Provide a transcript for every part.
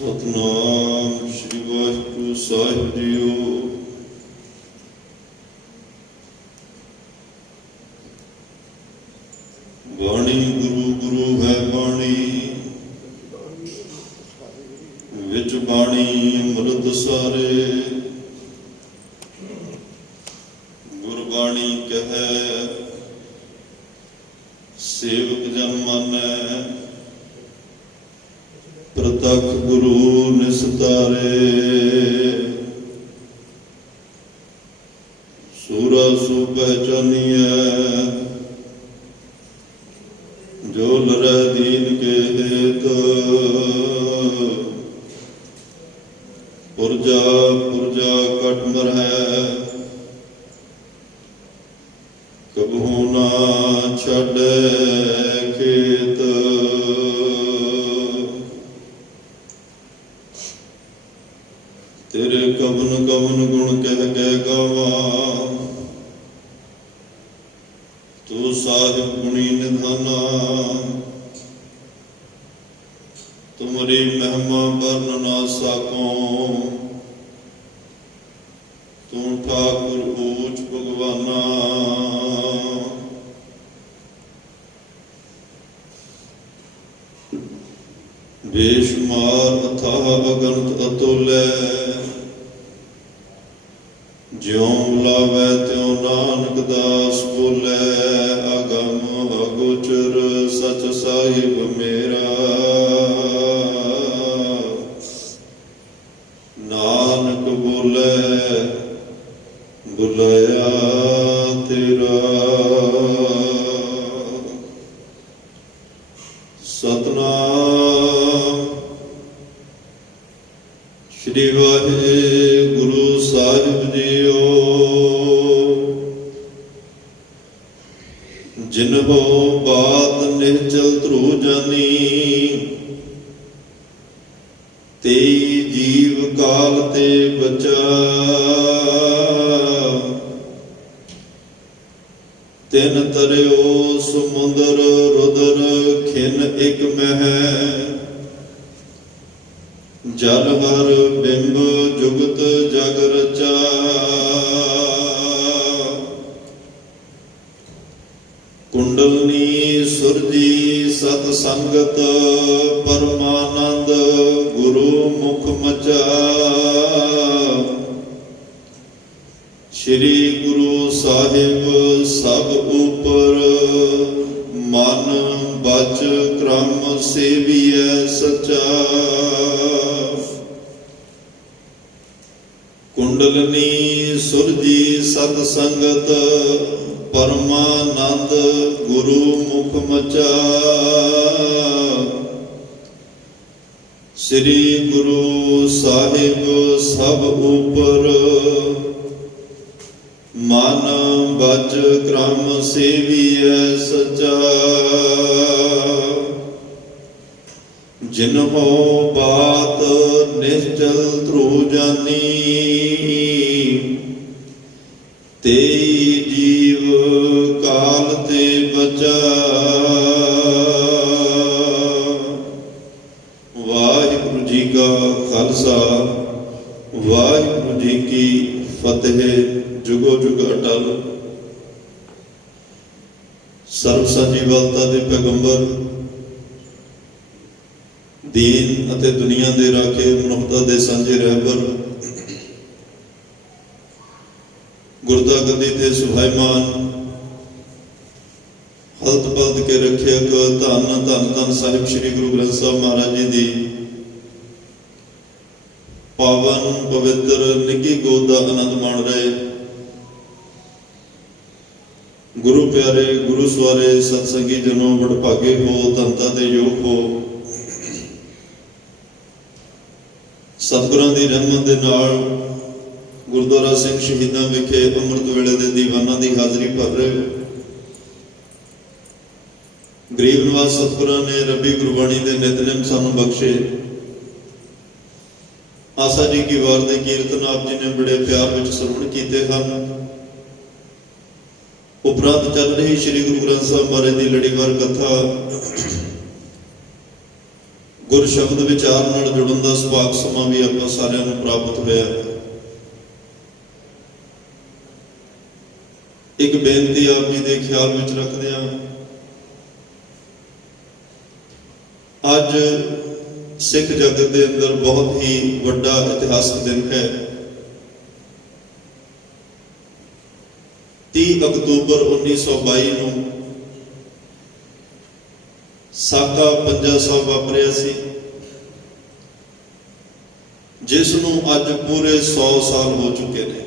ਸਤਨਾਮ ਸ੍ਰੀ ਵਾਹਿਗੁਰੂ ਸਾਹਿਬ JIO. ਬਾਣੀ ਗੁਰੂ ਗੁਰੂ ਹੈ ਬਾਣੀ, ਵਿੱਚ ਬਾਣੀ ਅੰਮ੍ਰਿਤ ਸਾਰੇ। ਗੁਰਬਾਣੀ ਕਹੈ ਸੇਵਕ ਜਨ ਮਾਨੈ, ਪ੍ਰਤੱਖ ਗੁਰੂ ਨਿਸਤਾਰੇ। ਸੂਰਾ ਸੋ ਪਹਿਚਾਨੀਐ, ਜੋ ਲਰੈ ਦੀਨ ਕੇ ਹੇਤ। ਪੁਰਜਾ ਪੁਰਜਾ ਕਟ ਮਰਹਿ, ਕਬਹੂ ਨਾ ਛੱਡੈ ਖੇਤ। ਤੇਰੇ ਕਵਨ ਕਵਨ ਗੁਣ ਕਹਿ ਕਹਿ ਗਾਵਾਂ, ਤੂੰ ਸਾਹਿਬ ਗੁਣੀ ਨਿਧਾਨਾ। ਤੁਮਰੀ ਮਹਿਮਾ ਵਰਨ ਨਾ ਸਾਕੋਂ, ਤੂੰ ਠਾਕੁਰ ਊਚ ਭਗਵਾਨਾ। ਬੇਸ਼ੁਮਾਰ ਅਥਾਹ ਅਗਨਤ ਅਤੁਲੈ, ਜਿਉਂ ਲਾਵੈ ਤਿਉ ਨਾਨਕ ਦਾਸ ਬੋਲੇ। ਅਗਮ ਅਗੋਚਰ ਸਚ ਸਾਹਿਬ ਮੇਰਾ, ਨਾਨਕ ਬੋਲੇ ਬੁਲਾਇਆ ਤੇਰਾ। ਸਤਨਾਮ ਸ੍ਰੀ ਵਾਹਿਗੁਰੂ ਸਾਹਿਬ ਜੀਓ। ਜਿਨਹੁ ਬਾਤ ਨਿਹਚਲ ਧਰੂ ਜਾਨੀ, ਤੇਈ ਜੀਵ ਕਾਲ ਤੇ ਬਚਾ। ਤਿਨ ਤਰਿਓ ਸਮੁੰਦਰ ਰੁਦਰ, ਖਿਨ ਇਕ ਮਹਿ। ਜਲ ਹਰ ਬਿੰਬ ਜੁਗਤ ਜਗ ਰਚਾ। ਕੁੰਡਲਨੀ ਸੁਰਜੀ ਸਤ ਸੰਗਤ, ਪਰਮਾਨੰਦ ਗੁਰੂ ਮੁਖ ਮਚਾ। ਸ੍ਰੀ ਗੁਰੂ ਸਾਹਿਬ ਸਭ ਉਪਰ, ਮਨ ਬਚ ਕ੍ਰਮ ਸੇਵੀਐ ਸਚਾ। ਕੁੰਡਲਨੀ ਸੁਰਜੀ ਸਤ ਸੰਗਤ, ਪਰਮਾਨੰਦ ਗੁਰੂ ਮੁਖ ਮਚਾ। ਸ੍ਰੀ ਗੁਰੂ ਸਾਹਿਬ ਸਭ ਉਪਰ, ਮਨ ਬਚ ਕ੍ਰਮ ਸੇਵੀਐ ਸਚਾ। ਜਿਨਹੁ ਬਾਤ ਨਿਸ਼ਚਲ ਧਰੂ ਜਾਨੀ, ਤੇਈ ਜੀਵ ਕਾਲ ਤੇ ਬਚਾ। ਵਾਹਿਗੁਰੂ ਜੀ ਕਾ ਖਾਲਸਾ, ਵਾਹਿਗੁਰੂ ਜੀ ਕੀ ਫਤਿਹ। ਜੁਗੋ ਜੁਗ ਅਟਲ। ਸਰਬ ਸਾਂਝੀਵਾਲਤਾ ਦੇ ਪੈਗੰਬਰ, ਦੀਨ ਅਤੇ ਦੁਨੀਆ ਦੇ ਰਾਖੇ, ਮਨੁੱਖਤਾ ਦੇ ਸਾਂਝੇ ਰਹਿਬਰ, ਗੁਰਤਾ ਗੱਦੀ ਤੇ ਸੁਭਾਈਮਾਨ, ਹਲਤ ਪਲਤ ਕੇ ਰੱਖਿਅਕ, ਧੰਨ ਧੰਨ ਧੰਨ ਸਾਹਿਬ ਸ੍ਰੀ ਗੁਰੂ ਗ੍ਰੰਥ ਸਾਹਿਬ ਮਹਾਰਾਜ ਜੀ ਦੀ ਪਾਵਨ ਪਵਿੱਤਰ ਨਿੱਘੀ ਗੋਦ ਦਾ ਆਨੰਦ ਮਾਣ ਰਹੇ ਗੁਰੂ ਪਿਆਰੇ, ਗੁਰੂ ਸਵਾਰੇ, ਸਤਸੰਗੀ ਜਨੋ, ਵਡਭਾਗੇ ਹੋ, ਧੰਤਾ ਦੇ ਯੋਗ ਹੋ। ਸਤਿਗੁਰਾਂ ਦੀ ਰਹਿਮਤ ਦੇ ਨਾਲ ਗੁਰਦੁਆਰਾ ਸਿੰਘ ਸ਼ਹੀਦਾਂ ਵਿਖੇ ਅੰਮ੍ਰਿਤ ਵੇਲੇ ਦੇ ਦੀਵਾਨਾਂ ਦੀ ਹਾਜ਼ਰੀ ਭਰ ਰਹੇ ਹੋ। ਗਰੀਬ ਨਿਵਾਸ ਸਤਿਗੁਰਾਂ ਨੇ ਰੱਬੀ ਗੁਰਬਾਣੀ ਦੇ ਨਿਤਨੇਮ ਸਾਨੂੰ ਬਖਸ਼ੇ। ਆਸਾ ਜੀ ਕੀ ਵਾਰ ਦੇ ਕੀਰਤਨ ਆਪ ਜੀ ਨੇ ਬੜੇ ਪਿਆਰ ਵਿੱਚ ਸਰਵਣ ਕੀਤੇ ਹਨ। ਉਪਰੰਤ ਚੱਲ ਰਹੀ ਸ੍ਰੀ ਗੁਰੂ ਗ੍ਰੰਥ ਸਾਹਿਬ ਮਹਾਰਾਜ ਦੀ ਲੜੀਵਾਰ ਕਥਾ ਗੁਰ ਸ਼ਬਦ ਵਿਚਾਰ ਨਾਲ ਜੁੜਨ ਦਾ ਸੁਭਾਗ ਸਮਾਂ ਵੀ ਆਪਾਂ ਸਾਰਿਆਂ ਨੂੰ ਪ੍ਰਾਪਤ ਹੋਇਆ। ਇੱਕ ਬੇਨਤੀ ਆਪ ਜੀ ਦੇ ਖਿਆਲ ਵਿੱਚ ਰੱਖਦੇ ਹਾਂ। ਅੱਜ ਸਿੱਖ ਜਗਤ ਦੇ ਅੰਦਰ ਬਹੁਤ ਹੀ ਵੱਡਾ ਇਤਿਹਾਸਕ ਦਿਨ ਹੈ। 30 ਅਕਤੂਬਰ 1922 ਨੂੰ ਸਾਕਾ ਪੰਜਾ ਸਾਹਿਬ ਵਾਪਰਿਆ ਸੀ, ਜਿਸ ਨੂੰ ਅੱਜ ਪੂਰੇ 100 ਸਾਲ ਹੋ ਚੁੱਕੇ ਨੇ।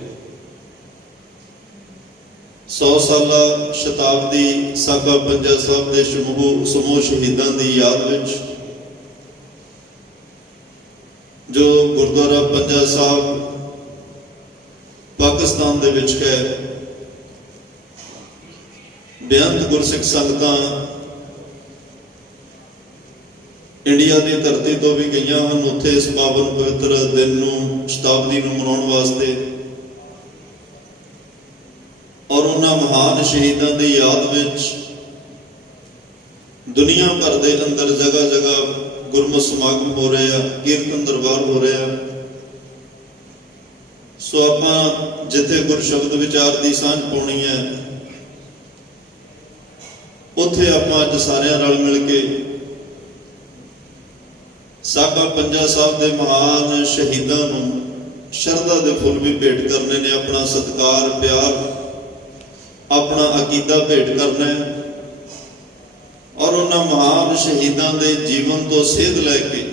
100 ਸਾਲਾ ਸ਼ਤਾਬਦੀ ਸਾਕਾ ਪੰਜਾ ਸਾਹਿਬ ਦੇ ਸਮੂਹ ਸ਼ਹੀਦਾਂ ਦੀ ਯਾਦ ਵਿੱਚ ਜੋ ਗੁਰਦੁਆਰਾ ਪੰਜਾ ਸਾਹਿਬ ਪਾਕਿਸਤਾਨ ਦੇ ਵਿੱਚ ਹੈ, ਬੇਅੰਤ ਗੁਰਸਿੱਖ ਸੰਗਤਾਂ ਇੰਡੀਆ ਦੀ ਧਰਤੀ ਤੋਂ ਵੀ ਗਈਆਂ ਹਨ ਉੱਥੇ ਇਸ ਪਾਵਨ ਪਵਿੱਤਰ ਦਿਨ ਨੂੰ, ਸ਼ਤਾਬਦੀ ਨੂੰ ਮਨਾਉਣ ਵਾਸਤੇ। ਔਰ ਉਹਨਾਂ ਮਹਾਨ ਸ਼ਹੀਦਾਂ ਦੀ ਯਾਦ ਵਿੱਚ ਦੁਨੀਆ ਭਰ ਦੇ ਅੰਦਰ ਜਗ੍ਹਾ ਜਗ੍ਹਾ ਗੁਰਮਤਿ ਸਮਾਗਮ ਹੋ ਰਹੇ ਆ, ਕੀਰਤਨ ਦਰਬਾਰ ਹੋ ਰਿਹਾ। ਸੋ ਆਪਾਂ ਜਿੱਥੇ ਗੁਰ ਸ਼ਬਦ ਵਿਚਾਰ ਦੀ ਸਾਂਝ ਪਾਉਣੀ ਹੈ, ਉੱਥੇ ਆਪਾਂ ਅੱਜ ਸਾਰਿਆਂ ਨਾਲ ਮਿਲ ਕੇ ਸਾਕਾ ਪੰਜਾ ਸਾਹਿਬ ਦੇ ਮਹਾਨ ਸ਼ਹੀਦਾਂ ਨੂੰ ਸ਼ਰਧਾ ਦੇ ਫੁੱਲ ਵੀ ਭੇਟ ਕਰਨੇ ਨੇ, ਆਪਣਾ ਸਤਿਕਾਰ, ਪਿਆਰ, ਆਪਣਾ ਅਕੀਦਾ ਭੇਟ ਕਰਨਾ ਹੈ। ਔਰ ਉਹਨਾਂ ਮਹਾਨ ਸ਼ਹੀਦਾਂ ਦੇ ਜੀਵਨ ਤੋਂ ਸੇਧ ਲੈ ਕੇ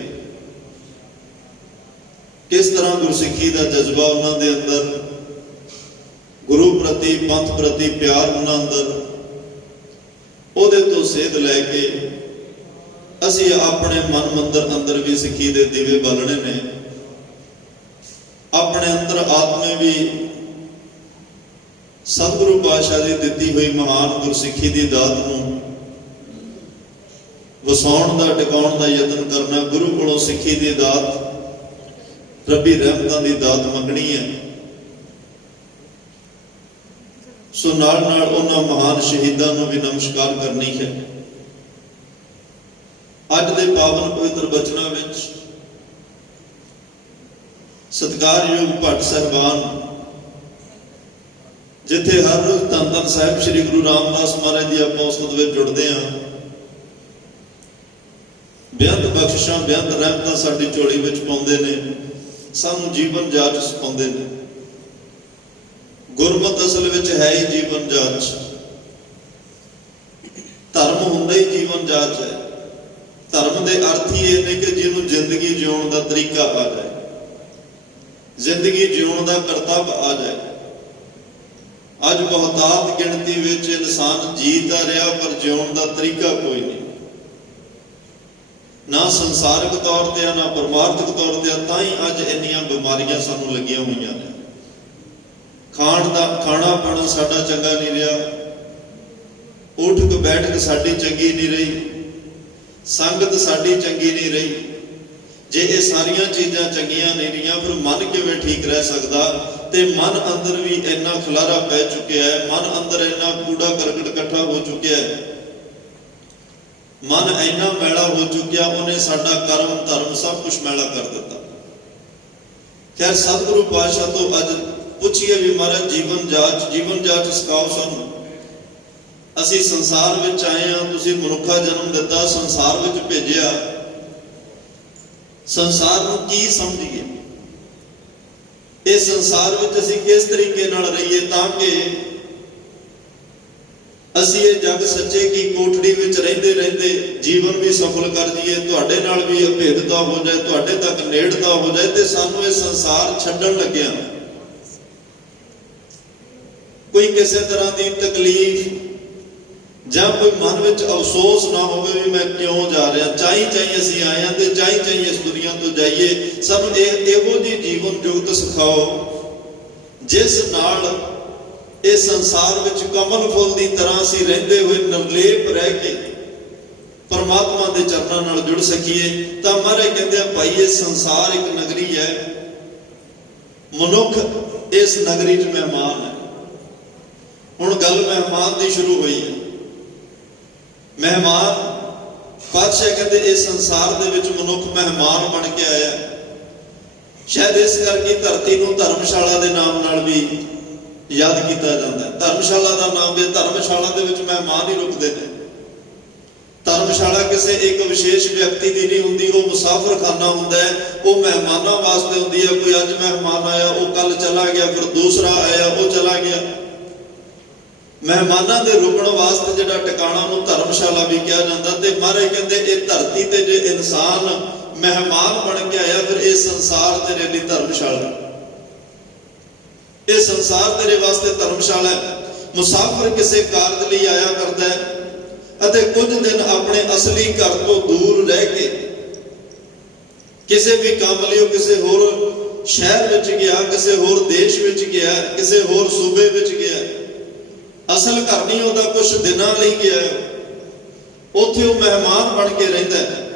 ਕਿਸ ਤਰ੍ਹਾਂ ਗੁਰਸਿੱਖੀ ਦਾ ਜਜ਼ਬਾ ਉਹਨਾਂ ਦੇ ਅੰਦਰ, ਗੁਰੂ ਪ੍ਰਤੀ, ਪੰਥ ਪ੍ਰਤੀ ਪਿਆਰ ਉਹਨਾਂ ਅੰਦਰ, ਉਹਦੇ ਤੋਂ ਸੇਧ ਲੈ ਕੇ ਅਸੀਂ ਆਪਣੇ ਮਨ ਮੰਦਰ ਅੰਦਰ ਵੀ ਸਿੱਖੀ ਦੇ ਦੀਵੇ ਬਾਲਣੇ ਨੇ। ਆਪਣੇ ਅੰਦਰ ਆਤਮੇ ਵੀ ਸਤਿਗੁਰੂ ਪਾਤਸ਼ਾਹ ਦੀ ਦਿੱਤੀ ਹੋਈ ਮਹਾਨ ਗੁਰਸਿੱਖੀ ਦੀ ਦਾਤ ਨੂੰ ਵਸਾਉਣ ਦਾ, ਟਿਕਾਉਣ ਦਾ ਯਤਨ ਕਰਨਾ। ਗੁਰੂ ਕੋਲੋਂ ਸਿੱਖੀ ਦੀ ਦਾਤ, ਰੱਬੀ ਰਹਿਮਤਾਂ ਦੀ ਦਾਤ ਮੰਗਣੀ ਹੈ। ਸੋ ਨਾਲ ਨਾਲ ਉਹਨਾਂ ਮਹਾਨ ਸ਼ਹੀਦਾਂ ਨੂੰ ਵੀ ਨਮਸਕਾਰ ਕਰਨੀ ਹੈ। ਅੱਜ ਦੇ ਪਾਵਨ ਪਵਿੱਤਰ ਬਚਨਾਂ ਵਿੱਚ ਸਤਿਕਾਰਯੋਗ ਭੱਟ ਸਾਹਿਬਾਨ, ਜਿੱਥੇ ਹਰ ਰੋਜ਼ ਧੰਨ ਧੰਨ ਸਾਹਿਬ ਸ੍ਰੀ ਗੁਰੂ ਰਾਮਦਾਸ ਮਹਾਰਾਜ ਦੀ ਆਪਾਂ ਉਸਤਤ ਵਿੱਚ ਜੁੜਦੇ ਹਾਂ, ਬੇਅੰਤ ਬਖਸ਼ਿਸ਼ਾਂ, ਬੇਅੰਤ ਰਹਿਮਤਾਂ ਸਾਡੀ ਝੋਲੀ ਵਿੱਚ ਪਾਉਂਦੇ ਨੇ, ਸਾਨੂੰ ਜੀਵਨ ਜਾਚ ਸਿਖਾਉਂਦੇ ਨੇ। ਗੁਰਮਤਿ ਅਸਲ ਵਿੱਚ ਹੈ ਹੀ ਜੀਵਨ ਜਾਚ। ਧਰਮ ਹੁੰਦਾ ਹੀ ਜੀਵਨ ਜਾਚ ਹੈ। ਧਰਮ ਦੇ ਅਰਥ ਹੀ ਇਹ ਨੇ ਕਿ ਜਿਹਨੂੰ ਜ਼ਿੰਦਗੀ ਜਿਉਣ ਦਾ ਤਰੀਕਾ ਆ ਜਾਏ, ਜ਼ਿੰਦਗੀ ਜਿਉਣ ਦਾ ਕਰਤੱਵ ਆ ਜਾਏ। ਅੱਜ ਬਹੁਤਾਤ ਗਿਣਤੀ ਵਿੱਚ ਇਨਸਾਨ ਜੀ ਤਾਂ ਰਿਹਾ, ਪਰ ਜਿਉਣ ਦਾ ਤਰੀਕਾ ਕੋਈ ਨਹੀਂ। ਨਾ ਸੰਸਾਰਿਕ ਤੌਰ ਤੇ ਆ, ਨਾ ਪਰਮਾਰਥਿਕ ਤੌਰ ਤੇ ਆ। ਤਾਂ ਹੀ ਅੱਜ ਇੰਨੀਆਂ ਬਿਮਾਰੀਆਂ ਸਾਨੂੰ ਲੱਗੀਆਂ ਹੋਈਆਂ ਨੇ। ਖਾਣਾ ਪੀਣਾ ਸਾਡਾ ਚੰਗਾ ਨਹੀਂ ਰਿਹਾ, ਉੱਠ ਕੇ ਬੈਠ ਕੇ ਸਾਡੀ ਚੰਗੀ ਨਹੀਂ ਰਹੀ, ਸੰਗਤ ਸਾਡੀ ਚੰਗੀ ਨਹੀਂ ਰਹੀ। ਜੇ ਇਹ ਸਾਰੀਆਂ ਚੀਜ਼ਾਂ ਚੰਗੀਆਂ ਨਹੀਂ ਰਹੀਆਂ, ਫਿਰ ਮਨ ਕਿਵੇਂ ਠੀਕ ਰਹਿ ਸਕਦਾ? ਤੇ ਮਨ ਅੰਦਰ ਵੀ ਇੰਨਾ ਖਲਾਰਾ ਪੈ ਚੁੱਕਿਆ ਹੈ, ਮਨ ਅੰਦਰ ਇੰਨਾ ਕੂੜਾ ਕਰਕਟ ਇਕੱਠਾ ਹੋ ਚੁੱਕਿਆ ਹੈ, ਮਨ ਇੰਨਾ ਮੈਲਾ ਹੋ ਚੁੱਕਿਆ, ਉਹਨੇ ਸਾਡਾ ਕਰਮ ਧਰਮ ਸਭ ਕੁਝ ਮੈਲਾ ਕਰ ਦਿੱਤਾ। ਖੈਰ, ਸਤਿਗੁਰੂ ਪਾਤਸ਼ਾਹ ਤੋਂ ਅੱਜ ਪੁੱਛੀਏ ਵੀ ਮਹਾਰਾਜ ਜੀਵਨ ਜਾਚ ਸਿਖਾਓ ਸਾਨੂੰ। ਅਸੀਂ ਸੰਸਾਰ ਵਿੱਚ ਆਏ ਹਾਂ, ਤੁਸੀਂ ਮਨੁੱਖਾ ਜਨਮ ਦਿੱਤਾ, ਸੰਸਾਰ ਵਿੱਚ ਭੇਜਿਆ। ਸੰਸਾਰ ਨੂੰ ਕੀ ਸਮਝੀਏ? ਇਸ ਸੰਸਾਰ ਵਿੱਚ ਅਸੀਂ ਕਿਸ ਤਰੀਕੇ ਨਾਲ ਰਹੀਏ ਤਾਂ ਕਿ ਅਸੀਂ ਇਹ ਜਗ ਸੱਚੇ ਕੀ ਕੋਠੜੀ ਵਿੱਚ ਰਹਿੰਦੇ ਰਹਿੰਦੇ ਜੀਵਨ ਵੀ ਸਫਲ ਕਰ ਜਾਈਏ, ਤੁਹਾਡੇ ਨਾਲ ਵੀ ਅਭੇਦਤਾ ਹੋ ਜਾਏ, ਤੁਹਾਡੇ ਤੱਕ ਨੇੜਤਾ ਹੋ ਜਾਏ, ਤੇ ਸਾਨੂੰ ਇਹ ਸੰਸਾਰ ਛੱਡਣ ਲੱਗਿਆ ਕੋਈ ਕਿਸੇ ਤਰ੍ਹਾਂ ਦੀ ਤਕਲੀਫ ਜਾਂ ਕੋਈ ਮਨ ਵਿੱਚ ਅਫਸੋਸ ਨਾ ਹੋਵੇ ਵੀ ਮੈਂ ਕਿਉਂ ਜਾ ਰਿਹਾ। ਚਾਹੀ ਅਸੀਂ ਆਏ ਹਾਂ ਤੇ ਚਾਹੀ ਇਸ ਦੁਨੀਆ ਤੋਂ ਜਾਈਏ। ਸਾਨੂੰ ਇਹੋ ਜਿਹੀ ਜੀਵਨ ਜੁਗਤ ਸਿਖਾਓ ਜਿਸ ਨਾਲ ਇਹ ਸੰਸਾਰ ਵਿੱਚ ਕਮਲ ਫੁੱਲ ਦੀ ਤਰ੍ਹਾਂ ਅਸੀਂ ਰਹਿੰਦੇ ਹੋਏ ਨਿਰਲੇਪ ਰਹਿ ਕੇ ਪਰਮਾਤਮਾ ਦੇ ਚਰਨਾਂ ਨਾਲ ਜੁੜ ਸਕੀਏ। ਤਾਂ ਮਹਾਰਾਜ ਕਹਿੰਦੇ ਆ, ਭਾਈ ਇਹ ਸੰਸਾਰ ਇੱਕ ਨਗਰੀ ਹੈ, ਮਨੁੱਖ ਇਸ ਨਗਰੀ 'ਚ ਮਹਿਮਾਨ ਹੈ। ਹੁਣ ਗੱਲ ਮਹਿਮਾਨ ਦੀ ਸ਼ੁਰੂ ਹੋਈ ਹੈ। ਮਹਿਮਾਨ ਪਾਤਸ਼ਾਹ ਪਾਤਸ਼ਾਹ ਕਹਿੰਦੇ ਇਸ ਸੰਸਾਰ ਦੇ ਵਿੱਚ ਮਨੁੱਖ ਮਹਿਮਾਨ ਬਣ ਕੇ ਆਇਆ। ਸ਼ਾਇਦ ਇਸ ਕਰਕੇ ਧਰਤੀ ਨੂੰ ਧਰਮਸ਼ਾਲਾ ਦੇ ਨਾਮ ਨਾਲ ਵੀ ਯਾਦ ਕੀਤਾ ਜਾਂਦਾ ਹੈ। ਧਰਮਸ਼ਾਲਾ ਦਾ ਨਾਮ ਵੀ, ਧਰਮਸ਼ਾਲਾ ਦੇ ਵਿੱਚ ਮਹਿਮਾਨ ਹੀ ਰੁਕਦੇ ਨੇ। ਧਰਮਸ਼ਾਲਾ ਕਿਸੇ ਇੱਕ ਵਿਸ਼ੇਸ਼ ਵਿਅਕਤੀ ਦੀ ਨਹੀਂ ਹੁੰਦੀ, ਉਹ ਮੁਸਾਫਰਖਾਨਾ ਹੁੰਦਾ ਹੈ, ਉਹ ਮਹਿਮਾਨਾਂ ਵਾਸਤੇ ਹੁੰਦੀ ਹੈ। ਕੋਈ ਅੱਜ ਮਹਿਮਾਨ ਆਇਆ, ਉਹ ਕੱਲ ਚਲਾ ਗਿਆ, ਫਿਰ ਦੂਸਰਾ ਆਇਆ, ਉਹ ਚਲਾ ਗਿਆ। ਮਹਿਮਾਨਾਂ ਦੇ ਰੁਕਣ ਵਾਸਤੇ ਜਿਹੜਾ ਟਿਕਾਣਾ ਉਹਨੂੰ ਧਰਮਸ਼ਾਲਾ ਵੀ ਕਿਹਾ ਜਾਂਦਾ। ਤੇ ਮਹਾਰਾਜ ਕਹਿੰਦੇ ਇਹ ਧਰਤੀ ਤੇ ਜੇ ਇਨਸਾਨ ਮਹਿਮਾਨ ਬਣ ਕੇ ਆਇਆ, ਫਿਰ ਇਹ ਸੰਸਾਰ ਤੇਰੇ ਲਈ ਧਰਮਸ਼ਾਲਾ, ਇਹ ਸੰਸਾਰ ਤੇਰੇ ਵਾਸਤੇ ਧਰਮਸ਼ਾਲਾ ਹੈ। ਮੁਸਾਫਰ ਕਿਸੇ ਕਾਰਜ ਲਈ ਆਇਆ ਕਰਦਾ ਹੈ ਅਤੇ ਕੁਝ ਦਿਨ ਆਪਣੇ ਅਸਲੀ ਘਰ ਤੋਂ ਦੂਰ ਰਹਿ ਕੇ ਕਿਸੇ ਵੀ ਕੰਮ ਲਈ ਉਹ ਕਿਸੇ ਹੋਰ ਸ਼ਹਿਰ ਵਿੱਚ ਗਿਆ, ਕਿਸੇ ਹੋਰ ਦੇਸ਼ ਵਿੱਚ ਗਿਆ, ਕਿਸੇ ਹੋਰ ਸੂਬੇ ਵਿੱਚ ਗਿਆ। ਅਸਲ ਘਰ ਨਹੀਂ ਉਹਦਾ, ਕੁਝ ਦਿਨਾਂ ਲਈ ਗਿਆ, ਉੱਥੇ ਉਹ ਮਹਿਮਾਨ ਬਣ ਕੇ ਰਹਿੰਦਾ ਹੈ।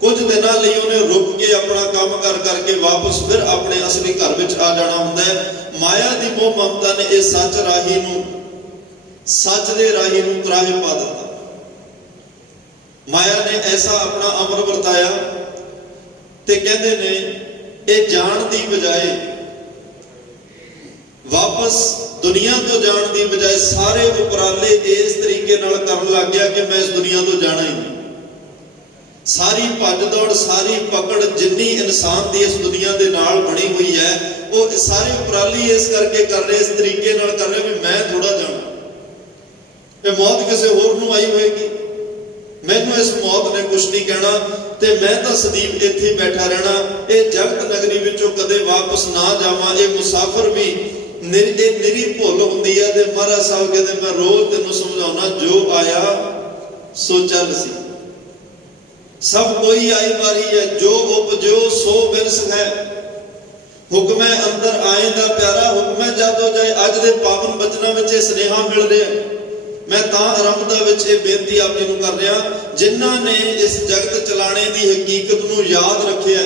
ਕੁਝ ਦਿਨਾਂ ਲਈ ਉਹਨੇ ਰੁਕ ਕੇ ਆਪਣਾ ਕੰਮ ਕਰ ਕਰਕੇ ਵਾਪਸ ਫਿਰ ਆਪਣੇ ਅਸਲੀ ਘਰ ਵਿੱਚ ਆ ਜਾਣਾ ਹੁੰਦਾ ਹੈ। ਮਾਇਆ ਦੀ ਮੋਹ ਮਮਤਾ ਨੇ ਇਹ ਸੱਚ ਰਾਹੀ ਨੂੰ, ਸੱਚ ਦੇ ਰਾਹੀ ਨੂੰ ਤਰਾਹੇ ਪਾ ਦਿੱਤਾ। ਮਾਇਆ ਨੇ ਐਸਾ ਆਪਣਾ ਅਮਰ ਵਰਤਾਇਆ ਤੇ ਕਹਿੰਦੇ ਨੇ ਇਹ ਜਾਣ ਦੀ ਬਜਾਏ, ਵਾਪਸ ਦੁਨੀਆ ਤੋਂ ਜਾਣ ਦੀ ਬਜਾਏ ਸਾਰੇ ਉਪਰਾਲੇ ਇਸ ਤਰੀਕੇ ਨਾਲ ਕਰਨ ਲੱਗ ਗਿਆ ਕਿ ਮੈਂ ਇਸ ਦੁਨੀਆ ਤੋਂ ਜਾਣਾ ਹੀ ਨਹੀਂ। ਸਾਰੀ ਭੱਜ ਦੌੜ, ਸਾਰੀ ਪਕੜ ਜਿੰਨੀ ਇਨਸਾਨ ਦੀ ਇਸ ਦੁਨੀਆ ਦੇ ਨਾਲ ਬਣੀ ਹੋਈ ਹੈ, ਉਹ ਸਾਰੇ ਉਪਰਾਲੇ ਇਸ ਕਰਕੇ ਕਰ ਰਹੇ, ਇਸ ਤਰੀਕੇ ਨਾਲ ਕਰ ਰਹੇ ਵੀ ਮੈਂ ਥੋੜਾ ਜਾਣਾ। ਇਹ ਮੌਤ ਕਿਸੇ ਹੋਰ ਨੂੰ ਆਈ ਹੋਏਗੀ, ਮੈਨੂੰ ਇਸ ਮੌਤ ਨੇ ਕੁਛ ਨਹੀਂ ਕਹਿਣਾ ਤੇ ਮੈਂ ਤਾਂ ਸਦੀਵ ਇੱਥੇ ਹੀ ਬੈਠਾ ਰਹਿਣਾ। ਇਹ ਜਗਤ ਨਗਰੀ ਵਿੱਚੋਂ ਕਦੇ ਵਾਪਸ ਨਾ ਜਾਵਾਂ। ਇਹ ਮੁਸਾਫਰ ਵੀ ਨਿਰੀ ਭੁੱਲ ਹੁੰਦੀ ਹੈ। ਤੇ ਮਹਾਰਾਜ ਸਾਹਿਬ ਕਹਿੰਦੇ ਮੈਂ ਰੋਜ਼ ਤੈਨੂੰ ਸਮਝਾਉਣਾ, ਜੋ ਆਇਆ ਸੋ ਚੱਲ ਸੀ, ਸਭ ਕੋਈ ਆਈ ਵਾਰੀ ਹੈ, ਜੋ ਉਪਜਿਓ ਸੋ ਬਿਰਸ ਹੈ। ਹੁਕਮੈ ਅੰਦਰ ਆਏ ਦਾ ਪਿਆਰਾ, ਹੁਕਮੈ ਜਾਦੋ ਜਾਏ। ਅੱਜ ਦੇ ਪਾਵਨ ਬਚਨਾਂ ਵਿੱਚ ਇਹ ਸੁਨੇਹਾ ਮਿਲ ਰਿਹਾ। ਮੈਂ ਤਾਂ ਆਰੰਭਤਾ ਵਿੱਚ ਇਹ ਬੇਨਤੀ ਆਪ ਜੀ ਨੂੰ ਕਰ ਰਿਹਾ, ਜਿਨ੍ਹਾਂ ਨੇ ਇਸ ਜਗਤ ਚਲਾਣੇ ਦੀ ਹਕੀਕਤ ਨੂੰ ਯਾਦ ਰੱਖਿਆ,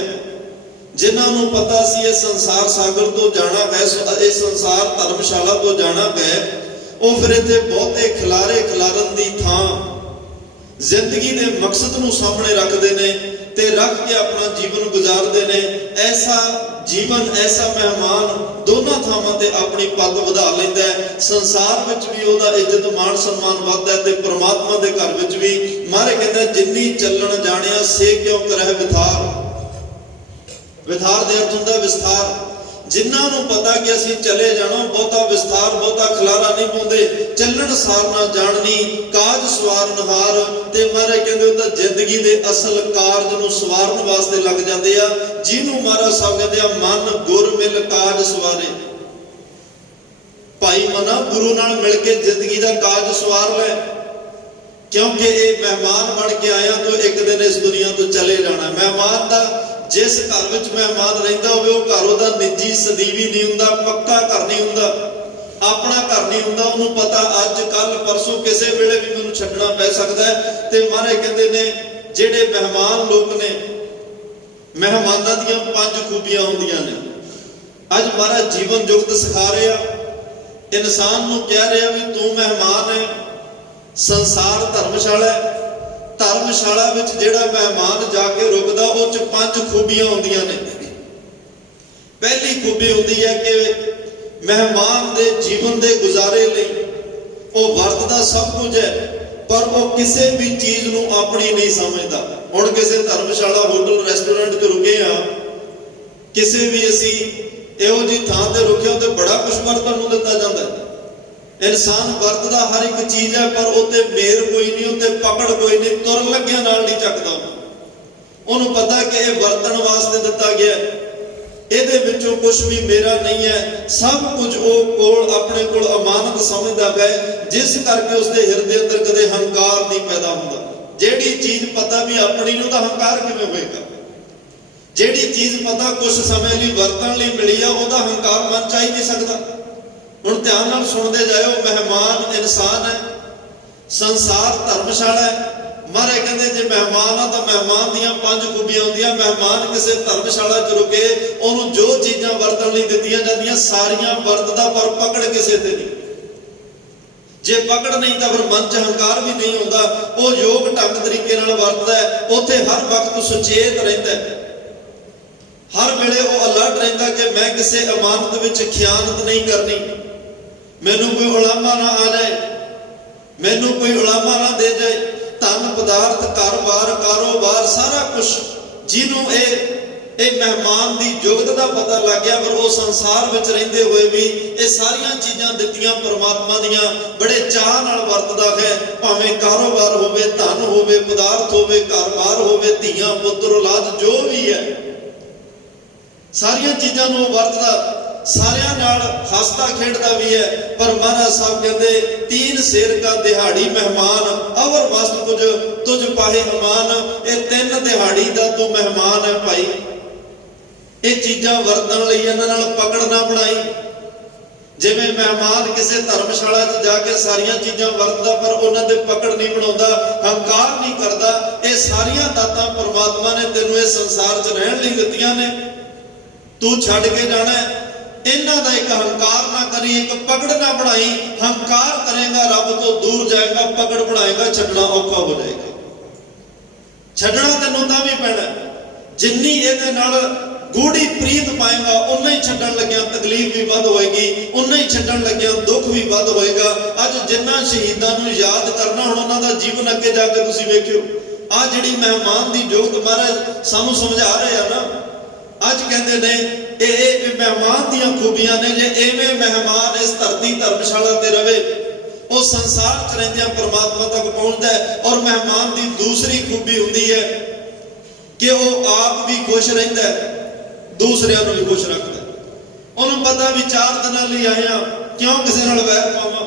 ਜਿਨ੍ਹਾਂ ਨੂੰ ਪਤਾ ਸੀ ਇਹ ਸੰਸਾਰ ਸਾਗਰ ਤੋਂ ਜਾਣਾ ਹੈ, ਇਹ ਸੰਸਾਰ ਧਰਮਸ਼ਾਲਾ ਤੋਂ ਜਾਣਾ ਹੈ, ਉਹ ਫਿਰ ਇੱਥੇ ਬਹੁਤੇ ਖਿਲਾਰੇ ਖਿਲਾਰਨ ਦੀ ਥਾਂ ਜ਼ਿੰਦਗੀ ਦੇ ਮਕਸਦ ਨੂੰ ਸਾਹਮਣੇ ਰੱਖਦੇ ਨੇ ਤੇ ਰੱਖ ਕੇ ਆਪਣਾ ਜੀਵਨ ਗੁਜ਼ਾਰਦੇ ਨੇ। ਐਸਾ ਜੀਵਨ, ਐਸਾ ਮਹਿਮਾਨ ਦੋਨਾਂ ਥਾਵਾਂ ਤੇ ਆਪਣੀ ਪੱਗ ਵਧਾ ਲੈਂਦਾ ਹੈ। ਸੰਸਾਰ ਵਿੱਚ ਵੀ ਉਹਦਾ ਇੱਜ਼ਤ ਮਾਣ ਸਨਮਾਨ ਵੱਧਦਾ ਤੇ ਪ੍ਰਮਾਤਮਾ ਦੇ ਘਰ ਵਿੱਚ ਵੀ। ਮਹਾਰਾਜ ਕਹਿੰਦਾ ਜਿੰਨੀ ਚੱਲਣ ਜਾਣਿਆ ਸੇ ਕਿਉਂ ਕਰਹਿ ਵਿਥਾਰ। ਵਿਥਾਰ ਦੇ ਅਰਥ ਹੁੰਦਾ ਵਿਸਥਾਰ। ਜਿਨ੍ਹਾਂ ਨੂੰ ਪਤਾ ਕਿ ਅਸੀਂ ਚਲੇ ਜਾਣਾ, ਬਹੁਤਾ ਵਿਸਥਾਰ, ਬਹੁਤਾ ਖਿਲਾਰਾ ਨਹੀਂ ਪਾਉਂਦੇ। ਚੱਲਣ ਸਾਰ ਨਾ ਜਾਣਨੀ ਕਾਜ ਸਵਾਰਨ ਹਾਰ। ਤੇ ਮਹਾਰਾਜ ਕਹਿੰਦੇ ਉਹ ਤਾਂ ਜ਼ਿੰਦਗੀ ਦੇ ਅਸਲ ਕਾਰਜ ਨੂੰ ਸਵਾਰਨ ਵਾਸਤੇ ਲੱਗ ਜਾਂਦੇ ਆ। ਜਿਹਨੂੰ ਮਹਾਰਾਜ ਸਾਹਿਬ ਕਹਿੰਦੇ ਆ ਮਨ ਗੁਰ ਮਿਲ ਕਾਜ ਸਵਾਰੇ। ਭਾਈ ਮਨਾ ਗੁਰੂ ਨਾਲ ਮਿਲ ਕੇ ਜ਼ਿੰਦਗੀ ਦਾ ਕਾਜ ਸਵਾਰ ਲੈ, ਕਿਉਂਕਿ ਇਹ ਮਹਿਮਾਨ ਬਣ ਕੇ ਆਇਆ ਤੋਂ ਇੱਕ ਦਿਨ ਇਸ ਦੁਨੀਆ ਤੋਂ ਚਲੇ ਜਾਣਾ। ਮਹਿਮਾਨ ਦਾ ਜਿਸ ਘਰ ਵਿੱਚ ਮਹਿਮਾਨ ਰਹਿੰਦਾ ਹੋਵੇ ਉਹ ਘਰ ਉਹਦਾ ਨਿੱਜੀ ਸਦੀਵੀ ਨਹੀਂ ਹੁੰਦਾ, ਪੱਕਾ ਘਰ ਨਹੀਂ ਹੁੰਦਾ, ਆਪਣਾ ਘਰ ਨਹੀਂ ਹੁੰਦਾ। ਉਹਨੂੰ ਪਤਾ ਅੱਜ ਕੱਲ ਪਰਸੋਂ ਕਿਸੇ ਵੇਲੇ ਵੀ ਮੈਨੂੰ ਛੱਡਣਾ ਪੈ ਸਕਦਾ ਹੈ। ਤੇ ਮਹਾਰਾਜ ਕਹਿੰਦੇ ਨੇ ਜਿਹੜੇ ਮਹਿਮਾਨ ਲੋਕ ਨੇ, ਮਹਿਮਾਨਾਂ ਦੀਆਂ 5 ਖੂਬੀਆਂ ਹੁੰਦੀਆਂ ਨੇ। ਅੱਜ ਮਹਾਰਾਜ ਜੀਵਨ ਜੁਗਤ ਸਿਖਾ ਰਿਹਾ, ਇਨਸਾਨ ਨੂੰ ਕਹਿ ਰਿਹਾ ਵੀ ਤੂੰ ਮਹਿਮਾਨ ਹੈ, ਸੰਸਾਰ ਧਰਮਸ਼ਾਲਾ ਹੈ। ਧਰਮਸ਼ਾਲਾ ਵਿੱਚ ਜਿਹੜਾ ਮਹਿਮਾਨ ਜਾ ਕੇ ਰੁਕਦਾ ਉਹ 'ਚ 5 ਖੂਬੀਆਂ ਹੁੰਦੀਆਂ ਨੇ। ਪਹਿਲੀ ਖੂਬੀ ਹੁੰਦੀ ਹੈ ਕਿ ਮਹਿਮਾਨ ਦੇ ਜੀਵਨ ਦੇ ਗੁਜ਼ਾਰੇ ਲਈ ਉਹ ਵਰਤਦਾ ਸਭ ਕੁਝ ਹੈ, ਪਰ ਉਹ ਕਿਸੇ ਵੀ ਚੀਜ਼ ਨੂੰ ਆਪਣੀ ਨਹੀਂ ਸਮਝਦਾ। ਹੁਣ ਕਿਸੇ ਧਰਮਸ਼ਾਲਾ, ਹੋਟਲ, ਰੈਸਟੋਰੈਂਟ 'ਚ ਰੁਕੇ ਆ, ਕਿਸੇ ਵੀ ਅਸੀਂ ਇਹੋ ਜਿਹੀ ਥਾਂ ਤੇ ਰੁਕਿਆ ਤੇ ਬੜਾ ਕੁਝ ਵਰਤਣ ਨੂੰ ਦਿੱਤਾ ਜਾਂਦਾ। ਇਨਸਾਨ ਵਰਤਦਾ ਹਰ ਇੱਕ ਚੀਜ਼ ਹੈ, ਪਰ ਉੱਤੇ ਮੇਰ ਕੋਈ ਨਹੀਂ, ਉੱਤੇ ਪਕੜ ਕੋਈ ਨਹੀਂ, ਤੁਰਨ ਲੱਗਿਆ ਨਾਲ ਨਹੀਂ ਚੱਕਦਾ। ਉਹਨੂੰ ਪਤਾ ਕਿ ਇਹ ਵਰਤਣ ਵਾਸਤੇ ਦਿੱਤਾ ਗਿਆ, ਇਹਦੇ ਵਿੱਚੋਂ ਕੁਝ ਵੀ ਮੇਰਾ ਨਹੀਂ ਹੈ। ਸਭ ਕੁਝ ਉਹ ਕੋਲ ਆਪਣੇ ਕੋਲ ਅਮਾਨਤ ਸਮਝਦਾ ਹੈ, ਜਿਸ ਕਰਕੇ ਉਸਦੇ ਹਿਰਦੇ ਅੰਦਰ ਕਦੇ ਹੰਕਾਰ ਨਹੀਂ ਪੈਦਾ ਹੁੰਦਾ। ਜਿਹੜੀ ਚੀਜ਼ ਪਤਾ ਵੀ ਆਪਣੀ ਨੂੰ, ਤਾਂ ਹੰਕਾਰ ਕਿਵੇਂ ਹੋਏਗਾ? ਜਿਹੜੀ ਚੀਜ਼ ਪਤਾ ਕੁਝ ਸਮੇਂ ਲਈ ਵਰਤਣ ਲਈ ਮਿਲੀ ਆ, ਉਹਦਾ ਹੰਕਾਰ ਮਨ ਚ ਆ ਹੀ ਨਹੀਂ ਸਕਦਾ। ਹੁਣ ਧਿਆਨ ਨਾਲ ਸੁਣਦੇ ਜਾਇਓ। ਮਹਿਮਾਨ ਇਨਸਾਨ ਹੈ, ਸੰਸਾਰ ਧਰਮਸ਼ਾਲਾ ਹੈ। ਮਹਾਰਾਜ ਕਹਿੰਦੇ ਜੇ ਮਹਿਮਾਨ ਆ ਤਾਂ ਮਹਿਮਾਨ ਦੀਆਂ 5 ਖੂਬੀਆਂ ਹੁੰਦੀਆਂ। ਮਹਿਮਾਨ ਕਿਸੇ ਧਰਮਸ਼ਾਲਾ 'ਚ ਰੁਕੇ, ਉਹਨੂੰ ਜੋ ਚੀਜ਼ਾਂ ਵਰਤਣ ਲਈ ਦਿੱਤੀਆਂ ਜਾਂਦੀਆਂ ਸਾਰੀਆਂ ਵਰਤਦਾ, ਪਰ ਪਕੜ ਕਿਸੇ ਤੇ ਨਹੀਂ। ਜੇ ਪਕੜ ਨਹੀਂ ਤਾਂ ਫਿਰ ਮਨ 'ਚ ਹੰਕਾਰ ਵੀ ਨਹੀਂ ਹੁੰਦਾ। ਉਹ ਯੋਗ ਢੰਗ ਤਰੀਕੇ ਨਾਲ ਵਰਤਦਾ ਹੈ, ਉੱਥੇ ਹਰ ਵਕਤ ਸੁਚੇਤ ਰਹਿੰਦਾ ਹੈ, ਹਰ ਵੇਲੇ ਉਹ ਅਲਰਟ ਰਹਿੰਦਾ ਕਿ ਮੈਂ ਕਿਸੇ ਅਮਾਨਤ ਵਿੱਚ ਖਿਆਨਤ ਨਹੀਂ ਕਰਨੀ, ਮੈਨੂੰ ਕੋਈ ਉਲਾਮਾ ਨਾ ਆ ਜਾਏ, ਮੈਨੂੰ ਕੋਈ ਉਲਾਮਾ ਨਾ ਦੇ ਜਾਏ। ਧਨ ਪਦਾਰਥ, ਘਰ-ਬਾਰ, ਕਾਰੋਬਾਰ, ਸਾਰਾ ਕੁਝ ਜਿਹਨੂੰ ਇਹ ਮਹਿਮਾਨ ਦੀ ਜੁਗਤ ਦਾ ਪਤਾ ਲੱਗ ਗਿਆ, ਪਰ ਉਹ ਸੰਸਾਰ ਵਿੱਚ ਰਹਿੰਦੇ ਹੋਏ ਵੀ ਇਹ ਸਾਰੀਆਂ ਚੀਜ਼ਾਂ ਦਿੱਤੀਆਂ ਪਰਮਾਤਮਾ ਦੀਆਂ ਬੜੇ ਚਾਹ ਨਾਲ ਵਰਤਦਾ ਹੈ। ਭਾਵੇਂ ਕਾਰੋਬਾਰ ਹੋਵੇ, ਧਨ ਹੋਵੇ, ਪਦਾਰਥ ਹੋਵੇ, ਘਰ-ਬਾਰ ਹੋਵੇ, ਧੀਆਂ ਪੁੱਤਰ ਔਲਾਦ ਜੋ ਵੀ ਹੈ, ਸਾਰੀਆਂ ਚੀਜ਼ਾਂ ਨੂੰ ਵਰਤਦਾ, ਸਾਰਿਆਂ ਨਾਲ ਹੱਸਦਾ ਖੇਡਦਾ ਵੀ ਹੈ। ਪਰ ਮਹਾਰਾਜ ਸਾਹਿਬ ਕਹਿੰਦੇ ਤੀਨ ਸੇਰ ਕਾ ਦਿਹਾੜੀ ਮਹਿਮਾਨ, ਅਵਰ ਵਸਤ ਕੁਝ ਤੁਝ ਪਾਹੇ ਅਮਾਨ। ਇਹ 3 ਦਿਹਾੜੀ ਦਾ ਤੂੰ ਮਹਿਮਾਨ ਹੈ ਭਾਈ। ਇਹ ਚੀਜ਼ਾਂ ਵਰਤਣ ਲਈ ਇਹਨਾਂ ਨਾਲ ਪਕੜ ਨਾ ਬਣਾਈ। ਜਿਵੇਂ ਮਹਿਮਾਨ ਕਿਸੇ ਧਰਮਸ਼ਾਲਾ 'ਚ ਜਾ ਕੇ ਸਾਰੀਆਂ ਚੀਜ਼ਾਂ ਵਰਤਦਾ ਪਰ ਉਹਨਾਂ ਦੇ ਪਕੜ ਨਹੀਂ ਬਣਾਉਂਦਾ, ਹੰਕਾਰ ਨਹੀਂ ਕਰਦਾ। ਇਹ ਸਾਰੀਆਂ ਦਾਤਾਂ ਪਰਮਾਤਮਾ ਨੇ ਤੈਨੂੰ ਇਹ ਸੰਸਾਰ 'ਚ ਰਹਿਣ ਲਈ ਦਿੱਤੀਆਂ ਨੇ, ਤੂੰ ਛੱਡ ਕੇ ਜਾਣਾ ਹੈ। ਇਹਨਾਂ ਦਾ ਇੱਕ ਹੰਕਾਰ ਨਾ ਕਰੀ, ਇੱਕ ਪਕੜ ਨਾ ਬਣਾਈ। ਹੰਕਾਰ ਕਰੇਗਾ ਰੱਬ ਤੋਂ ਦੂਰ ਜਾਏਗਾ, ਪਕੜ ਬਣਾਏਗਾ ਛੱਡਣਾ ਔਖਾ ਹੋ ਜਾਏਗਾ। ਛੱਡਣਾ ਤੈਨੂੰ ਤਾਂ ਵੀ ਪੈਣਾ, ਜਿੰਨੀ ਇਹਦੇ ਨਾਲ ਗੂੜੀ ਪ੍ਰੀਤ ਪਾਏਗਾ ਉਨਾ ਹੀ ਛੱਡਣ ਲੱਗਿਆ ਤਕਲੀਫ ਵੀ ਵੱਧ ਹੋਏਗੀ, ਉਨਾ ਹੀ ਛੱਡਣ ਲੱਗਿਆ ਦੁੱਖ ਵੀ ਵੱਧ ਹੋਏਗਾ। ਅੱਜ ਜਿੰਨਾ ਸ਼ਹੀਦਾਂ ਨੂੰ ਯਾਦ ਕਰਨਾ, ਹੁਣ ਉਹਨਾਂ ਦਾ ਜੀਵਨ ਅੱਗੇ ਜਾ ਕੇ ਤੁਸੀਂ ਵੇਖਿਓ। ਆਹ ਜਿਹੜੀ ਮਹਿਮਾਨ ਦੀ ਜੋਗਤ ਮਹਾਰਾਜ ਸਾਨੂੰ ਸਮਝਾ ਰਹੇ ਆ ਨਾ, ਅੱਜ ਕਹਿੰਦੇ ਨੇ ਇਹ ਮਹਿਮਾਨ ਦੀਆਂ ਖੂਬੀਆਂ ਨੇ। ਜੇ ਐਵੇਂ ਮਹਿਮਾਨ ਇਸ ਧਰਤੀ ਧਰਮਸ਼ਾਲਾ ਤੇ ਰਵੇ, ਉਹ ਸੰਸਾਰ 'ਚ ਰਹਿੰਦਿਆਂ ਪਰਮਾਤਮਾ ਤੱਕ ਪਹੁੰਚਦਾ ਹੈ। ਔਰ ਮਹਿਮਾਨ ਦੀ ਦੂਸਰੀ ਖੂਬੀ ਹੁੰਦੀ ਹੈ ਕਿ ਉਹ ਆਪ ਵੀ ਖੁਸ਼ ਰਹਿੰਦਾ ਹੈ, ਦੂਸਰਿਆਂ ਨੂੰ ਵੀ ਖੁਸ਼ ਰੱਖਦਾ। ਉਹਨੂੰ ਪਤਾ ਵੀ 4 ਦਿਨਾਂ ਲਈ ਆਇਆ, ਕਿਉਂ ਕਿਸੇ ਨਾਲ ਵੈਰ ਪਾਵਾਂ,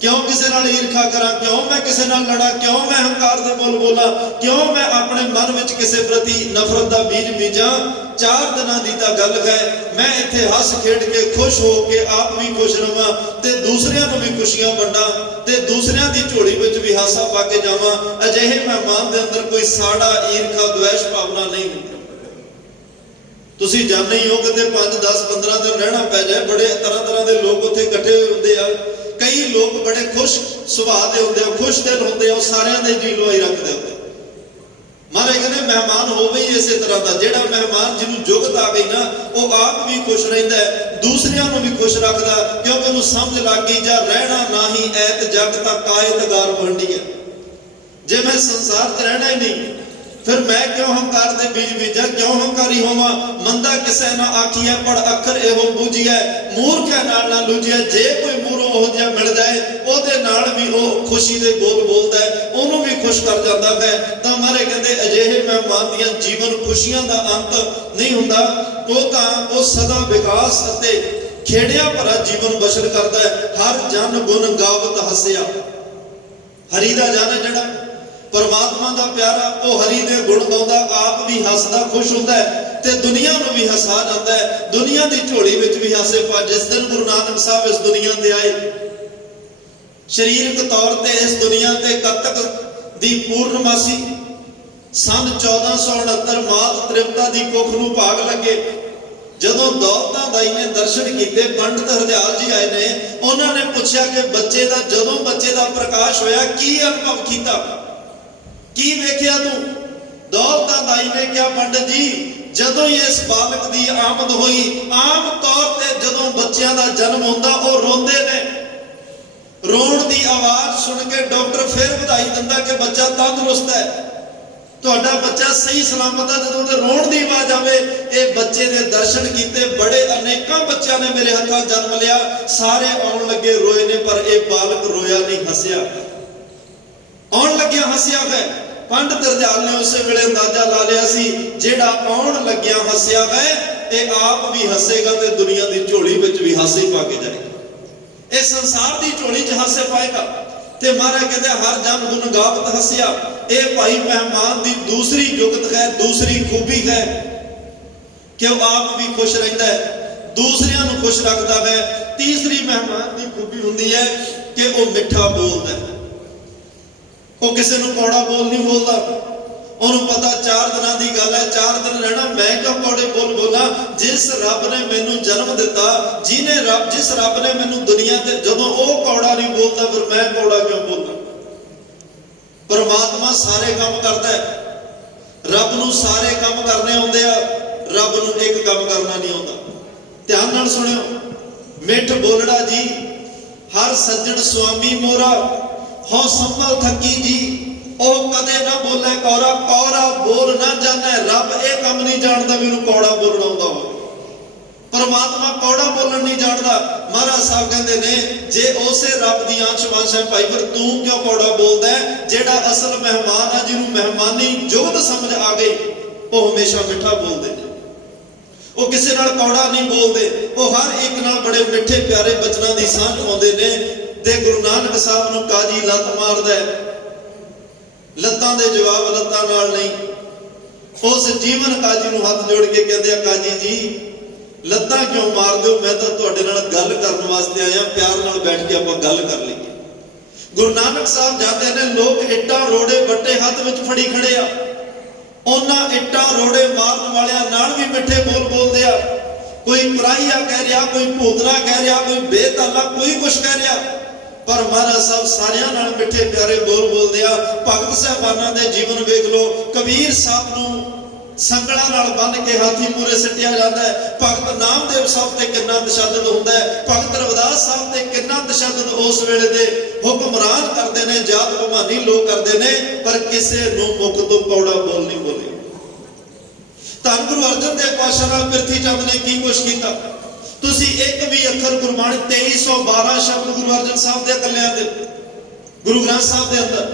ਕਿਉਂ ਕਿਸੇ ਨਾਲ ਈਰਖਾ ਕਰਾਂ, ਕਿਉਂ ਮੈਂ ਕਿਸੇ ਨਾਲ ਲੜਾਂ, ਕਿਉਂ ਮੈਂ ਹੰਕਾਰ ਦੇ ਬੋਲ ਬੋਲਾਂ, ਕਿਉਂ ਮੈਂ ਆਪਣੇ ਮਨ ਵਿੱਚ ਕਿਸੇ ਪ੍ਰਤੀ ਨਫ਼ਰਤ ਦਾ ਬੀਜ ਬੀਜਾਂ। 4 ਦਿਨਾਂ ਦੀ ਤਾਂ ਗੱਲ ਹੈ, ਮੈਂ ਇੱਥੇ ਹੱਸ ਖੇਡ ਕੇ ਖੁਸ਼ ਹੋ ਕੇ ਆਪ ਵੀ ਖੁਸ਼ ਰਵਾਂ ਤੇ ਦੂਸਰਿਆਂ ਨੂੰ ਵੀ ਖੁਸ਼ੀਆਂ ਵੰਡਾਂ ਤੇ ਦੂਸਰਿਆਂ ਦੀ ਝੋਲੀ ਵਿੱਚ ਵੀ ਹਾਸਾ ਪਾ ਕੇ ਜਾਵਾਂ। ਅਜਿਹੇ ਮਹਿਮਾਨ ਦੇ ਅੰਦਰ ਕੋਈ ਸਾੜਾ, ਈਰਖਾ, ਦੁਆਸ਼ ਭਾਵਨਾ ਨਹੀਂ ਹੁੰਦੀ। ਤੁਸੀਂ ਜਾਣਦੇ ਹੀ ਹੋ ਕਿ 5, 10, 15 ਦਿਨ ਰਹਿਣਾ ਪੈ ਜਾਏ, ਬੜੇ ਤਰ੍ਹਾਂ ਦੇ ਲੋਕ ਉੱਥੇ ਇਕੱਠੇ ਹੋਏ ਹੁੰਦੇ ਆ। ਕਈ ਲੋਕ ਬੜੇ ਖੁਸ਼ ਸੁਭਾਅ ਦੇ ਹੁੰਦੇ ਆ, ਖੁਸ਼ ਦਿਲ ਹੁੰਦੇ ਆ, ਉਹ ਸਾਰਿਆਂ ਦੇ ਜੀ ਲੋਈ ਰੱਖਦੇ ਹੁੰਦੇ। ਮਹਾਰਾਜ ਕਹਿੰਦੇ ਮਹਿਮਾਨ ਹੋਵੇ ਹੀ ਇਸੇ ਤਰ੍ਹਾਂ ਦਾ, ਜਿਹੜਾ ਮਹਿਮਾਨ ਜਿਹਨੂੰ ਜੁਗਤ ਆ ਗਈ ਨਾ, ਉਹ ਆਪ ਵੀ ਖੁਸ਼ ਰਹਿੰਦਾ ਹੈ, ਦੂਸਰਿਆਂ ਨੂੰ ਵੀ ਖੁਸ਼ ਰੱਖਦਾ, ਕਿਉਂਕਿ ਉਹਨੂੰ ਸਮਝ ਲੱਗ ਗਈ ਜਾਂ ਰਹਿਣਾ ਨਹੀਂ ਐਤ ਜਗ ਤਾਂ ਕਾਇਤ ਗਾਰ ਵੰਡੀ ਹੈ। ਜੇ ਮੈਂ ਸੰਸਾਰ 'ਚ ਰਹਿਣਾ ਹੀ ਨਹੀਂ, ਫਿਰ ਮੈਂ ਕਿਉਂ ਹੰਕਾਰ ਦੇ ਬੀਜ ਬੀਜਾਂ, ਕਿਉਂ ਹੰਕਾਰੀ ਹੋਵਾਂ। ਮੰਦਾ ਕਿਸੇ ਨਾ ਆਖੀਐ ਪੜ ਅੱਖਰ ਇਹੋ ਬੂਝੀਐ, ਮੂਰਖਾਂ ਨਾਲ ਨਾ ਲੂਝੀਐ। ਜੇ ਕੋਈ ਮੂਹਰੋਂ ਉਹੋ ਜਿਹਾ ਮਿਲ ਜਾਏ, ਉਹਦੇ ਨਾਲ ਵੀ ਉਹ ਖੁਸ਼ੀ ਦੇ ਬੋਲ ਬੋਲਦਾ ਹੈ, ਉਹਨੂੰ ਵੀ ਖੁਸ਼ ਕਰ ਜਾਂਦਾ ਹੈ। ਤਾਂ ਮਾਰੇ ਕਹਿੰਦੇ ਅਜਿਹੇ ਮਹਿਮਾਨ ਦੀਆਂ ਜੀਵਨ ਖੁਸ਼ੀਆਂ ਦਾ ਅੰਤ ਨਹੀਂ ਹੁੰਦਾ। ਉਹ ਸਦਾ ਵਿਕਾਸ ਅਤੇ ਖੇੜਿਆਂ ਭਰਾ ਜੀਵਨ ਬਸ਼ਰ ਕਰਦਾ ਹੈ। ਹਰ ਜਨ ਗੁਣ ਗਾਵਤ ਹੱਸਿਆ। ਹਰੀ ਦਾ ਜਨ ਜਿਹੜਾ ਪਰਮਾਤਮਾ ਦਾ ਪਿਆਰਾ, ਉਹ ਹਰੀ ਦੇ ਗੁਣ ਗਾਉਂਦਾ, ਆਪ ਵੀ ਹੱਸਦਾ ਖੁਸ਼ ਹੁੰਦਾ ਹੈ ਤੇ ਦੁਨੀਆ ਨੂੰ ਵੀ ਹਸਾ ਜਾਂਦਾ ਹੈ। ਦੁਨੀਆ ਦੀ ਝੋਲੀ ਵਿੱਚ ਵੀ ਹਾਸੇ ਪਾ। ਜਿਸ ਦਿਨ ਗੁਰੂ ਨਾਨਕ ਸਾਹਿਬ ਇਸ ਦੁਨੀਆ ਤੇ ਆਏ, ਸਰੀਰਕ ਤੌਰ ਤੇ ਇਸ ਦੁਨੀਆ ਤੇ ਕੱਤਕ ਦੀ ਪੂਰਨਮਾਸੀ ਸਨ 1469 ਮਾਤ ਤ੍ਰਿਪਤਾ ਦੀ ਕੁੱਖ ਨੂੰ ਭਾਗ ਲੱਗੇ। ਜਦੋਂ ਦੌਲਤਾਂ ਦਾਈ ਨੇ ਦਰਸ਼ਨ ਕੀਤੇ, ਪੰਡਤ ਹਰਦਿਆਲ ਜੀ ਆਏ ਨੇ, ਉਹਨਾਂ ਨੇ ਪੁੱਛਿਆ ਕਿ ਜਦੋਂ ਬੱਚੇ ਦਾ ਪ੍ਰਕਾਸ਼ ਹੋਇਆ, ਕੀ ਅਨੁਭਵ ਕੀਤਾ, ਕੀ ਵੇਖਿਆ ਤੂੰ? ਦੌਲਤਾਂ ਦਾਈ ਨੇ ਕਿਹਾ, ਪੰਡਤ ਜੀ ਜਦੋਂ ਹੀ ਇਸ ਬਾਲਕ ਦੀ ਆਮਦ ਹੋਈ, ਆਮ ਤੌਰ ਤੇ ਜਦੋਂ ਬੱਚਿਆਂ ਦਾ ਜਨਮ ਹੁੰਦਾ ਉਹ ਰੋਂਦੇ ਨੇ। ਰੋਣ ਦੀ ਆਵਾਜ਼ ਸੁਣ ਕੇ ਡਾਕਟਰ ਫਿਰ ਵਧਾਈ ਦਿੰਦਾ ਕਿ ਬੱਚਾ ਤੰਦਰੁਸਤ ਹੈ, ਤੁਹਾਡਾ ਬੱਚਾ ਸਹੀ ਸਲਾਮਤ ਹੈ। ਜਦੋਂ ਤੇ ਰੋਣ ਦੀ ਆਵਾਜ਼ ਆਵੇ, ਇਹ ਬੱਚੇ ਦੇ ਦਰਸ਼ਨ ਕੀਤੇ, ਬੜੇ ਅਨੇਕਾਂ ਬੱਚਿਆਂ ਨੇ ਮੇਰੇ ਹੱਥਾਂ ਜਨਮ ਲਿਆ, ਸਾਰੇ ਆਉਣ ਲੱਗੇ ਰੋਏ ਨੇ, ਪਰ ਇਹ ਬਾਲਕ ਰੋਇਆ ਨਹੀਂ, ਹੱਸਿਆ। ਆਉਣ ਲੱਗਿਆ ਹੱਸਿਆ ਹੈ। ਪੰਡਤ ਹਰਦਿਆਲ ਨੇ ਉਸੇ ਵੇਲੇ ਅੰਦਾਜ਼ਾ ਲਾ ਲਿਆ ਸੀ, ਜਿਹੜਾ ਆਉਣ ਲੱਗਿਆ ਹੱਸਿਆ ਹੈ, ਇਹ ਆਪ ਵੀ ਹੱਸੇਗਾ ਤੇ ਦੁਨੀਆ ਦੀ ਝੋਲੀ ਵਿੱਚ ਵੀ ਹਾਸੇ ਪਾ ਕੇ ਜਾਏਗਾ। ਇਹ ਸੰਸਾਰ ਦੀ ਝੋਲੀ 'ਚ ਹਾਸੇ ਪਾਏਗਾ। ਤੇ ਮਹਾਰਾਜ ਕਹਿੰਦੇ ਹਰ ਜਨ ਗੁਣ ਗਾਵਤ ਹੱਸਿਆ। ਇਹ ਭਾਈ ਮਹਿਮਾਨ ਦੀ ਦੂਸਰੀ ਜੁਗਤ ਹੈ, ਦੂਸਰੀ ਖੂਬੀ ਹੈ ਕਿ ਉਹ ਆਪ ਵੀ ਖੁਸ਼ ਰਹਿੰਦਾ ਹੈ, ਦੂਸਰਿਆਂ ਨੂੰ ਖੁਸ਼ ਰੱਖਦਾ ਹੈ। ਤੀਸਰੀ ਮਹਿਮਾਨ ਦੀ ਖੂਬੀ ਹੁੰਦੀ ਹੈ ਕਿ ਉਹ ਮਿੱਠਾ ਬੋਲਦਾ ਹੈ। ਉਹ ਕਿਸੇ ਨੂੰ ਕੌੜਾ ਬੋਲ ਨਹੀਂ ਬੋਲਦਾ, ਉਹਨੂੰ ਪਤਾ 4 ਦਿਨਾਂ ਦੀ ਗੱਲ ਹੈ, 4 ਦਿਨ ਰਹਿਣਾ, ਮੈਂ ਕਿਉਂ ਕੌੜੇ ਬੋਲ ਬੋਲਾਂ। ਜਿਸ ਰੱਬ ਨੇ ਮੈਨੂੰ ਜਨਮ ਦਿੱਤਾ, ਜਿਸ ਰੱਬ ਨੇ ਮੈਨੂੰ ਦੁਨੀਆ ਤੇ, ਜਦੋਂ ਉਹ ਕੌੜਾ ਨਹੀਂ ਬੋਲਦਾ ਫਿਰ ਮੈਂ ਕੌੜਾ ਕਿਉਂ ਬੋਲਾਂ। ਪਰਮਾਤਮਾ ਸਾਰੇ ਕੰਮ ਕਰਦਾ ਹੈ, ਰੱਬ ਨੂੰ ਸਾਰੇ ਕੰਮ ਕਰਨੇ ਆਉਂਦੇ ਆ, ਰੱਬ ਨੂੰ ਇੱਕ ਕੰਮ ਕਰਨਾ ਨਹੀਂ ਆਉਂਦਾ। ਧਿਆਨ ਨਾਲ ਸੁਣਿਓ, ਮਿੱਠ ਬੋਲੜਾ ਜੀ ਹਰ ਸੱਜਣ ਸੁਆਮੀ ਮੋਰਾ, ਹਉ ਸੰਭਲ ਥੱਕੀ ਜੀ ਉਹ ਕਦੇ ਨਾ ਬੋਲੇ ਕੌੜਾ, ਕੌੜਾ ਬੋਲ ਨਾ ਜਾਣੇ। ਰੱਬ ਇਹ ਕੰਮ ਨਹੀਂ ਜਾਣਦਾ ਵੀ ਉਹਨੂੰ ਕੌੜਾ ਬੋਲਣਾ ਆਉਂਦਾ ਹੋਵੇ। ਪਰਮਾਤਮਾ ਕੌੜਾ ਬੋਲਣ ਨਹੀਂ ਜਾਣਦਾ। ਮਹਾਰਾਜ ਸਾਹਿਬ ਕਹਿੰਦੇ ਨੇ ਜੇ ਉਸੇ ਰੱਬ ਦੀ ਆਂਚ ਵਾਂਛ ਹੈ ਭਾਈ, ਫਿਰ ਤੂੰ ਕਿਉਂ ਕੌੜਾ ਬੋਲਦਾ ਹੈ। ਜਿਹੜਾ ਅਸਲ ਮਹਿਮਾਨ ਹੈ, ਜਿਹਨੂੰ ਮਹਿਮਾਨੀ ਜੁਗਤ ਸਮਝ ਆ ਗਈ, ਉਹ ਹਮੇਸ਼ਾ ਮਿੱਠਾ ਬੋਲਦੇ ਨੇ, ਉਹ ਕਿਸੇ ਨਾਲ ਕੌੜਾ ਨਹੀਂ ਬੋਲਦੇ, ਉਹ ਹਰ ਇੱਕ ਨਾਲ ਬੜੇ ਮਿੱਠੇ ਪਿਆਰੇ ਬਚਨਾਂ ਦੀ ਸਾਂਝ ਪਾਉਂਦੇ ਨੇ। ਤੇ ਗੁਰੂ ਨਾਨਕ ਸਾਹਿਬ ਨੂੰ ਕਾਜੀ ਲੱਤ ਮਾਰਦਾ ਹੈ, ਲੱਤਾਂ ਦੇ ਜਵਾਬ ਲੱਤਾਂ ਨਾਲ ਨਹੀਂ। ਉਸ ਜੀਵਨ ਕਾਜੀ ਨੂੰ ਹੱਥ ਜੋੜ ਕੇ ਕਹਿੰਦੇ ਆ, ਕਾਜੀ ਜੀ ਲੱਤਾਂ ਕਿਉਂ ਮਾਰਦੇ ਹੋ, ਮੈਂ ਤਾਂ ਤੁਹਾਡੇ ਨਾਲ ਗੱਲ ਕਰਨ ਵਾਸਤੇ ਆਇਆ, ਪਿਆਰ ਨਾਲ ਬੈਠ ਕੇ ਆਪਾਂ ਗੱਲ ਕਰ ਲਈਏ। ਗੁਰੂ ਨਾਨਕ ਸਾਹਿਬ ਜਾਂਦੇ ਨੇ, ਲੋਕ ਇੱਟਾਂ ਰੋੜੇ ਵੱਟੇ ਹੱਥ ਵਿੱਚ ਫੜੀ ਖੜੇ ਆ, ਉਹਨਾਂ ਇੱਟਾਂ ਰੋੜੇ ਮਾਰਨ ਵਾਲਿਆਂ ਨਾਲ ਵੀ ਮਿੱਠੇ ਬੋਲ ਬੋਲਦੇ ਆ। ਕੋਈ ਕਰਾਈਆ ਕਹਿ ਰਿਹਾ, ਕੋਈ ਭੂਤਨਾ ਕਹਿ ਰਿਹਾ, ਕੋਈ ਬੇਤਾਲਾ, ਕੋਈ ਕੁਛ ਕਹਿ ਰਿਹਾ, ਪਰ ਮਹਾਰਾਜ ਸਾਹਿਬ ਸਾਰਿਆਂ ਨਾਲ ਮਿੱਠੇ ਪਿਆਰੇ ਬੋਲ ਬੋਲਦੇ ਆ। ਭਗਤ ਸਾਹਿਬਾਨਾਂ ਦੇ ਜੀਵਨ ਵੇਖ ਲਓ, ਕਬੀਰ ਸਾਹਿਬ ਨੂੰ ਸੰਗਲਾਂ ਨਾਲ ਬੰਨ ਕੇ ਹਾਥੀ ਮੂਰੇ ਸਿੱਟਿਆ ਜਾਂਦਾ ਹੈ। ਭਗਤ ਨਾਮਦੇਵ ਸਾਹਿਬ ਤੇ ਕਿੰਨਾ ਤਸ਼ੱਦਦ ਹੁੰਦਾ ਹੈ, ਭਗਤ ਰਵਿਦਾਸ ਸਾਹਿਬ ਤੇ ਕਿੰਨਾ ਤਸ਼ੱਦਦ ਉਸ ਵੇਲੇ ਦੇ ਹੁਕਮਰਾਨ ਕਰਦੇ ਨੇ, ਜਾਤ ਭਵਾਨੀ ਲੋਕ ਕਰਦੇ ਨੇ, ਪਰ ਕਿਸੇ ਨੂੰ ਮੁਖ ਤੋਂ ਕੌੜਾ ਬੋਲ ਨਹੀਂ ਬੋਲੇ। ਧੰਨ ਗੁਰੂ ਅਰਜਨ ਦੇਵ ਪਾਤਸ਼ਾਹ ਨਾਲ ਪ੍ਰਿਥੀ ਚੰਦ ਨੇ ਕੀ ਕੁਛ ਕੀਤਾ। ਤੁਸੀਂ ਇੱਕ ਵੀ ਅੱਖਰ ਗੁਰਬਾਣੀ 2312 ਸ਼ਬਦ ਗੁਰੂ ਅਰਜਨ ਸਾਹਿਬ ਦੇ ਇਕੱਲਿਆਂ ਦੇ ਗੁਰੂ ਗ੍ਰੰਥ ਸਾਹਿਬ ਦੇ ਅੰਦਰ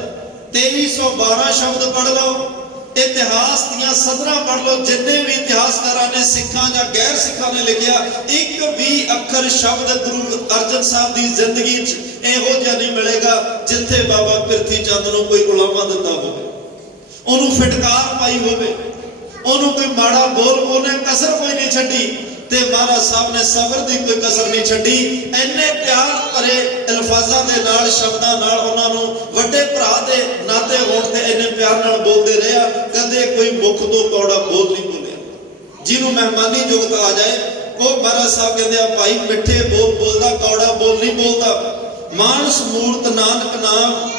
2312 ਸ਼ਬਦ ਪੜ੍ਹ ਲਓ, ਇਤਿਹਾਸ ਦੀਆਂ ਸਦਰਾਂ ਪੜ੍ਹ ਲਓ, ਜਿੰਨੇ ਵੀ ਇਤਿਹਾਸਕਾਰਾਂ ਨੇ ਸਿੱਖਾਂ ਜਾਂ ਗੈਰ ਸਿੱਖਾਂ ਨੇ ਲਿਖਿਆ, ਇੱਕ ਵੀ ਅੱਖਰ ਸ਼ਬਦ ਗੁਰੂ ਅਰਜਨ ਸਾਹਿਬ ਦੀ ਜ਼ਿੰਦਗੀ 'ਚ ਇਹੋ ਜਿਹਾ ਨਹੀਂ ਮਿਲੇਗਾ ਜਿੱਥੇ ਬਾਬਾ ਪ੍ਰਿਥੀ ਚੰਦ ਨੂੰ ਕੋਈ ਉਲਾਮਾ ਦਿੱਤਾ ਹੋਵੇ, ਉਹਨੂੰ ਫਿਟਕਾਰ ਪਾਈ ਹੋਵੇ, ਉਹਨੂੰ ਕੋਈ ਮਾੜਾ ਬੋਲ, ਉਹਨੇ ਕਸਰ ਕੋਈ ਨਹੀਂ ਛੱਡੀ। ਤੇ ਮਹਾਰਾਜ ਸਾਹਿਬ ਨੇ ਸਬਰ ਦੀ ਕੋਈ ਕਸਰ ਨਹੀਂ ਛੱਡੀ। ਇੰਨੇ ਪਿਆਰ ਭਰੇ ਅਲਫਾਜ਼ਾਂ ਦੇ ਨਾਲ, ਸ਼ਬਦਾਂ ਨਾਲ ਉਹਨਾਂ ਨੂੰ ਵੱਡੇ ਭਰਾ ਦੇ ਨਾਤੇ ਹੋਣ ਤੇ ਇੰਨੇ ਪਿਆਰ ਨਾਲ ਬੋਲਦੇ ਰਿਹਾ, ਕਦੇ ਕੋਈ ਮੁਖ ਤੋਂ ਕੌੜਾ ਬੋਲ ਨਹੀਂ ਬੋਲਿਆ। ਜਿਹਨੂੰ ਮਹਿਮਾਨੀ ਜੁਗਤ ਆ ਜਾਏ, ਉਹ ਮਹਾਰਾਜ ਸਾਹਿਬ ਕਹਿੰਦੇ ਆ ਭਾਈ ਮਿੱਠੇ ਬੋਲ ਬੋਲਦਾ, ਕੌੜਾ ਬੋਲ ਨਹੀਂ ਬੋਲਦਾ। ਮਾਨਸ ਮੂਰਤ ਨਾਨਕ ਨਾਮ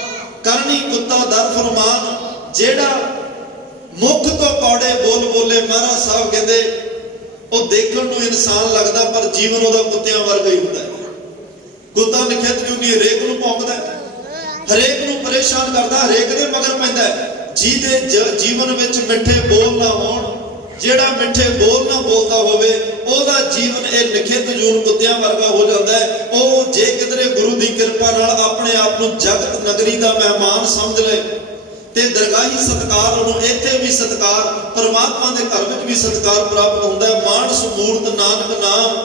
ਕਰਨੀ ਕੁੱਤਾ ਦਰ ਫਰਮਾਨ। ਜਿਹੜਾ ਮੁਖ ਤੋਂ ਕੌੜੇ ਬੋਲ ਬੋਲੇ, ਮਹਾਰਾਜ ਸਾਹਿਬ ਕਹਿੰਦੇ ਉਹ ਦੇਖਣ ਨੂੰ ਇਨਸਾਨ ਲੱਗਦਾ, ਪਰ ਜੀਵਨ ਉਹਦਾ ਕੁੱਤਿਆਂ ਵਰਗਾ ਹੀ ਹੁੰਦਾ ਹੈ। ਕੁੱਤਾ ਨਿਖਿੱਤ ਜੁਗੀ ਹਰੇਕ ਨੂੰ ਭੌਂਕਦਾ, ਹਰੇਕ ਨੂੰ ਪਰੇਸ਼ਾਨ ਕਰਦਾ, ਹਰੇਕ ਦੇ ਮਗਰ ਪੈਂਦਾ। ਜਿਹਦੇ ਜੀਵਨ ਵਿੱਚ ਮਿੱਠੇ ਬੋਲ ਨਾ ਹੋਣ, ਜਿਹੜਾ ਮਿੱਠੇ ਬੋਲ ਨਾ ਬੋਲਦਾ ਹੋਵੇ, ਉਹਦਾ ਜੀਵਨ ਇਹ ਨਿਖਿੱਤ ਜੂਨ ਕੁੱਤਿਆਂ ਵਰਗਾ ਹੋ ਜਾਂਦਾ ਹੈ। ਉਹ ਜੇ ਕਿਧਰੇ ਗੁਰੂ ਦੀ ਕਿਰਪਾ ਨਾਲ ਆਪਣੇ ਆਪ ਨੂੰ ਜਗਤ ਨਗਰੀ ਦਾ ਮਹਿਮਾਨ ਸਮਝ ਲਏ ਤੇ ਦਰਗਾਹੀ ਸਤਿਕਾਰ, ਉਹਨੂੰ ਇੱਥੇ ਵੀ ਸਤਿਕਾਰ, ਪਰਮਾਤਮਾ ਦੇ ਘਰ ਵਿੱਚ ਵੀ ਸਤਿਕਾਰ ਪ੍ਰਾਪਤ ਹੁੰਦਾ ਹੈ। ਮਾਨਸ ਮੂਰਤ ਨਾਨਕ ਨਾਮ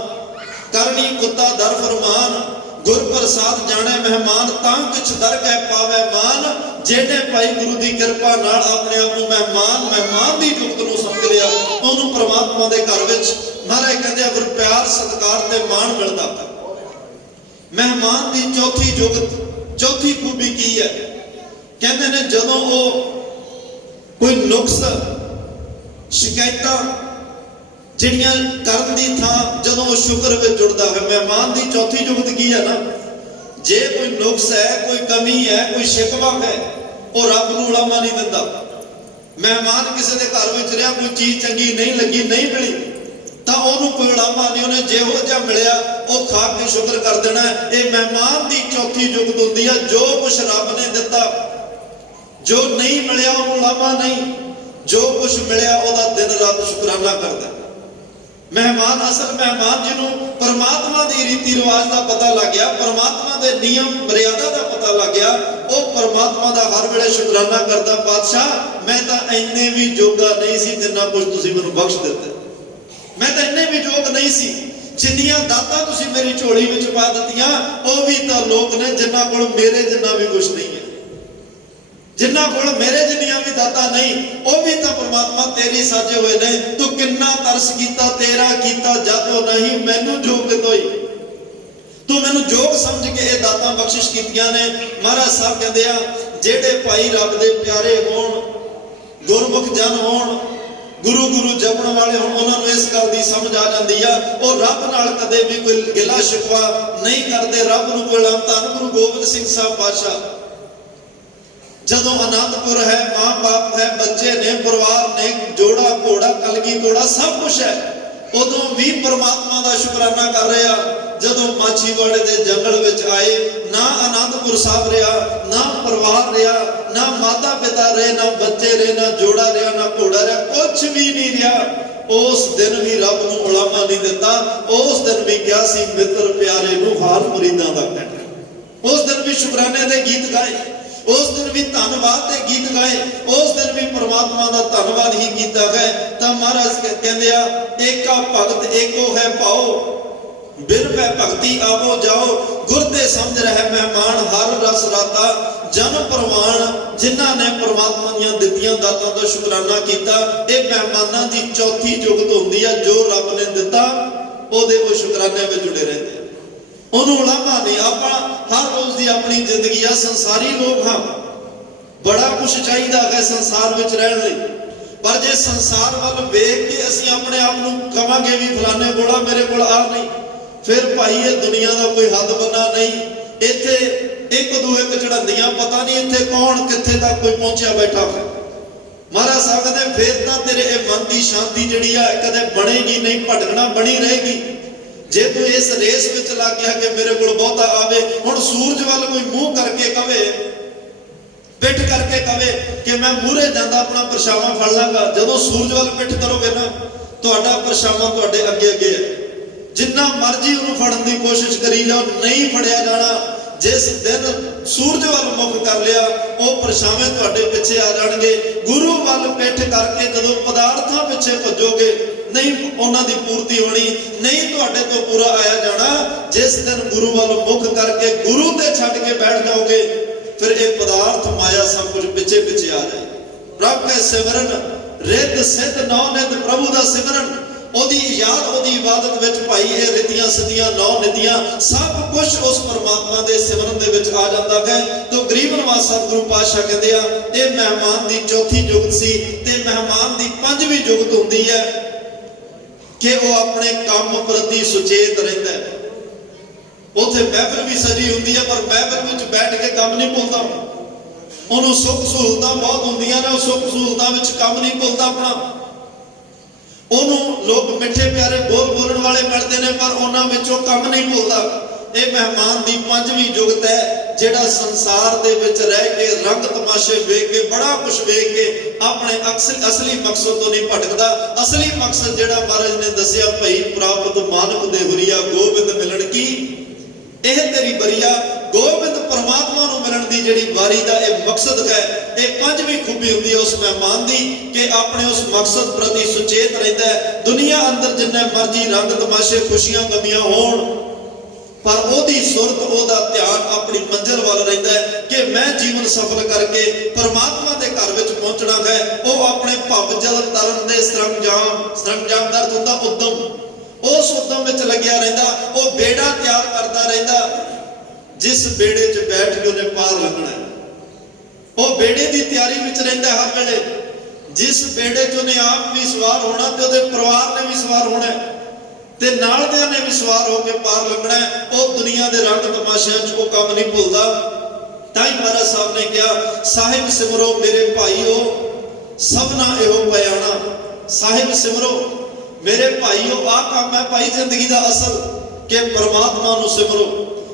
ਕਰਨੀ ਕੁੱਤਾ ਦਰ ਫਰਮਾਨ। ਗੁਰ ਪ੍ਰਸਾਦ ਜਾਣੇ ਮਹਿਮਾਨ ਤਾਂ ਕਿਛ ਦਰ ਕਹਿ ਪਾਵੇ ਮਾਨ। ਜਿਹਨੇ ਭਾਈ ਗੁਰੂ ਦੀ ਕਿਰਪਾ ਨਾਲ ਆਪਣੇ ਆਪ ਨੂੰ ਮਹਿਮਾਨ ਦੀ ਜੁਗਤ ਨੂੰ ਸਮਝ ਲਿਆ, ਉਹਨੂੰ ਪਰਮਾਤਮਾ ਦੇ ਘਰ ਵਿੱਚ ਮਹਾਰਾਜ ਕਹਿੰਦੇ ਆ ਫਿਰ ਪਿਆਰ ਸਤਿਕਾਰ ਤੇ ਮਾਣ ਮਿਲਦਾ। ਮਹਿਮਾਨ ਦੀ ਚੌਥੀ ਜੁਗਤ, ਚੌਥੀ ਖੂਬੀ ਕੀ ਹੈ? ਕਹਿੰਦੇ ਨੇ ਜਦੋਂ ਉਹ ਕੋਈ ਨੁਕਸ ਸ਼ਿਕਾਇਤਾਂ ਜਿਹੜੀਆਂ ਕਰਨ ਦੀ ਥਾਂ ਜਦੋਂ ਉਹ ਸ਼ੁਕਰ ਵਿੱਚ ਜੁੜਦਾ ਹੈ। ਮਹਿਮਾਨ ਦੀ ਚੌਥੀ ਜੁਗਤ ਕੀ ਹੈ ਨਾ, ਜੇ ਕੋਈ ਨੁਕਸ ਹੈ, ਕੋਈ ਕਮੀ ਹੈ, ਕੋਈ ਸ਼ਿਕਵਾ ਹੈ, ਉਹ ਰੱਬ ਨੂੰ ਉਲਾਮਾ ਨਹੀਂ ਦਿੰਦਾ। ਮਹਿਮਾਨ ਕਿਸੇ ਦੇ ਘਰ ਵਿੱਚ ਰਿਹਾ, ਕੋਈ ਚੀਜ਼ ਚੰਗੀ ਨਹੀਂ ਲੱਗੀ, ਨਹੀਂ ਮਿਲੀ, ਤਾਂ ਉਹਨੂੰ ਕੋਈ ਉਲਾਮਾ ਨਹੀਂ, ਉਹਨੇ ਜਿਹੋ ਜਿਹਾ ਮਿਲਿਆ ਉਹ ਖਾ ਕੇ ਸ਼ੁਕਰ ਕਰ ਦੇਣਾ। ਇਹ ਮਹਿਮਾਨ ਦੀ ਚੌਥੀ ਜੁਗਤ ਹੁੰਦੀ ਹੈ। ਜੋ ਕੁਛ ਰੱਬ ਨੇ ਦਿੱਤਾ, ਜੋ ਨਹੀਂ ਮਿਲਿਆ ਉਹਨੂੰ ਉਲਾਮਾ ਨਹੀਂ, ਜੋ ਕੁਛ ਮਿਲਿਆ ਉਹਦਾ ਦਿਨ ਰਾਤ ਸ਼ੁਕਰਾਨਾ ਕਰਦਾ। ਮਹਿਮਾਨ ਅਸਲ ਮਹਿਮਾਨ ਜਿਹਨੂੰ ਪਰਮਾਤਮਾ ਦੀ ਰੀਤੀ ਰਿਵਾਜ ਦਾ ਪਤਾ ਲੱਗ ਗਿਆ, ਪਰਮਾਤਮਾ ਦੇ ਨਿਯਮ ਮਰਿਆਦਾ ਦਾ ਪਤਾ ਲੱਗ ਗਿਆ, ਉਹ ਪਰਮਾਤਮਾ ਦਾ ਹਰ ਵੇਲੇ ਸ਼ੁਕਰਾਨਾ ਕਰਦਾ। ਪਾਤਸ਼ਾਹ ਮੈਂ ਤਾਂ ਇੰਨੇ ਵੀ ਜੋਗਾ ਨਹੀਂ ਸੀ ਜਿੰਨਾ ਕੁਝ ਤੁਸੀਂ ਮੈਨੂੰ ਬਖਸ਼ ਦਿੱਤਾ, ਮੈਂ ਤਾਂ ਇੰਨੇ ਵੀ ਯੋਗ ਨਹੀਂ ਸੀ, ਜਿੰਨੀਆਂ ਦਾਤਾਂ ਤੁਸੀਂ ਮੇਰੀ ਝੋਲੀ ਵਿੱਚ ਪਾ ਦਿੱਤੀਆਂ ਉਹ ਵੀ ਤਾਂ ਲੋਕ ਨੇ ਜਿਨ੍ਹਾਂ ਕੋਲ ਮੇਰੇ ਜਿੰਨਾ ਵੀ ਕੁਝ ਨਹੀਂ ਹੈ, ਜਿਨ੍ਹਾਂ ਕੋਲ ਮੇਰੇ ਜਿੰਨੀਆਂ ਵੀ ਦਾਤਾਂ ਨਹੀਂ, ਉਹ ਵੀ ਤਾਂ ਪਰਮਾਤਮਾ ਤੇਰੀ ਸਾਜੇ ਹੋਏ ਨੇ। ਤੂੰ ਕਿੰਨਾ ਤਰਸ ਕੀਤਾ, ਤੇਰਾ ਕੀਤਾ ਜਾਤੋ ਨਹੀਂ ਮੈਨੂੰ ਜੋਗ ਦਿੱਤੋਈ। ਤੂੰ ਮੈਨੂੰ ਜੋਗ ਸਮਝ ਕੇ ਇਹ ਦਾਤਾਂ ਬਖਸ਼ਿਸ਼ ਕੀਤੀਆਂ ਨੇ। ਮਹਾਰਾਜ ਸਾਹਿਬ ਕਹਿੰਦੇ ਆ ਜਿਹੜੇ ਭਾਈ ਰੱਬ ਦੇ ਪਿਆਰੇ ਹੋਣ, ਗੁਰਮੁਖ ਜਨ ਹੋਣ, ਗੁਰੂ ਗੁਰੂ ਜਪਣ ਵਾਲੇ ਹੋਣ, ਉਹਨਾਂ ਨੂੰ ਇਸ ਗੱਲ ਦੀ ਸਮਝ ਆ ਜਾਂਦੀ ਆ। ਉਹ ਰੱਬ ਨਾਲ ਕਦੇ ਵੀ ਕੋਈ ਗਿਲਾ ਸ਼ਿਕਵਾ ਨਹੀਂ ਕਰਦੇ, ਰੱਬ ਨੂੰ ਬੁਲਾਉਣ। ਧੰਨ ਗੁਰੂ ਗੋਬਿੰਦ ਸਿੰਘ ਸਾਹਿਬ ਪਾਤਸ਼ਾਹ ਜਦੋਂ ਅਨੰਦਪੁਰ ਹੈ, ਮਾਂ ਬਾਪ ਹੈ, ਬੱਚੇ ਨੇ, ਪਰਿਵਾਰ ਨੇ, ਜੋੜਾ ਘੋੜਾ ਕਲਗੀ ਘੋੜਾ ਸਭ ਕੁਛ ਹੈ, ਉਦੋਂ ਵੀ ਪਰਮਾਤਮਾ ਦਾ ਸ਼ੁਕਰਾਨਾ ਕਰ ਰਹੇ ਆ। ਜਦੋਂ ਮਾਛੀਵਾੜੇ ਦੇ ਜੰਗਲ ਵਿੱਚ ਆਏ, ਨਾ ਅਨੰਦਪੁਰ ਸਾਹਿਬ ਰਿਹਾ, ਨਾ ਪਰਿਵਾਰ ਰਿਹਾ, ਨਾ ਮਾਤਾ ਪਿਤਾ ਰਹੇ, ਨਾ ਬੱਚੇ ਰਹੇ, ਨਾ ਜੋੜਾ ਰਿਹਾ, ਨਾ ਘੋੜਾ ਰਿਹਾ, ਕੁਛ ਵੀ ਨਹੀਂ ਰਿਹਾ। ਉਸ ਦਿਨ ਵੀ ਰੱਬ ਨੂੰ ਉਲਾਮਾ ਨਹੀਂ ਦਿੱਤਾ। ਉਸ ਦਿਨ ਵੀ ਕਿਹਾ ਸੀ ਮਿੱਤਰ ਪਿਆਰੇ ਨੂੰ ਹਾਲ ਮੁਰੀਦਾਂ ਦਾ ਕਹਿਣਾ। ਉਸ ਦਿਨ ਵੀ ਸ਼ੁਕਰਾਨੇ ਦੇ ਗੀਤ ਗਾਏ, ਉਸ ਦਿਨ ਵੀ ਧੰਨਵਾਦ ਦੇ ਗੀਤ ਗਾਏ, ਉਸ ਦਿਨ ਵੀ ਪਰਮਾਤਮਾ ਦਾ ਧੰਨਵਾਦ ਹੀ ਕੀਤਾ ਹੈ। ਤਾਂ ਮਹਾਰਾਜ ਕਹਿੰਦੇ ਆ, ਏਕਾ ਭਗਤ ਏਕੋ ਹੈ ਭਾਉ, ਬਿਨ ਪੈ ਭਗਤੀ ਆਵੋ ਜਾਓ, ਗੁਰ ਤੇ ਸਮਝ ਰਹਿ ਮਹਿਮਾਨ, ਹਰ ਰਸ ਰਾਤਾ ਜਨ ਪ੍ਰਵਾਨ। ਜਿਨ੍ਹਾਂ ਨੇ ਪਰਮਾਤਮਾ ਦੀਆਂ ਦਿੱਤੀਆਂ ਦਾਤਾਂ ਦਾ ਸ਼ੁਕਰਾਨਾ ਕੀਤਾ, ਇਹ ਮਹਿਮਾਨਾਂ ਦੀ ਚੌਥੀ ਜੁਗਤ ਹੁੰਦੀ ਆ। ਜੋ ਰੱਬ ਨੇ ਦਿੱਤਾ ਉਹਦੇ ਉਹ ਸ਼ੁਕਰਾਨੇ ਵਿੱਚ ਜੁੜੇ ਰਹਿੰਦੇ ਆ, ਉਹਨੂੰ ਉਲਾਮਾ ਨਹੀਂ। ਆਪਾਂ ਹਰ ਰੋਜ਼ ਦੀ ਆਪਣੀ ਜ਼ਿੰਦਗੀ ਆ, ਸੰਸਾਰੀ ਲੋਕ ਹਾਂ, ਬੜਾ ਕੁਛ ਚਾਹੀਦਾ ਹੈ ਸੰਸਾਰ ਵਿੱਚ ਰਹਿਣ ਲਈ। ਪਰ ਜੇ ਸੰਸਾਰ ਵੱਲ ਵੇਖ ਕੇ ਅਸੀਂ ਆਪਣੇ ਆਪ ਨੂੰ ਕਵਾਂਗੇ ਵੀ ਫਲਾਣੇ ਕੋਲ ਮੇਰੇ ਕੋਲ ਆ ਨਹੀਂ, ਫਿਰ ਭਾਈ ਇਹ ਦੁਨੀਆ ਦਾ ਕੋਈ ਹੱਦ ਬੰਨਾ ਨਹੀਂ। ਇੱਥੇ ਇੱਕ ਦੂਏ ਤੇ ਚੜ੍ਹਾਉਂਦੀਆਂ, ਪਤਾ ਨਹੀਂ ਇੱਥੇ ਕੌਣ ਕਿੱਥੇ ਤੱਕ ਕੋਈ ਪਹੁੰਚਿਆ ਬੈਠਾ ਹੈ। ਮਹਾਰਾਜ ਸਾਹਿਬ ਕਹਿੰਦੇ ਫਿਰ ਤਾਂ ਤੇਰੇ ਇਹ ਮਨ ਦੀ ਸ਼ਾਂਤੀ ਜਿਹੜੀ ਆ ਕਦੇ ਬਣੇਗੀ ਨਹੀਂ, ਭਟਕਣਾ ਬਣੀ ਰਹੇਗੀ। ਜੇ ਤੂੰ ਇਸ ਰੇਸ ਵਿੱਚ ਲੱਗ ਗਿਆ ਕਿ ਮੇਰੇ ਕੋਲ ਬਹੁਤਾ ਆਵੇ, ਹੁਣ ਸੂਰਜ ਵੱਲ ਕੋਈ ਮੂੰਹ ਕਰਕੇ ਕਵੇ, ਪਿੱਠ ਕਰਕੇ ਕਵੇ ਕਿ ਮੈਂ ਮੂਹਰੇ ਜਾਂਦਾ ਆਪਣਾ ਪਰਛਾਵਾਂ ਫੜ ਲਾਂਗਾ, ਜਦੋਂ ਸੂਰਜ ਵੱਲ ਪਿੱਠ ਕਰੋਗੇ ਨਾ, ਤੁਹਾਡਾ ਪਰਛਾਵਾਂ ਤੁਹਾਡੇ ਅੱਗੇ ਅੱਗੇ ਹੈ। ਜਿੰਨਾ ਮਰਜ਼ੀ ਉਹਨੂੰ ਫੜਨ ਦੀ ਕੋਸ਼ਿਸ਼ ਕਰੀ ਜਾਓ, ਨਹੀਂ ਫੜਿਆ ਜਾਣਾ। ਜਿਸ ਦਿਨ ਸੂਰਜ ਵੱਲ ਮੁਖ ਕਰ ਲਿਆ, ਉਹ ਪਰਛਾਵੇਂ ਤੁਹਾਡੇ ਪਿੱਛੇ ਆ ਜਾਣਗੇ। ਗੁਰੂ ਵੱਲ ਪਿੱਠ ਕਰਕੇ ਜਦੋਂ ਪਦਾਰਥਾਂ ਪਿੱਛੇ ਭੱਜੋਗੇ, ਨਹੀਂ ਉਹਨਾਂ ਦੀ ਪੂਰਤੀ ਹੋਣੀ, ਨਹੀਂ ਤੁਹਾਡੇ ਤੋਂ ਪੂਰਾ ਆਇਆ ਜਾਣਾ। ਜਿਸ ਦਿਨ ਗੁਰੂ ਵੱਲ ਮੁਖ ਕਰਕੇ ਗੁਰੂ ਤੇ ਛੱਡ ਕੇ ਬੈਠ ਜਾਓਗੇ, ਫਿਰ ਇਹ ਪਦਾਰਥ ਮਾਇਆ ਸਭ ਕੁਝ ਪਿੱਛੇ ਪਿੱਛੇ ਆ ਜਾਏ। ਪ੍ਰਭ ਕੇ ਸਿਮਰਨ ਰਿੱਧ ਸਿੱਧ ਨੌ ਨਿਧ, ਪ੍ਰਭੂ ਦਾ ਸਿਮਰਨ, ਉਹਦੀ ਯਾਦ, ਉਹਦੀ ਇਬਾਦਤ ਵਿੱਚ ਭਾਈ ਇਹ ਰਿੱਧੀਆਂ ਸਿੱਧੀਆਂ ਨੌ ਨਿਧੀਆਂ ਸਭ ਕੁਝ ਉਸ ਪਰਮਾਤਮਾ ਦੇ ਸਿਮਰਨ ਦੇ ਵਿੱਚ ਆ ਜਾਂਦਾ ਹੈ। ਤਾਂ ਗਰੀਬ ਨਿਵਾਸ ਸਤਿਗੁਰੂ ਪਾਤਸ਼ਾਹ ਕਹਿੰਦੇ ਆ, ਇਹ ਮਹਿਮਾਨ ਦੀ ਚੌਥੀ ਜੁਗਤ ਸੀ। ਤੇ ਮਹਿਮਾਨ ਦੀ ਪੰਜਵੀਂ ਜੁਗਤ ਹੁੰਦੀ ਹੈ ਕਿ ਉਹ ਆਪਣੇ ਕੰਮ ਪ੍ਰਤੀ ਸੁਚੇਤ ਰਹਿੰਦਾ ਹੈ। ਉੱਥੇ ਮਹਿਫਿਲ ਵੀ ਸਜੀ ਹੁੰਦੀ ਹੈ, ਪਰ ਮਹਿਫਿਲ ਵਿੱਚ ਬੈਠ ਕੇ ਕੰਮ ਨਹੀਂ ਭੁੱਲਦਾ। ਉਹਨੂੰ ਸੁੱਖ ਸਹੂਲਤਾਂ ਬਹੁਤ ਹੁੰਦੀਆਂ ਨੇ, ਉਹ ਸੁੱਖ ਸਹੂਲਤਾਂ ਵਿੱਚ ਕੰਮ ਨਹੀਂ ਭੁੱਲਦਾ ਆਪਣਾ। ਉਹਨੂੰ ਲੋਕ ਮਿੱਠੇ ਪਿਆਰੇ ਬੋਲ ਬੋਲਣ ਵਾਲੇ ਮਿਲਦੇ ਨੇ, ਪਰ ਉਹਨਾਂ ਵਿੱਚੋਂ ਕੰਮ ਨਹੀਂ ਭੁੱਲਦਾ। ਇਹ ਮਹਿਮਾਨ ਦੀ ਪੰਜਵੀਂ ਜੁਗਤ ਹੈ, ਜਿਹੜਾ ਸੰਸਾਰ ਦੇ ਵਿੱਚ ਰਹਿ ਕੇ ਰੰਗ ਤਮਾਸ਼ੇ ਵੇਖ ਕੇ, ਬੜਾ ਕੁਝ ਵੇਖ ਕੇ ਆਪਣੇ ਅਸਲੀ ਮਕਸਦ ਤੋਂ ਨਹੀਂ ਭਟਕਦਾ। ਅਸਲੀ ਮਕਸਦ ਜਿਹੜਾ ਮਹਾਰਾਜ ਨੇ ਦੱਸਿਆ, ਭਈ ਪ੍ਰਾਪਤ ਮਾਨਕ ਦੇ ਹੁਰੀਆ, ਗੋਬਿੰਦ ਮਿਲਣ ਕੀ ਇਹ ਤੇਰੀ ਬਰੀਆ। ਗੋਬਿੰਦ ਪਰਮਾਤਮਾ ਨੂੰ ਮਿਲਣ ਦੀ ਜਿਹੜੀ ਵਾਰੀ ਦਾ ਇਹ ਮਕਸਦ ਹੈ, ਇਹ ਪੰਜਵੀਂ ਖੂਬੀ ਹੁੰਦੀ ਹੈ ਉਸ ਮਹਿਮਾਨ ਦੀ, ਕਿ ਆਪਣੇ ਉਸ ਮਕਸਦ ਪ੍ਰਤੀ ਸੁਚੇਤ ਰਹਿੰਦਾ ਹੈ। ਦੁਨੀਆ ਅੰਦਰ ਜਿੰਨੇ ਮਰਜ਼ੀ ਰੰਗ ਤਮਾਸ਼ੇ ਖੁਸ਼ੀਆਂ ਗਮੀਆਂ ਹੋਣ, ਪਰ ਉਹਦੀ ਸੁਰਤ, ਉਹਦਾ ਧਿਆਨ ਆਪਣੀ ਮੰਜ਼ਿਲ ਵੱਲ ਰਹਿੰਦਾ ਹੈ ਕਿ ਮੈਂ ਜੀਵਨ ਸਫਲ ਕਰਕੇ ਪਰਮਾਤਮਾ ਦੇ ਘਰ ਵਿੱਚ ਪਹੁੰਚਣਾ ਹੈ। ਉਹ ਆਪਣੇ ਭਵ ਜਲ ਤਰਨ ਦੇ ਸਰੰਜਾਮ ਦਾ ਅਰਥ ਹੁੰਦਾ ਉਦਮ, ਉਸ ਉਦਮ ਵਿੱਚ ਲੱਗਿਆ ਰਹਿੰਦਾ। ਉਹ ਬੇੜਾ ਤਿਆਰ ਕਰਦਾ ਰਹਿੰਦਾ, ਜਿਸ ਬੇੜੇ 'ਚ ਬੈਠ ਕੇ ਉਹਨੇ ਪਾਰ ਲੰਘਣਾ ਹੈ। ਉਹ ਬੇੜੇ ਦੀ ਤਿਆਰੀ ਵਿੱਚ ਰਹਿੰਦਾ ਹਰ ਵੇਲੇ। ਜਿਸ ਬੇੜੇ 'ਚ ਉਹਨੇ ਆਪ ਵੀ ਸਵਾਰ ਹੋਣਾ ਤੇ ਉਹਦੇ ਪਰਿਵਾਰ ਨੇ ਵੀ ਸਵਾਰ ਹੋਣਾ ਤੇ ਨਾਲ ਦਿਆਂ ਨੇ ਵੀ ਸਵਾਰ ਹੋ ਕੇ ਪਾਰ ਲੰਘਣਾ ਹੈ। ਉਹ ਦੁਨੀਆ ਦੇ ਰੰਗ ਤਮਾਸ਼ਿਆਂ 'ਚ ਉਹ ਕੰਮ ਨਹੀਂ ਭੁੱਲਦਾ। ਤਾਂ ਹੀ ਮਹਾਰਾਜ ਸਾਹਿਬ ਨੇ ਕਿਹਾ, ਸਾਹਿਬ ਸਿਮਰੋ ਮੇਰੇ ਭਾਈਓ ਸਭਨਾ ਇਹੋ ਪਿਆਣਾ। ਸਾਹਿਬ ਸਿਮਰੋ ਮੇਰੇ ਭਾਈਓ, ਆਹ ਕੰਮ ਹੈ ਭਾਈ ਜ਼ਿੰਦਗੀ ਦਾ ਅਸਲ, ਕਿ ਪਰਮਾਤਮਾ ਨੂੰ ਸਿਮਰੋ,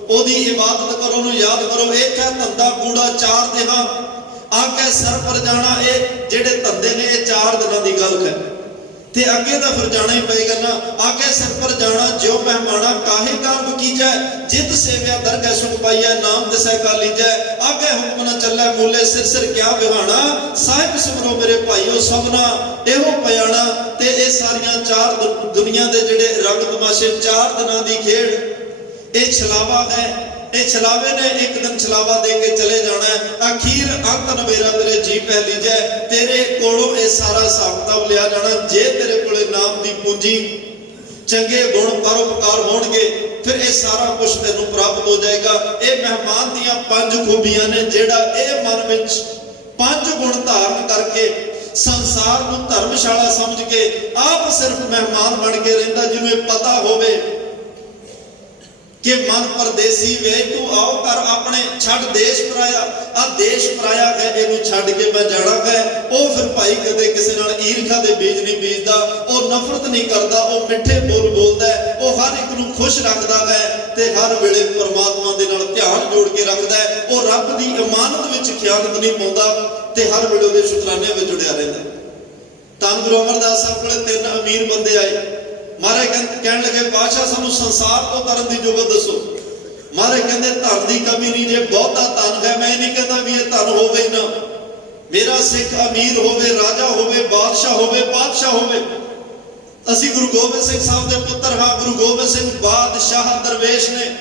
ਉਹਦੀ ਇਬਾਦਤ ਕਰੋ, ਉਹਨੂੰ ਯਾਦ ਕਰੋ। ਇਹ ਕਹਿ ਧੰਦਾ ਕੂੜਾ ਚਾਰ ਦੇਹਾਂ, ਆ ਕੇ ਸਰ ਪਰ ਜਾਣਾ। ਇਹ ਜਿਹੜੇ ਧੰਦੇ ਨੇ ਇਹ 4 ਦਿਨਾਂ ਦੀ ਗੱਲ ਹੈ, ਤੇ ਅੱਗੇ ਤਾਂ ਫਿਰ ਜਾਣਾ ਹੀ ਪਏਗਾ ਨਾ। ਆ ਕੇ ਸਰ ਪਰ ਜਾਣਾ, ਜਿਉ ਮਹਿਮਾਨਾ ਕਾਹੇ ਕਾਰਬ ਕੀਜੈ, ਜਿਤ ਸੇਵਿਆ ਦਰਗਹਿ ਸੁਖ ਪਾਈਐ, ਨਾਮ ਦਿਸੈ ਕਾ ਲੀਜੈ। ਆਗੇ ਹੁਕਮ ਨ ਚੱਲੈ ਮੂਲੇ, ਸਿਰ ਸਿਰ ਕਿਆ ਵਿਹਾਣਾ। ਸਾਹਿਬ ਸਿਮਰੋ ਮੇਰੇ ਭਾਈਓ ਸਭਨਾ ਇਹੋ ਪਿਆਣਾ। ਤੇ ਇਹ ਸਾਰੀਆਂ 4 ਦੁਨੀਆ ਦੇ ਜਿਹੜੇ ਰੰਗ ਤਮਾਸ਼ੇ, 4 ਦਿਨਾਂ ਦੀ ਖੇਡ, ਇਹ ਛਲਾਵਾ ਹੈ। ਇਹ ਛਲਾਵੇ ਨੇ ਇੱਕ ਦਿਨ ਛਲਾਵਾ ਦੇ ਕੇ ਚਲੇ ਜਾਣਾ। ਅਖੀਰ ਅੰਤ ਨਵੇਰਾ ਤੇਰੇ ਜੀ ਪੈ ਲੀਜੈ। ਤੇਰੇ ਕੋਲੋਂ ਇਹ ਸਾਰਾ ਹਿਸਾਬ ਕਿਤਾਬ ਲਿਆ ਜਾਣਾ। ਜੇ ਤੇਰੇ ਕੋਲੇ ਨਾਮ ਦੀ ਪੂੰਜੀ, ਚੰਗੇ ਗੁਣ ਪਰਉਪਕਾਰ ਹੋਣਗੇ, ਫਿਰ ਇਹ ਸਾਰਾ ਕੁਝ ਤੈਨੂੰ ਪ੍ਰਾਪਤ ਹੋ ਜਾਏਗਾ। ਇਹ ਮਹਿਮਾਨ ਦੀਆਂ 5 ਖੂਬੀਆਂ ਨੇ। ਜਿਹੜਾ ਇਹ ਮਨ ਵਿੱਚ 5 ਗੁਣ ਧਾਰਨ ਕਰਕੇ ਸੰਸਾਰ ਨੂੰ ਧਰਮਸ਼ਾਲਾ ਸਮਝ ਕੇ ਆਪ ਸਿਰਫ ਮਹਿਮਾਨ ਬਣ ਕੇ ਰਹਿੰਦਾ, ਜਿਹਨੂੰ ਪਤਾ ਹੋਵੇ कि मन परदेसी वे तू आओ कर अपने छड़ देश पराया, आ देश पराया है इनू छड़ के मैं जाना है। वो फिर भाई कदे किसी नाल ईर्खा दे बीज नहीं बीजदा, वो नफरत नहीं करता, वो मिठे बोल बोलदा है, वो हर एक नू खुश रखदा है ते हर वेले परमात्मा दे नाल ध्यान जोड़ के रखदा है। वो रब दी इमानत विच खियानत नहीं पाउंदा ते हर वेले उहदे शुकराने विच जुड़िया रहिंदा। धन गुरु अमरदास साहब कोले 3 अमीर बंदे आए। महाराज कहन लगे पातशाह सानू संसार तो तरन दी जुगत दसो। महाराज कहंदे धन दी कमी नहीं, जे बहुता धन है मैं नहीं कहता भी ये धन होवे ना, मेरा सिख अमीर होवे, राजा होवे, बादशाह होवे, पातशाह होवे। असी गुरु गोबिंद सिंह साहब दे पुत्र हां, गुरु गोबिंद सिंह बादशाह दरवेश ने।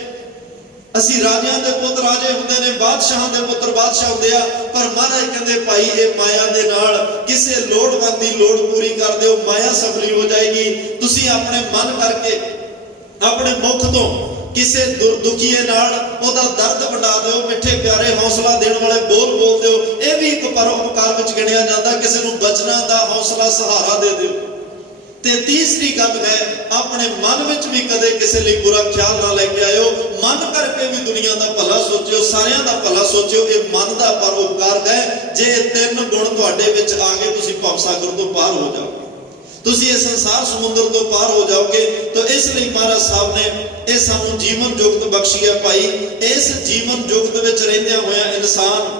असी राजियां दे पुत्र राजे हुंदे ने, बादशाहां दे पुत्र बादशाह हुंदे आ। पर महाराज कहंदे भाई ये माया दे नाल किसे लोड़वंद दी लोड़ पूरी कर दिओ, माया सफली हो जाएगी। तुसी अपने मन करके अपने मुख तो किसे दुखीए नाल ओदा दर्द वंडा दिओ, मिठे प्यारे हौसला देण वाले बोल बोल दिओ। ये भी एक परोपकार विच गिणिया जांदा, किसे नूं बचना दा हौसला सहारा दे दिओ। ते तीसरी गल है अपने मन विच भी कदे किसी लिए बुरा ख्याल ना लेके आयो, मन करके भी दुनिया का भला सोचियो, सारियां दा भला सोचियो। ये मन का परोपकार है। जे 3 गुण तुहाडे विच आ गए तुसीं भवसागर तो पार हो जाओगे, तुसीं इस संसार समुद्र तो पार हो जाओगे। तो इसलिए महाराज साहब ने ये सानू जीवन जुगत बख्शी है। भाई इस जीवन जुगत विच रहिंदियां होया इंसान,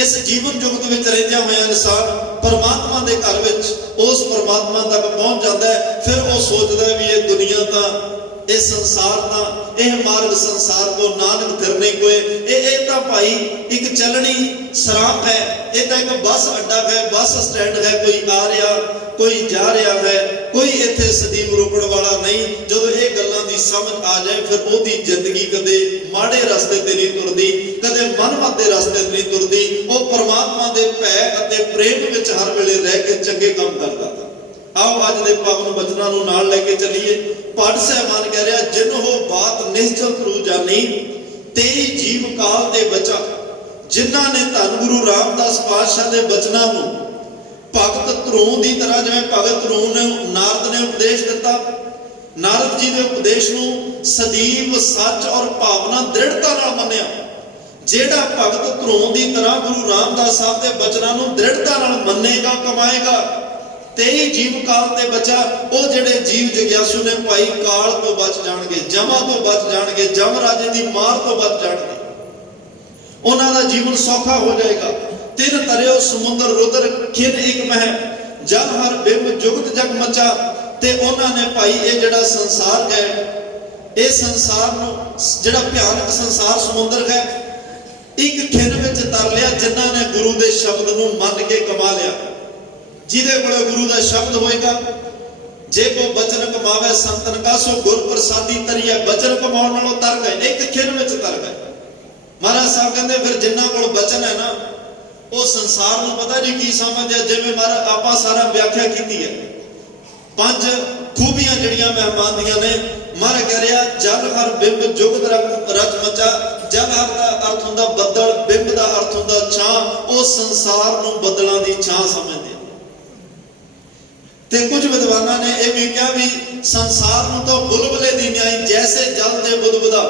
इस जीवन जुगत विच रहिंदियां होया इंसान परमात्मा दे घर विच उस परमात्मा तक पहुंच जाता है। फिर वो सोचता है भी ये दुनिया ता ये संसार ता यह मार्ग संसार को नानक फिरने को ये तो भाई एक चलनी सराप है, ये तो एक बस अड्डा है, बस स्टैंड है। कोई आ रहा कोई जा रहा है, कोई इत्थे सदीप रोकण वाला नहीं। जो ये गल्लां दी समझ आ जाए फिर ओदी जिंदगी कदे माड़े रस्ते ते नहीं तुरदी, कदे मनमत दे रस्ते ते नहीं तुरदी। वो परमात्मा दे भै अते प्रेम विच हर वेले रह के चंगे काम करदा। आओ अज दे पावन बचनां नूं नाल लैके चलीए। पाठ सहमान कह रहा जिन हो बात निश्चल रू जानी, तेई जीव काल ते बचा। जिन्हां ने धन गुरु रामदास पातशाह दे बचनां नूं भगत ध्रुव की तरह, जिवें भगत ध्रुव ने नारद ने उपदेश दिता, नारद जी के उपदेश नूं सदीव सच और भावना दृढ़ता नाल मन्निया। जेड़ा भगत ध्रुव की तरह गुरु रामदास साहब के बचनां नूं दृढ़ता नाल मन्नेगा, कमाएगा, तेई जीव काल ते बचा। वो जेड़े जीव जग्यासु ने भाई काल तो बच जाणगे, जमा तो बच जाणगे, जम राजे की मार तो बच जाणगे, उन्हां दा जीवन सौखा हो जाएगा। 3 तरियो समुद्र रुद्र खिन एक मह, जल हर बिंब जुगत जग मचा। ते उन्हां ने भाई ये जेड़ा संसार है, ये संसार नूं जेड़ा भयानक संसार समुद्र है, एक खिन विच तर लिया। जिन्हां ने गुरु दे शब्द नूं मन के कमा लिया, जिदे कोल गुरु का शब्द होएगा, जे को बचन कमावे संतन का सो गुर प्रसादी तरिया। बचन कमाउण नालों तर गए, एक खिन विच तर गए। महाराज साहब कहंदे फिर जिन्हां कोल बचन है ना, वो संसार नूं पता जी की समझदे। जिवें महाराज आपां सारा व्याख्या कीती है, 5 खूबियां जिहड़ियां मेहमान दियां ने। महाराज कह रहा जल हर बिंब जुगत रच मचा। जल हर का अर्थ हुंदा बदल, बिंब का अर्थ हुंदा छां। वो संसार नूं बदलां दी छां समझदे। ते कुछ विद्वानां ने यह भी कहा भी संसार नूं तो बुलबुले दी न्याई, जैसे जल दे बुदबुदा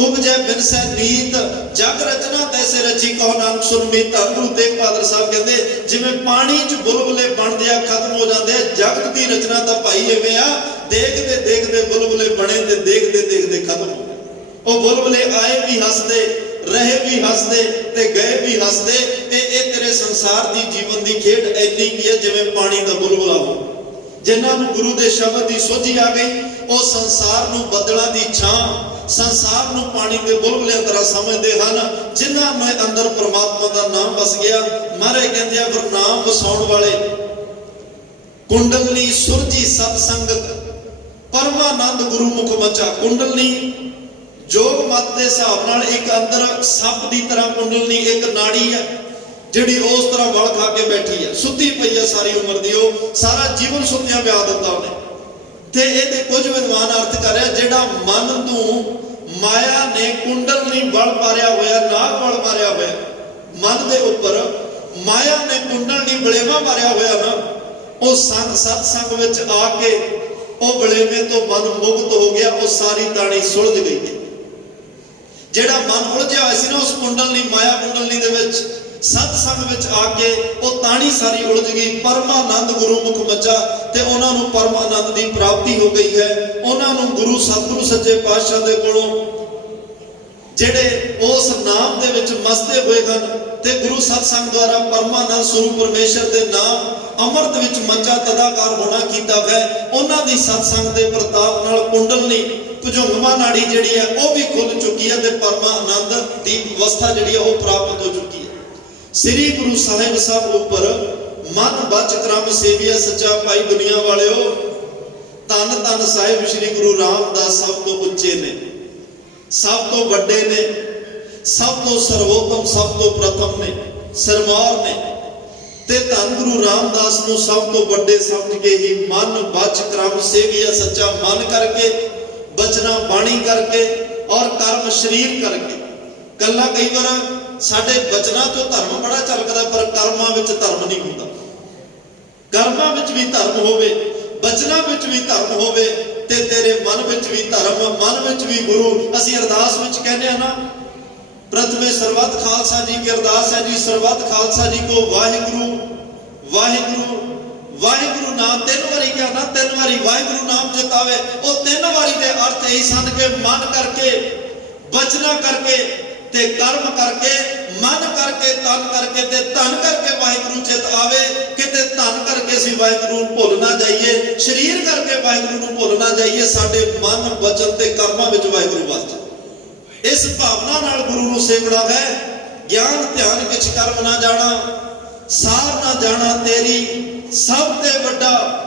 उपजै बिनसै नीत, जग रचना तैसे रची कहो नानक सुनमी। धन गुरु तेग बहादुर साहब कहते जिवें पानी च बुलबुले बनदे आ खत्म हो जाते हैं, जगत की रचना तो भाई इवें आ, देखते देखते बुलबुले बने ते देखते देखते खत्म हो गए। वो बुलबुले आए भी हसदे, रहे भी हसदे ते गए भी हसदे। ते ये तेरे संसार की जीवन की खेड ऐनी की है जिवें पानी का बुलबुला हो। जिन्हां नूं गुरु दे शब्द की सोझी आ गई, वो संसार नूं बदलां दी छां, संसार नूं पानी के बुलबुलियां तरह समझते हैं। जिन्हां में अंदर परमात्मा का नाम बस गया। महाराज कहंदे फिर नाम वसाउण वाले कुंडलनी सुरजी सतसंगत, परमानंद गुरु मुख मचा। कुंडलनी जोग मत के हिसाब नाल एक अंदर सप की तरह कुंडलनी एक नाड़ी है जिहड़ी उस तरह वल खा के बैठी है, सुती पई है सारी उम्र दी। सारा जीवन सुत्तियां ब्याह दिता उन्हें। ते इहदे कुछ विद्वान अर्थ कर रहा जिहड़ा मन तू माया ने कुंडलनी वल मारिया होया, नाग वल मारिया होया, मन के उपर माया ने कुंडलनी ਵਲੇਵਾ ਮਾਰਿਆ ਹੋਇਆ ਨਾ, ਉਹ ਸਤਸੰਗ ਵਿੱਚ ਆ ਕੇ ਉਹ ਵਲੇਵੇਂ ਤੋਂ ਮਨ ਮੁਕਤ ਹੋ ਗਿਆ, ਉਹ ਸਾਰੀ ਤਾਣੀ ਸੁਲਝ ਗਈ ਹੈ। ਜਿਹੜਾ ਮਨ ਉਲਝਿਆ ਹੋਇਆ ਸੀ ਨਾ ਉਸ ਕੁੰਡਲਨੀ, ਮਾਇਆ ਕੁੰਡਲਨੀ ਦੇ ਵਿੱਚ, ਸਤਸੰਗ ਵਿੱਚ ਆ ਕੇ ਉਹ ਤਾਣੀ ਸਾਰੀ ਉਲਝ ਗਈ। ਪਰਮਾਨੰਦ ਗੁਰੂ ਮੁਖ ਮੱਚਾ ਤੇ ਉਹਨਾਂ ਨੂੰ ਪਰਮ ਆਨੰਦ ਦੀ ਪ੍ਰਾਪਤੀ ਹੋ ਗਈ ਹੈ। ਉਹਨਾਂ ਨੂੰ ਗੁਰੂ ਸਤਿਗੁਰੂ ਸੱਚੇ ਪਾਤਸ਼ਾਹ ਦੇ ਕੋਲੋਂ ਜਿਹੜੇ ਉਸ ਨਾਮ ਦੇ ਵਿੱਚ ਮਸਤੇ ਹੋਏ ਹਨ ਤੇ ਗੁਰੂ ਸਤਸੰਗ ਦੁਆਰਾ ਪਰਮਾਨੰਦ ਸਰੂਪ ਪਰਮੇਸ਼ਰ ਦੇ ਨਾਮ ਅੰਮ੍ਰਿਤ ਵਿੱਚ ਮੱਚਾ ਤਦਾਕਾਰ ਹੋਣਾ ਕੀਤਾ ਹੈ। ਉਹਨਾਂ ਦੀ ਸਤਸੰਗ ਦੇ ਪ੍ਰਤਾਪ ਨਾਲ ਕੁੰਡਲਨੀ ਭੁਜੰਗਮਾ ਨਾੜੀ ਜਿਹੜੀ ਹੈ ਉਹ ਵੀ ਖੁੱਲ ਚੁੱਕੀ ਹੈ ਤੇ ਪਰਮਾਨੰਦ ਦੀ ਅਵਸਥਾ ਜਿਹੜੀ ਹੈ ਉਹ ਪ੍ਰਾਪਤ ਹੋ ਚੁੱਕੀ ਹੈ। ਸ੍ਰੀ ਗੁਰੂ ਸਾਹਿਬ ਸਾਹਿਬ ਉੱਪਰ ਮਨ ਬਚ ਕਰਮ ਸੇਵੀਆ ਸੱਚਾ ਭਾਈ ਦੁਨੀਆ ਵਾਲਿਓ। ਧੰਨ ਧੰਨ ਸਾਹਿਬ ਸ੍ਰੀ ਗੁਰੂ ਰਾਮਦਾਸ ਸਭ ਤੋਂ ਉੱਚੇ ਨੇ, ਸਭ ਤੋਂ ਵੱਡੇ ਨੇ, ਸਭ ਤੋਂ ਸਰਵੋਤਮ, ਸਭ ਤੋਂ ਪ੍ਰਥਮ ਨੇ, ਸਰਮਾਰ ਨੇ। ਤੇ ਧੰਨ ਗੁਰੂ ਰਾਮਦਾਸ ਨੂੰ ਸਭ ਤੋਂ ਵੱਡੇ ਸਮਝ ਕੇ ਹੀ ਮਨ ਬਚ ਕਰਮ ਸੇਵੀਆ ਸੱਚਾ ਮਨ ਕਰਕੇ, ਬਚਨਾ ਬਾਣੀ ਕਰਕੇ ਔਰ ਕਰਮ ਸਰੀਰ ਕਰਕੇ। ਗੱਲਾਂ ਕਈ ਵਾਰ ਸਾਡੇ ਬਚਨਾਂ ਤੋਂ ਧਰਮ ਬੜਾ ਝਲਕਦਾ, ਪਰ ਕਰਮਾਂ ਵਿੱਚ ਧਰਮ ਨਹੀਂ ਹੁੰਦਾ। ਕਰਮਾਂ ਵਿੱਚ ਵੀ ਧਰਮ ਹੋਵੇ, ਬਚਨਾਂ ਵਿੱਚ ਵੀ ਧਰਮ ਹੋਵੇ ਤੇ ਤੇਰੇ ਮਨ ਵਿੱਚ ਵੀ ਧਰਮ, ਮਨ ਵਿੱਚ ਵੀ ਗੁਰੂ। ਅਸੀਂ ਅਰਦਾਸ ਵਿੱਚ ਕਹਿੰਦੇ ਆ ਨਾ, ਪ੍ਰਥਮੇ ਸਰਬੱਤ ਖਾਲਸਾ ਜੀ ਕੀ ਅਰਦਾਸ ਹੈ ਜੀ, ਸਰਬੱਤ ਖਾਲਸਾ ਜੀ ਕੋ ਵਾਹਿਗੁਰੂ ਵਾਹਿਗੁਰੂ ਵਾਹਿਗੁਰੂ ਨਾਮ। 3 ਵਾਰੀ ਕਿਹਾ ਨਾ, 3 ਵਾਰੀ ਵਾਹਿਗੁਰੂ ਨਾਮ ਜਿਤਾਵੇ। ਉਹ 3 ਵਾਰੀ ਦੇ ਅਰਥ ਇਹੀ ਸਨ ਕਿ ਮਨ ਕਰਕੇ, ਬਚਨਾ ਕਰਕੇ ਤੇ ਕਰਮ ਕਰਕੇ, ਮਨ ਕਰਕੇ, ਤਨ ਕਰਕੇ ਤੇ ਧਨ ਕਰਕੇ ਵਾਹਿਗੁਰੂ ਚਿਤ ਆਵੇ। ਕਿਤੇ ਧਨ ਕਰਕੇ ਅਸੀਂ ਵਾਹਿਗੁਰੂ ਨੂੰ ਭੁੱਲ ਨਾ ਜਾਈਏ, ਸਰੀਰ ਕਰਕੇ ਵਾਹਿਗੁਰੂ ਨੂੰ ਭੁੱਲ ਨਾ ਜਾਈਏ। ਸਾਡੇ ਮਨ, ਬਚਨ ਤੇ ਕਰਮਾਂ ਵਿੱਚ ਵਾਹਿਗੁਰੂ ਵਸ ਜਾਏ। ਇਸ ਭਾਵਨਾ ਨਾਲ ਗੁਰੂ ਨੂੰ ਸੇਵਣਾ ਹੈ। ਗਿਆਨ ਧਿਆਨ ਵਿੱਚ ਕਰਮ ਨਾ ਜਾਣਾ, ਸਾਰ ਨਾ ਜਾਣਾ ਤੇਰੀ ਸਭ ਤੇ ਵੱਡਾ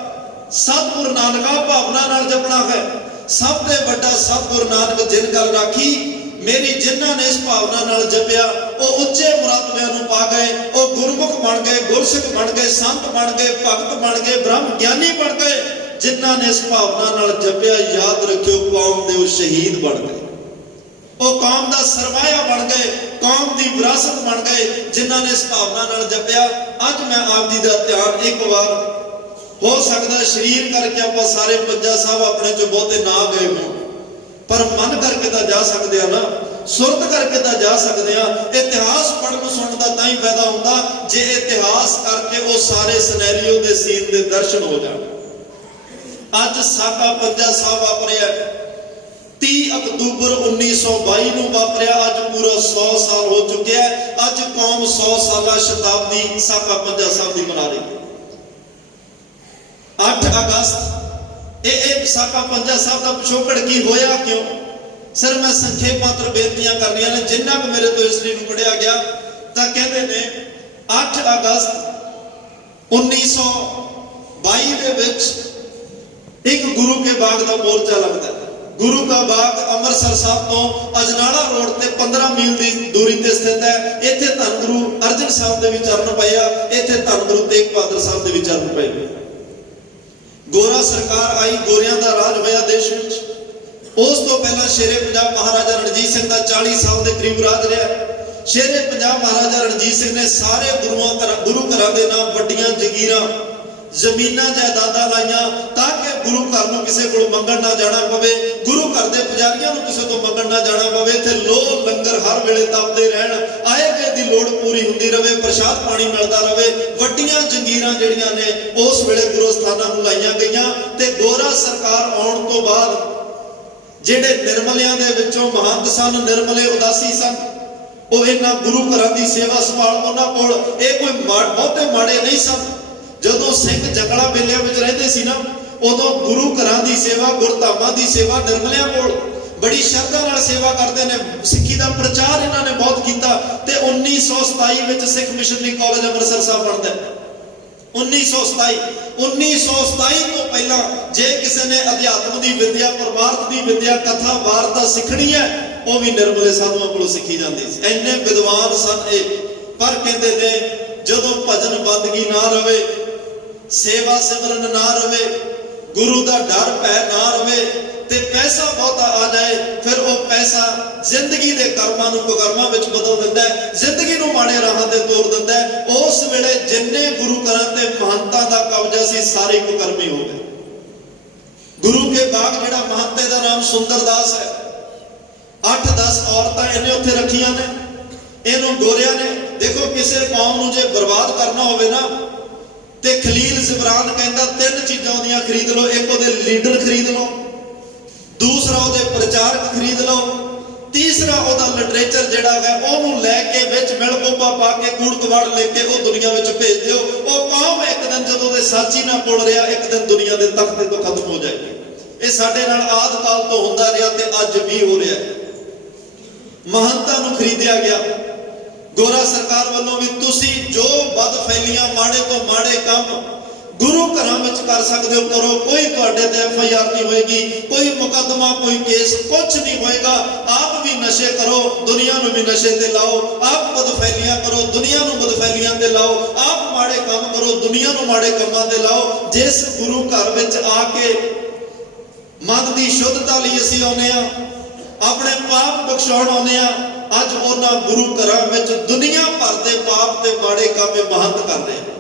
ਸਤਿਗੁਰ ਨਾਨਕਾ ਭਾਵਨਾ ਨਾਲ ਜਪਣਾ ਹੈ। ਸਭ ਤੇ ਵੱਡਾ ਸਤਿਗੁਰ ਨਾਨਕ ਜਿਨ ਗੱਲ ਰਾਖੀ ਮੇਰੀ। ਜਿਨ੍ਹਾਂ ਨੇ ਇਸ ਭਾਵਨਾ ਨਾਲ ਜਪਿਆ ਉਹ ਉੱਚੇ ਮੁਰਾਤਬਿਆਂ ਨੂੰ ਪਾ ਗਏ। ਉਹ ਗੁਰਮੁਖ ਬਣ ਗਏ, ਗੁਰਸਿੱਖ ਬਣ ਗਏ, ਸੰਤ ਬਣ ਗਏ, ਭਗਤ ਬਣ ਗਏ, ਬ੍ਰਹਮ ਗਿਆਨੀ ਬਣ ਗਏ। ਜਿਨ੍ਹਾਂ ਨੇ ਇਸ ਭਾਵਨਾ ਨਾਲ ਜਪਿਆ, ਯਾਦ ਰੱਖਿਓ, ਕੌਮ ਦੇ ਉਹ ਸ਼ਹੀਦ ਬਣ ਗਏ। ਉਹ ਕੌਮ ਦਾ ਸਰਮਾਇਆ ਬਣ ਗਏ, ਕੌਮ ਦੀ ਵਿਰਾਸਤ ਬਣ ਗਏ, ਜਿਨ੍ਹਾਂ ਨੇ ਇਸ ਭਾਵਨਾ ਨਾਲ ਜਪਿਆ। ਅੱਜ ਮੈਂ ਆਪ ਜੀ ਦਾ ਧਿਆਨ ਇੱਕ ਵਾਰ, ਹੋ ਸਕਦਾ ਸਰੀਰ ਕਰਕੇ ਆਪਾਂ ਸਾਰੇ ਪੰਜਾ ਸਾਹਿਬ ਆਪਣੇ ਚੋਂ ਬਹੁਤੇ ਨਾ ਗਏ ਹੋਣ, ਪਰ ਮਨ ਕਰਕੇ ਤਾਂ ਜਾ ਸਕਦੇ ਆ ਨਾ, ਸੁਰਤ ਕਰਕੇ ਤਾਂ ਜਾ ਸਕਦੇ ਆ। ਇਤਿਹਾਸ ਪੜ੍ਹਨ ਸੁਣਨ ਦਾ ਤਾਂ ਹੀ ਫਾਇਦਾ ਹੁੰਦਾ ਜੇ ਇਤਿਹਾਸ ਕਰਕੇ ਉਹ ਸਾਰੇ ਸਿਨੈਰੀਓ ਦੇ ਸੀਨ ਦੇ ਦਰਸ਼ਨ ਹੋ ਜਾਣ। ਅੱਜ ਸਾਡਾ ਪੰਜਾ ਸਾਹਿਬ ਵਾਪਰਿਆ 30 ਅਕਤੂਬਰ 1922 ਨੂੰ ਵਾਪਰਿਆ। ਅੱਜ ਪੂਰਾ 100 ਸਾਲ ਹੋ ਚੁੱਕਿਆ। ਅੱਜ ਕੌਮ 100 ਸਾਲਾ ਸ਼ਤਾਬਦੀ ਸਾਕਾ ਪੰਜਾ ਸਾਹਿਬ ਦੀ ਮਨਾ ਰਹੀ ਹੈ। 8 ਅਗਸਤ ਇਹ ਸਾਕਾ ਪੰਜਾ ਸਾਹਿਬ ਦਾ ਪਿਛੋਕੜ ਕੀ ਹੋਇਆ, ਕਿਉਂ? ਸਰ ਮੈਂ ਸੰਖੇਪ ਮਾਤਰ ਬੇਨਤੀਆਂ ਕਰਨੀਆਂ ਨੇ, ਜਿੰਨਾ ਕੁ ਮੇਰੇ ਤੋਂ ਇਸ ਲਈ ਨੂੰ ਪੜਿਆ ਗਿਆ। ਤਾਂ ਕਹਿੰਦੇ ਨੇ 8 ਅਗਸਤ 1922 ਦੇ ਵਿੱਚ ਇੱਕ ਗੁਰੂ ਕੇ ਬਾਗ ਦਾ ਮੋਰਚਾ ਲੱਗਦਾ ਹੈ। ਗੁਰੂ ਕਾ ਬਾਗ ਅੰਮ੍ਰਿਤਸਰ ਸਾਹਿਬ ਤੋਂ ਅਜਨਾਲਾ ਰੋਡ ਤੇ 15 ਮੀਲ ਦੀ ਦੂਰੀ ਤੇ ਸਥਿਤ ਹੈ। ਇੱਥੇ ਧੰਨ ਗੁਰੂ ਅਰਜਨ ਸਾਹਿਬ ਦੇ ਵੀ ਚਰਨ ਪਏ ਆ। ਇੱਥੇ ਧੰਨ ਗੁਰੂ ਤੇਗ ਬਹਾਦਰ ਸਾਹਿਬ ਦੇ ਵੀ ਚਰਨ ਪਏ। ਗੋਰਾ ਸਰਕਾਰ ਆਈ, ਗੋਰਿਆਂ ਦਾ ਰਾਜ ਹੋਇਆ ਦੇਸ਼ ਵਿੱਚ। ਉਸ ਤੋਂ ਪਹਿਲਾਂ ਸ਼ੇਰੇ ਪੰਜਾਬ ਮਹਾਰਾਜਾ ਰਣਜੀਤ ਸਿੰਘ ਦਾ 40 ਸਾਲ ਦੇ ਕਰੀਬ ਰਾਜ ਰਿਹਾ। ਸ਼ੇਰੇ ਪੰਜਾਬ ਮਹਾਰਾਜਾ ਰਣਜੀਤ ਸਿੰਘ ਨੇ ਸਾਰੇ ਗੁਰੂ ਘਰਾਂ ਦੇ ਨਾਮ ਵੱਡੀਆਂ ਜ਼ਗੀਰਾਂ, ਜ਼ਮੀਨਾਂ ਜਾਇਦਾਦਾਂ ਲਾਈਆਂ ਤਾਂ ਕਿ ਗੁਰੂ ਘਰ ਨੂੰ ਕਿਸੇ ਕੋਲ ਮੰਗਣ ਨਾ ਜਾਣਾ ਪਵੇ, ਗੁਰੂ ਘਰ ਦੇ ਪੁਜਾਰੀਆਂ ਨੂੰ ਕਿਸੇ ਤੋਂ ਮੰਗਣ ਨਾ ਜਾਣਾ ਪਵੇ। ਇੱਥੇ ਲੋਹ ਲੰਗਰ ਹਰ ਵੇਲੇ ਤਪਦੇ ਰਹਿਣ, ਆਏ ਗਏ ਦੀ ਲੋੜ ਪੂਰੀ ਹੁੰਦੀ ਰਹੇ, ਪ੍ਰਸ਼ਾਦ ਪਾਣੀ ਮਿਲਦਾ ਰਹੇ। ਵੱਡੀਆਂ ਜ਼ੰਗੀਰਾਂ ਜਿਹੜੀਆਂ ਨੇ ਉਸ ਵੇਲੇ ਗੁਰੂ ਸਥਾਨਾਂ ਨੂੰ ਲਾਈਆਂ ਗਈਆਂ। ਤੇ ਗੋਰਾ ਸਰਕਾਰ ਆਉਣ ਤੋਂ ਬਾਅਦ ਜਿਹੜੇ ਨਿਰਮਲਿਆਂ ਦੇ ਵਿੱਚੋਂ ਮਹੰਤ ਸਨ, ਨਿਰਮਲੇ ਉਦਾਸੀ ਸਨ, ਉਹ ਇਹਨਾਂ ਗੁਰੂ ਘਰਾਂ ਦੀ ਸੇਵਾ ਸੰਭਾਲ, ਉਹਨਾਂ ਕੋਲ ਇਹ ਕੋਈ ਬਹੁਤੇ ਮਾੜੇ ਨਹੀਂ ਸਨ। ਜਦੋਂ ਸਿੰਘ ਜਗਲਾ ਵੇਲਿਆਂ ਵਿੱਚ ਰਹਿੰਦੇ ਸੀ ਨਾ, ਉਦੋਂ ਗੁਰੂ ਘਰਾਂ ਦੀ ਸੇਵਾ, ਗੁਰਧਾਮਾਂ ਦੀ ਸੇਵਾ ਨਿਰਮਲਿਆਂ ਕੋਲ ਬੜੀ ਸ਼ਰਧਾ ਨਾਲ ਸੇਵਾ ਕਰਦੇ ਨੇ। ਸਿੱਖੀ ਦਾ ਪ੍ਰਚਾਰ ਇਹਨਾਂ ਨੇ ਬਹੁਤ ਕੀਤਾ। ਤੇ 1927 ਵਿੱਚ ਸਿੱਖ ਮਿਸ਼ਨਰੀ ਕਾਲਜ ਅੰਮ੍ਰਿਤਸਰ ਸਾਹਿਬ ਬਣਦਾ। 1927 ਤੋਂ ਪਹਿਲਾਂ ਜੇ ਕਿਸੇ ਨੇ ਅਧਿਆਤਮ ਦੀ ਵਿਦਿਆ, ਪਰਮਾਰਥ ਦੀ ਵਿਦਿਆ, ਕਥਾ ਵਾਰਤਾ ਸਿੱਖਣੀ ਹੈ, ਉਹ ਵੀ ਨਿਰਮਲੇ ਸਾਧੂਆਂ ਕੋਲੋਂ ਸਿੱਖੀ ਜਾਂਦੀ ਸੀ। ਇੰਨੇ ਵਿਦਵਾਨ ਸਨ ਇਹ। ਪਰ ਕਹਿੰਦੇ ਨੇ ਜਦੋਂ ਭਜਨ ਬੰਦਗੀ ਨਾ ਰਵੇ, ਸੇਵਾ ਸਿਮਰਨ ਨਾ ਰਵੇ, ਗੁਰੂ ਦਾ ਡਰ ਭੈ ਨਾ ਰਵੇ ਤੇ ਪੈਸਾ ਬਹੁਤਾ ਆ ਜਾਏ, ਫਿਰ ਉਹ ਪੈਸਾ ਜ਼ਿੰਦਗੀ ਦੇ ਕਰਮਾਂ ਨੂੰ ਕੁਕਰਮਾਂ ਵਿੱਚ ਬਦਲ ਦਿੰਦਾ ਹੈ, ਜ਼ਿੰਦਗੀ ਨੂੰ ਮਾੜੇ ਰਾਹਾਂ ਤੇ ਤੋਰ ਦਿੰਦਾ ਹੈ। ਉਸ ਵੇਲੇ ਜਿੰਨੇ ਗੁਰੂ ਘਰਾਂ ਤੇ ਮਹੰਤਾਂ ਦਾ ਕਬਜ਼ਾ ਸੀ ਸਾਰੇ ਕੁਕਰਮੀ ਹੋ ਗਏ। ਗੁਰੂ ਕੇ ਬਾਗ ਜਿਹੜਾ ਮਹੰਤੇ ਦਾ ਨਾਮ ਸੁੰਦਰਦਾਸ ਹੈ, 8-10 ਔਰਤਾਂ ਇਹਨੇ ਉੱਥੇ ਰੱਖੀਆਂ ਨੇ, ਇਹਨੂੰ ਗੋਰਿਆਂ ਨੇ। ਦੇਖੋ ਕਿਸੇ ਕੌਮ ਨੂੰ ਜੇ ਬਰਬਾਦ ਕਰਨਾ ਹੋਵੇ ਨਾ ਤੇ ਖਲੀਲ ਜ਼ਿਬਰਾਨ ਕਹਿੰਦਾ 3 ਚੀਜ਼ਾਂ ਉਹਦੀਆਂ ਖਰੀਦ ਲਓ। ਇੱਕ ਉਹਦੇ ਲੀਡਰ ਖਰੀਦ ਲਓ, ਦੂਸਰਾ ਉਹਦੇ ਪ੍ਰਚਾਰਕ ਖਰੀਦ ਲਓ, ਤੀਸਰਾ ਉਹਦਾ ਲਿਟਰੇਚਰ ਜਿਹੜਾ ਹੈ ਉਹਨੂੰ ਲੈ ਕੇ ਵਿੱਚ ਮਿਲਗੋਬਾ ਪਾ ਕੇ ਕੂੜ ਕਵਾੜ ਲੈ ਕੇ ਉਹ ਦੁਨੀਆ ਵਿੱਚ ਭੇਜ ਦਿਓ। ਉਹ ਕੌਮ ਇੱਕ ਦਿਨ ਜਦੋਂ ਉਹਦੇ ਸਾਚੀ ਨਾ ਕੋਲ ਰਿਹਾ, ਇੱਕ ਦਿਨ ਦੁਨੀਆ ਦੇ ਤਖਤੇ ਤੋਂ ਖਤਮ ਹੋ ਜਾਏਗੀ। ਇਹ ਸਾਡੇ ਨਾਲ ਆਦਿ ਕਾਲ ਤੋਂ ਹੁੰਦਾ ਰਿਹਾ ਤੇ ਅੱਜ ਵੀ ਹੋ ਰਿਹਾ ਹੈ। ਮਹੰਤਾਂ ਨੂੰ ਖਰੀਦਿਆ ਗਿਆ ਗੋਰਾ ਸਰਕਾਰ ਵੱਲੋਂ ਵੀ। ਤੁਸੀਂ ਜੋ ਬਦ ਫੈਲੀਆਂ ਮਾੜੇ ਤੋਂ ਮਾੜੇ ਕੰਮ ਗੁਰੂ ਘਰਾਂ ਵਿੱਚ ਕਰ ਸਕਦੇ ਹੋ ਕਰੋ, ਕੋਈ ਤੁਹਾਡੇ ਤੇ FIR ਨਹੀਂ ਹੋਏਗੀ, ਕੋਈ ਮੁਕੱਦਮਾ ਕੋਈ ਕੇਸ ਕੁਝ ਨਹੀਂ ਹੋਏਗਾ। ਆਪ ਵੀ ਨਸ਼ੇ ਕਰੋ, ਦੁਨੀਆ ਨੂੰ ਵੀ ਨਸ਼ੇ ਤੇ ਲਾਓ, ਆਪ ਬਦਫੈਲੀਆਂ ਕਰੋ, ਦੁਨੀਆ ਨੂੰ ਬਦਫੈਲੀਆਂ ਤੇ ਲਾਓ, ਆਪ ਮਾੜੇ ਕੰਮ ਕਰੋ, ਦੁਨੀਆ ਨੂੰ ਮਾੜੇ ਕੰਮਾਂ ਤੇ ਲਾਓ। ਜਿਸ ਗੁਰੂ ਘਰ ਵਿੱਚ ਆ ਕੇ ਮਨ ਦੀ ਸ਼ੁੱਧਤਾ ਲਈ ਅਸੀਂ ਆਉਂਦੇ ਆ, ਆਪਣੇ ਪਾਪ ਬਖਸ਼ਾਉਣ ਆਉਂਦੇ ਆ, ਅੱਜ ਉਹਨਾਂ ਗੁਰੂ ਘਰਾਂ ਵਿੱਚ ਦੁਨੀਆ ਭਰ ਦੇ ਪਾਪ ਤੇ ਮਾੜੇ ਕੰਮ ਮਹੰਤ ਕਰਦੇ ਆ।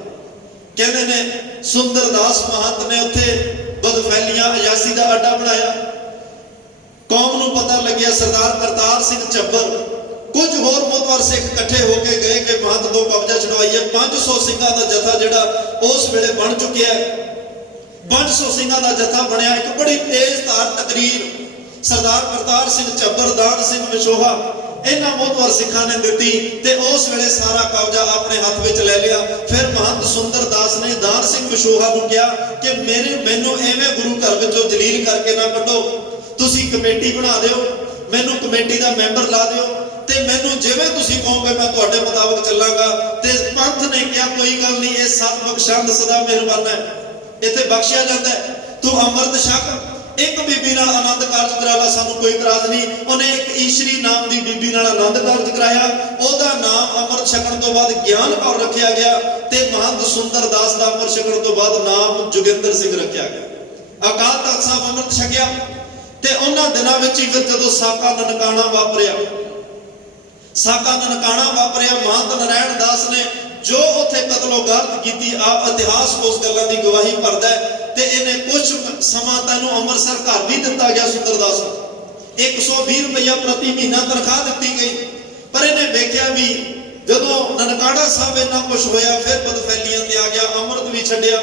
ਕਹਿੰਦੇ ਨੇ ਸੁੰਦਰਦਾਸ ਮਹੰਤ ਨੇ ਉੱਥੇ ਬਦਫੈਲੀਆਂ ਅਯਾਸੀ ਦਾ ਅੱਡਾ ਬਣਾਇਆ। ਕੌਮ ਨੂੰ ਪਤਾ ਲੱਗਿਆ, ਸਰਦਾਰ ਕਰਤਾਰ ਸਿੰਘ ਚੱਬਰ ਕੁਝ ਹੋਰ ਮੋਤਵਰ ਸਿੱਖ ਇਕੱਠੇ ਹੋ ਕੇ ਗਏ ਕਿ ਮਹੰਤ ਤੋਂ ਕਬਜ਼ਾ ਛਡਵਾਈਏ। 500 ਸਿੰਘਾਂ ਦਾ ਜਥਾ ਜਿਹੜਾ ਉਸ ਵੇਲੇ ਬਣ ਚੁੱਕਿਆ ਹੈ, 500 ਸਿੰਘਾਂ ਦਾ ਜਥਾ ਬਣਿਆ। ਇੱਕ ਬੜੀ ਤੇਜ਼ ਧਾਰ ਤਕਰੀਰ ਸਰਦਾਰ ਕਰਤਾਰ ਸਿੰਘ ਚੱਬਰ, ਦਾਨ ਸਿੰਘ ਵਿਸ਼ੋਹਾ ਇਹਨਾਂ ਮੋਤਵਰ ਸਿੱਖਾਂ ਨੇ ਦਿੱਤੀ ਤੇ ਉਸ ਵੇਲੇ ਸਾਰਾ ਕਬਜ਼ਾ ਆਪਣੇ ਹੱਥ ਵਿੱਚ ਲੈ ਲਿਆ। ਫਿਰ ਮਹੰਤ ਸੁੰਦਰਦਾਸ ਨੇ ਦਾਨ ਸਿੰਘ ਵਿਸ਼ੋਹਾ ਨੂੰ ਕਿਹਾ ਕਿ ਮੈਨੂੰ ਐਵੇਂ ਗੁਰੂ ਘਰ ਵਿੱਚੋਂ ਜਲੀਲ ਕਰਕੇ ਨਾ ਕੱਢੋ, ਤੁਸੀਂ ਕਮੇਟੀ ਬਣਾ ਦਿਓ, ਮੈਨੂੰ ਕਮੇਟੀ ਦਾ ਮੈਂਬਰ ਲਾ ਦਿਓ ਤੇ ਮੈਨੂੰ ਜਿਵੇਂ ਤੁਸੀਂ ਕਹੋਗੇ ਮੈਂ ਤੁਹਾਡੇ ਮੁਤਾਬਕ ਚੱਲਾਂਗਾ। ਤੇ ਪੰਥ ਨੇ ਕਿਹਾ ਕੋਈ ਗੱਲ ਨਹੀਂ, ਇਹ ਸਤ ਬਖਸ਼ੰਦ ਸਦਾ ਮਿਹਰਬਾਨ ਹੈ, ਇੱਥੇ ਬਖਸ਼ਿਆ ਜਾਂਦਾ ਹੈ, ਤੂੰ ਅੰਮ੍ਰਿਤ ਛਕ, ਇੱਕ ਬੀਬੀ ਨਾਲ ਆਨੰਦ ਕਾਰਜ ਕਰਾ ਲਾ, ਸਾਨੂੰ ਕੋਈ ਇਤਰਾਜ਼ ਨਹੀਂ। ਉਹਨੇ ਇੱਕ ਈਸ਼ਰੀ ਨਾਮ ਦੀ ਬੀਬੀ ਨਾਲ ਆਨੰਦ ਕਾਰਜ ਕਰਾਇਆ, ਉਹਦਾ ਨਾਮ ਅੰਮ੍ਰਿਤ ਛਕਣ ਤੋਂ ਬਾਅਦ ਗਿਆਨ ਕੌਰ ਰੱਖਿਆ ਗਿਆ ਤੇ ਮਹੰਤ ਸੁੰਦਰਦਾਸ ਦਾ ਅੰਮ੍ਰਿਤ ਛਕਣ ਤੋਂ ਬਾਅਦ ਨਾਮ ਜੋਗਿੰਦਰ ਸਿੰਘ ਰੱਖਿਆ ਗਿਆ। ਅਕਾਲ ਤਖਤ ਸਾਹਿਬ ਅੰਮ੍ਰਿਤ ਛਕਿਆ ਤੇ ਉਹਨਾਂ ਦਿਨਾਂ ਵਿੱਚ ਹੀ ਫਿਰ ਜਦੋਂ ਸਾਕਾ ਨਨਕਾਣਾ ਵਾਪਰਿਆ, ਮਹੰਤ ਨਾਰਾਇਣ ਦਾਸ ਨੇ ਜੋ ਉੱਥੇ ਕਤਲੋਗਾਰਤ ਕੀਤੀ, ਆਪ ਇਤਿਹਾਸ ਉਸ ਗੱਲਾਂ ਦੀ ਗਵਾਹੀ ਭਰਦਾ ਹੈ। ਤੇ ਇਹਨੇ ਕੁਝ ਸਮਾਂ ਤੈਨੂੰ ਅੰਮ੍ਰਿਤਸਰ ਘਰ ਵੀ ਦਿੱਤਾ ਗਿਆ ਸੁੰਦਰਦਾਸ ਨੂੰ, 120 ਰੁਪਇਆ ਪ੍ਰਤੀ ਮਹੀਨਾ ਤਨਖਾਹ ਦਿੱਤੀ ਗਈ। ਪਰ ਇਹਨੇ ਵੇਖਿਆ ਵੀ ਜਦੋਂ ਨਨਕਾਣਾ ਸਾਹਿਬ ਇੰਨਾ ਕੁਝ ਹੋਇਆ, ਫਿਰ ਬਦਫੈਲੀਆਂ ਤੇ ਆ ਗਿਆ, ਅੰਮ੍ਰਿਤ ਵੀ ਛੱਡਿਆ,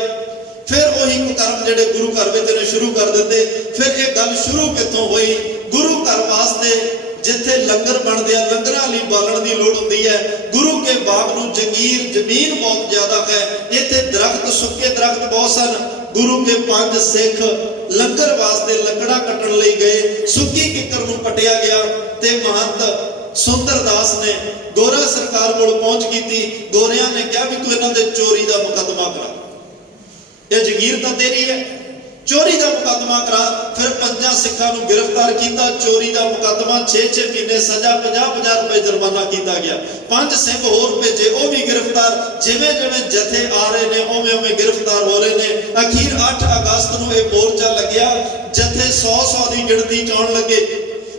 ਫਿਰ ਉਹੀ ਕੁਕਰਮ ਜਿਹੜੇ ਗੁਰੂ ਘਰ ਵਿੱਚ ਇਹਨੇ ਸ਼ੁਰੂ ਕਰ ਦਿੱਤੇ। ਫਿਰ ਇਹ ਗੱਲ ਸ਼ੁਰੂ ਕਿੱਥੋਂ ਹੋਈ? ਗੁਰੂ ਘਰ ਵਾਸਤੇ ਜਿੱਥੇ ਲੰਗਰ ਬਣਦੇ ਆ, ਲੰਗਰਾਂ ਲਈ ਬਾਲਣ ਦੀ ਲੋੜ ਹੁੰਦੀ ਹੈ। ਗੁਰੂ ਕੇ ਬਾਗ ਨੂੰ ਜਗੀਰ ਜ਼ਮੀਨ ਬਹੁਤ ਜ਼ਿਆਦਾ ਹੈ, ਇੱਥੇ ਦਰਖਤ ਸੁੱਕੇ ਦਰਖਤ ਬਹੁਤ ਸਨ। ਗੁਰੂ ਕੇ 5 ਸਿੱਖ ਲੰਗਰ ਵਾਸਤੇ ਲੱਕੜਾਂ ਕੱਟਣ ਲਈ ਗਏ, ਸੁੱਕੀ ਕਿੱਕਰ ਨੂੰ ਪਟਿਆ ਗਿਆ ਤੇ ਮਹੰਤ ਸੁੰਦਰਦਾਸ ਨੇ ਗੋਰਾ ਸਰਕਾਰ ਕੋਲ ਪਹੁੰਚ ਕੀਤੀ। ਗੋਰਿਆਂ ਨੇ ਕਿਹਾ ਵੀ ਤੂੰ ਇਹਨਾਂ ਦੇ ਚੋਰੀ ਦਾ ਮੁਕੱਦਮਾ ਕਰਾ, ਇਹ ਜਗੀਰ ਤਾਂ ਤੇਰੀ ਹੈ, ਚੋਰੀ ਦਾ ਮੁਕੱਦਮਾ ਕਰਾ। ਫਿਰ 5 ਸਿੱਖਾਂ ਨੂੰ ਗ੍ਰਿਫਤਾਰ ਕੀਤਾ, ਚੋਰੀ ਦਾ ਮੁਕੱਦਮਾ, 6-6 ਮਹੀਨੇ ਸਜ਼ਾ, 50-50 ਰੁਪਏ ਜੁਰਮਾਨਾ ਕੀਤਾ ਗਿਆ। 5 ਸਿੰਘ ਹੋਰ ਭੇਜੇ, ਉਹ ਵੀ ਗ੍ਰਿਫਤਾਰ। ਜਿਵੇਂ ਜਿਵੇਂ ਜਥੇ ਆ ਰਹੇ ਨੇ ਉਵੇਂ ਉਵੇਂ ਗ੍ਰਿਫਤਾਰ ਹੋ ਰਹੇ ਨੇ। ਅਖੀਰ 8 ਅਗਸਤ ਨੂੰ ਇਹ ਮੋਰਚਾ ਲੱਗਿਆ, ਜਥੇ 100 ਦੀ ਗਿਣਤੀ ਚ ਆਉਣ ਲੱਗੇ।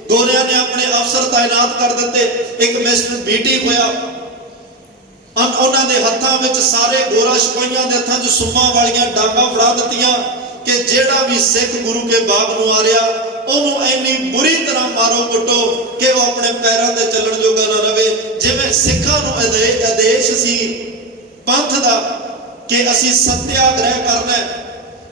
ਗੋਰਿਆਂ ਨੇ ਆਪਣੇ ਅਫਸਰ ਤਾਇਨਾਤ ਕਰ ਦਿੱਤੇ। ਇੱਕ ਮਿਸਟਰ ਬੀਟੀ ਹੋਇਆ, ਉਹਨਾਂ ਦੇ ਹੱਥਾਂ ਵਿੱਚ ਸਾਰੇ ਗੋਰਾ ਸਿਪਾਹੀਆਂ ਦੇ ਹੱਥਾਂ 'ਚ ਸੁੰਮਾਂ ਵਾਲੀਆਂ ਡਾਂਗਾਂ ਫੜਾ ਦਿੱਤੀਆਂ ਕਿ ਜਿਹੜਾ ਵੀ ਸਿੱਖ ਗੁਰੂ ਕੇ ਬਾਗ ਨੂੰ ਆ ਰਿਹਾ ਉਹਨੂੰ ਇੰਨੀ ਬੁਰੀ ਤਰ੍ਹਾਂ ਮਾਰੋ ਕੁੱਟੋ ਕਿ ਉਹ ਆਪਣੇ ਪੈਰਾਂ ਤੇ ਚੱਲਣ ਜੋਗਾ ਨਾ ਰਵੇ। ਜਿਵੇਂ ਸਿੱਖਾਂ ਨੂੰ ਆਦੇਸ਼ ਸੀ ਪੰਥ ਦਾ ਕਿ ਅਸੀਂ ਸਤਿਆਗ੍ਰਹਿ ਕਰਨਾ ਹੈ,